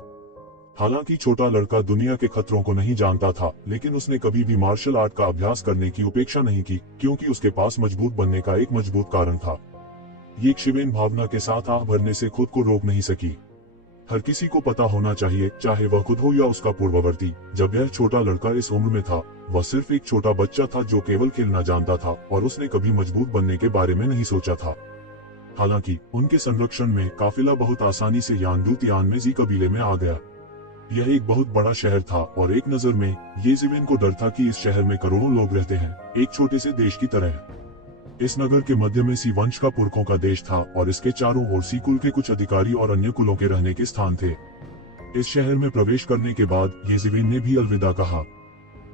हालांकि छोटा लड़का दुनिया के खतरों को नहीं जानता था, लेकिन उसने कभी भी मार्शल आर्ट का अभ्यास करने की उपेक्षा नहीं की, क्योंकि उसके पास मजबूत बनने का एक मजबूत कारण था। येज़िवेन भावना के साथ आह भरने से खुद को रोक नहीं सकी। हर किसी को पता होना चाहिए, चाहे वह खुद हो या उसका पूर्ववर्ती, जब यह छोटा लड़का इस उम्र में था, वह सिर्फ एक छोटा बच्चा था जो केवल खेलना जानता था और उसने कभी मजबूत बनने के बारे में नहीं सोचा था। हालांकि उनके संरक्षण में काफिला बहुत आसानी से यानडू तियानमेजी कबीले में आ गया। यह एक बहुत बड़ा शहर था और एक नजर में येज़िवेन को डर था कि इस शहर में करोड़ों लोग रहते हैं, एक छोटे से देश की तरह। इस नगर के मध्य में सी वंश का पुरखों का देश था और इसके चारों ओर सी कुल के कुछ अधिकारी और अन्य कुलों के रहने के स्थान थे। इस शहर में प्रवेश करने के बाद येज़िवेन ने भी अलविदा कहा।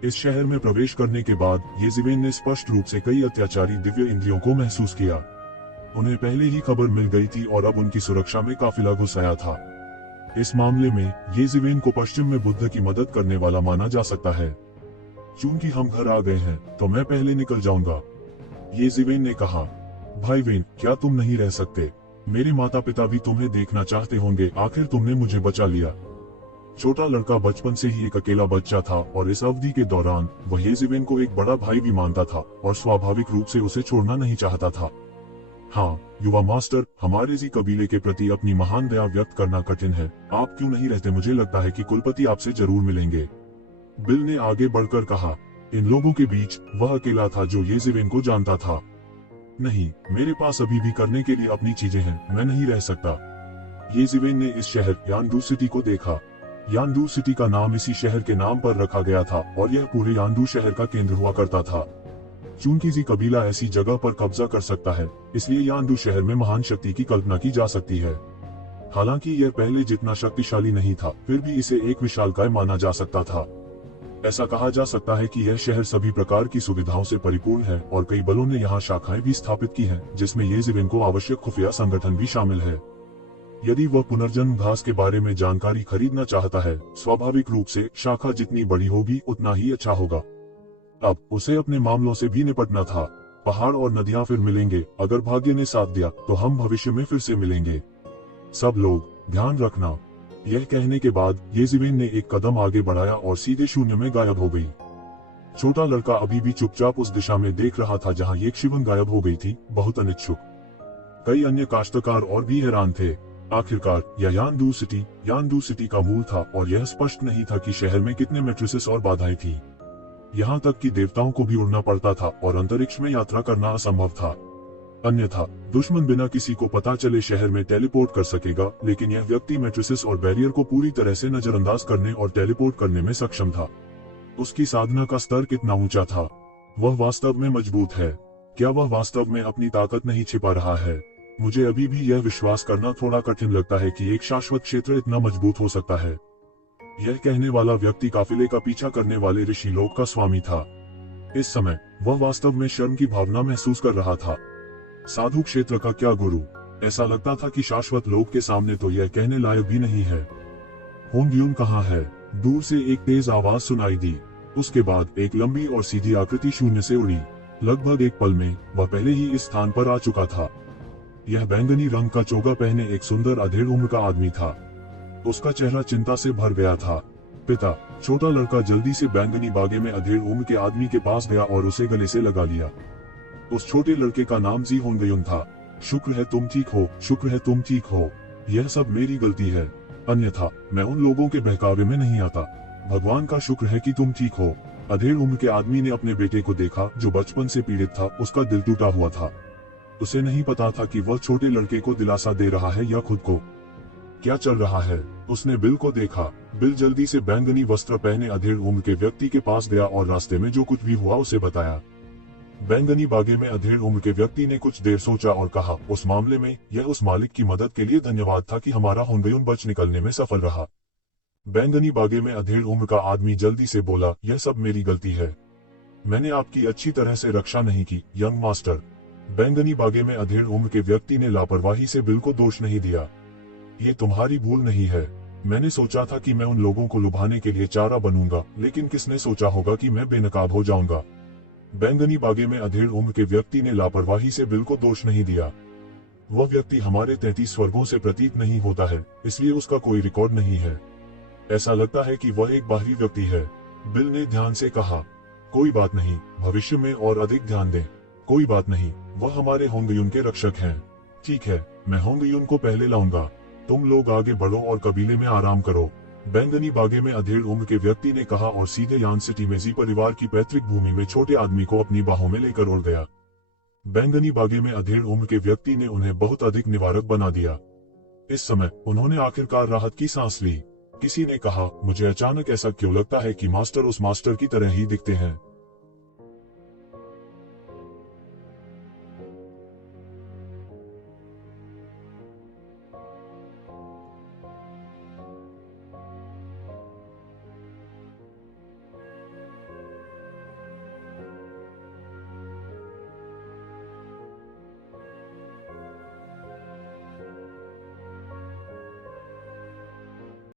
इस शहर में प्रवेश करने के बाद येज़िवेन ने स्पष्ट रूप से कई अत्याचारी दिव्य इंद्रियों को महसूस किया। उन्हें पहले ही खबर मिल गई थी और अब उनकी सुरक्षा में काफिला घुस आया था। इस मामले में येज़िवेन को पश्चिम में बुद्ध की मदद करने वाला माना जा सकता है। चूंकि हम घर आ गए हैं तो मैं पहले निकल जाऊंगा, येज़िवेन ने कहा। भाई वेन, क्या तुम नहीं रह सकते? मेरे माता पिता भी तुम्हें देखना चाहते होंगे, आखिर तुमने मुझे बचा लिया। छोटा लड़का बचपन से ही एक अकेला बच्चा था और इस अवधि के दौरान वह येज़िवेन को एक बड़ा भाई भी मानता था और स्वाभाविक रूप से उसे छोड़ना नहीं चाहता था। हाँ युवा मास्टर, हमारे जी कबीले के प्रति अपनी महान दया व्यक्त करना कठिन है। आप क्यों नहीं रहते? मुझे लगता है कि कुलपति आपसे जरूर मिलेंगे। बिल ने आगे बढ़कर कहा। इन लोगों के बीच वह अकेला था जो येज़िवेन को जानता था। नहीं, मेरे पास अभी भी करने के लिए अपनी चीजें हैं, मैं नहीं रह सकता। येज़िवेन ने इस शहर यानडू सिटी को देखा। यानडू सिटी का नाम इसी शहर के नाम पर रखा गया था और यह पूरे यानडू शहर का केंद्र हुआ करता था। चूंकि जी कबीला ऐसी जगह पर कब्जा कर सकता है, इसलिए यानडू शहर में महान शक्ति की कल्पना की जा सकती है। हालांकि यह पहले जितना शक्तिशाली नहीं था, फिर भी इसे एक विशालकाय माना जा सकता था। ऐसा कहा जा सकता है कि यह शहर सभी प्रकार की सुविधाओं से परिपूर्ण है और कई बलों ने यहाँ शाखाएं भी स्थापित की हैं, जिसमें येज़िवेन को आवश्यक खुफिया संगठन भी शामिल है। यदि वह पुनर्जन्म घास के बारे में जानकारी खरीदना चाहता है, स्वाभाविक रूप से शाखा जितनी बड़ी होगी उतना ही अच्छा होगा। अब उसे अपने मामलों से भी निपटना था। पहाड़ और नदियां फिर मिलेंगे, अगर भाग्य ने साथ दिया तो हम भविष्य में फिर से मिलेंगे। सब लोग ध्यान रखना। यह कहने के बाद येज़िवेन ने एक कदम आगे बढ़ाया और सीधे शून्य में गायब हो गई। छोटा लड़का अभी भी चुपचाप उस दिशा में देख रहा था जहां येज़िवेन गायब हो गई थी, बहुत अनिच्छुक। कई अन्य काश्तकार और भी हैरान थे। आखिरकार यह यानडू सिटी का मूल था और यह स्पष्ट नहीं था कि शहर में कितने मैट्रिसेस और बाधाएं थी। यहाँ तक कि देवताओं को भी उड़ना पड़ता था और अंतरिक्ष में यात्रा करना असंभव था। अन्यथा दुश्मन बिना किसी को पता चले शहर में टेलीपोर्ट कर सकेगा, लेकिन यह व्यक्ति मैट्रिसेस और बैरियर को पूरी तरह से नजरअंदाज करने और टेलीपोर्ट करने में सक्षम था। उसकी साधना का स्तर कितना ऊंचा था? वह वास्तव में मजबूत है। क्या वह वास्तव में अपनी ताकत नहीं छिपा रहा है? मुझे अभी भी यह विश्वास करना थोड़ा कठिन लगता है कि एक शाश्वत क्षेत्र इतना मजबूत हो सकता है। यह कहने वाला व्यक्ति काफिले का पीछा करने वाले ऋषि लोक का स्वामी था। इस समय वह वास्तव में शर्म की भावना महसूस कर रहा था। साधु क्षेत्र का क्या गुरु, ऐसा लगता था कि शाश्वत लोक के सामने तो यह कहने लायक भी नहीं है। होंगयुन कहाँ है? दूर से एक तेज आवाज सुनाई दी। उसके बाद एक लंबी और सीधी आकृति शून्य से उड़ी। लगभग एक पल में वह पहले ही इस स्थान पर आ चुका था। यह बैंगनी रंग का चोगा पहने एक सुंदर अधेड़ उम्र का आदमी था। उसका चेहरा चिंता से भर गया था। पिता, छोटा लड़का जल्दी से बैंगनी बागे में अधेड़ उम्र के आदमी के पास गया और उसे गले से लगा लिया। उस छोटे लड़के का नाम जी होंगयुन था। शुक्र है तुम ठीक हो, शुक्र है तुम ठीक हो। यह सब मेरी गलती है, अन्यथा मैं उन लोगों के बहकावे में नहीं आता। भगवान का शुक्र है कि तुम ठीक हो। अधेड़ उम्र के आदमी ने अपने बेटे को देखा जो बचपन से पीड़ित था। उसका दिल टूटा हुआ था। उसे नहीं पता था कि वह छोटे लड़के को दिलासा दे रहा है या खुद को। क्या चल रहा है? उसने बिल को देखा। बिल जल्दी से बैंगनी वस्त्र पहने अधेड़ उम्र के व्यक्ति के पास गया और रास्ते में जो कुछ भी हुआ उसे बताया। बैंगनी बागे में अधेड़ उम्र के व्यक्ति ने कुछ देर सोचा और कहा, उस मामले में यह उस मालिक की मदद के लिए धन्यवाद था कि हमारा होंगयुन बच निकलने में सफल रहा। बैंगनी बागे में अधेड़ उम्र का आदमी जल्दी से बोला, यह सब मेरी गलती है। मैंने आपकी अच्छी तरह से रक्षा नहीं की, यंग मास्टर। बैंगनी बागे में अधेड़ उम्र के व्यक्ति ने लापरवाही से बिल को दोष नहीं दिया। ये तुम्हारी भूल नहीं है। मैंने सोचा था कि मैं उन लोगों को लुभाने के लिए चारा बनूंगा, लेकिन किसने सोचा होगा कि मैं बेनकाब हो जाऊंगा। बैंगनी बागे में अधेड़ उम्र के व्यक्ति ने लापरवाही से बिल को दोष नहीं दिया। वह व्यक्ति हमारे 33 स्वर्गों से प्रतीत नहीं होता है, इसलिए उसका कोई रिकॉर्ड नहीं है। ऐसा लगता है कि वह एक बाहरी व्यक्ति है। बिल ने ध्यान से कहा, कोई बात नहीं, भविष्य में और अधिक ध्यान दें। कोई बात नहीं, वह हमारे होंगयुन के रक्षक हैं। ठीक है, मैं होंगयुन को पहले लाऊंगा। तुम लोग आगे बढ़ो और कबीले में आराम करो। बैंगनी बागे में अधेड़ उम्र के व्यक्ति ने कहा और सीधे यान सिटी में जी परिवार की पैतृक भूमि में छोटे आदमी को अपनी बाहों में लेकर उड़ गया। बैंगनी बागे में अधेड़ उम्र के व्यक्ति ने उन्हें बहुत अधिक निवारक बना दिया। इस समय उन्होंने आखिरकार राहत की सांस ली। किसी ने कहा, मुझे अचानक ऐसा क्यों लगता है कि मास्टर उस मास्टर की तरह ही दिखते हैं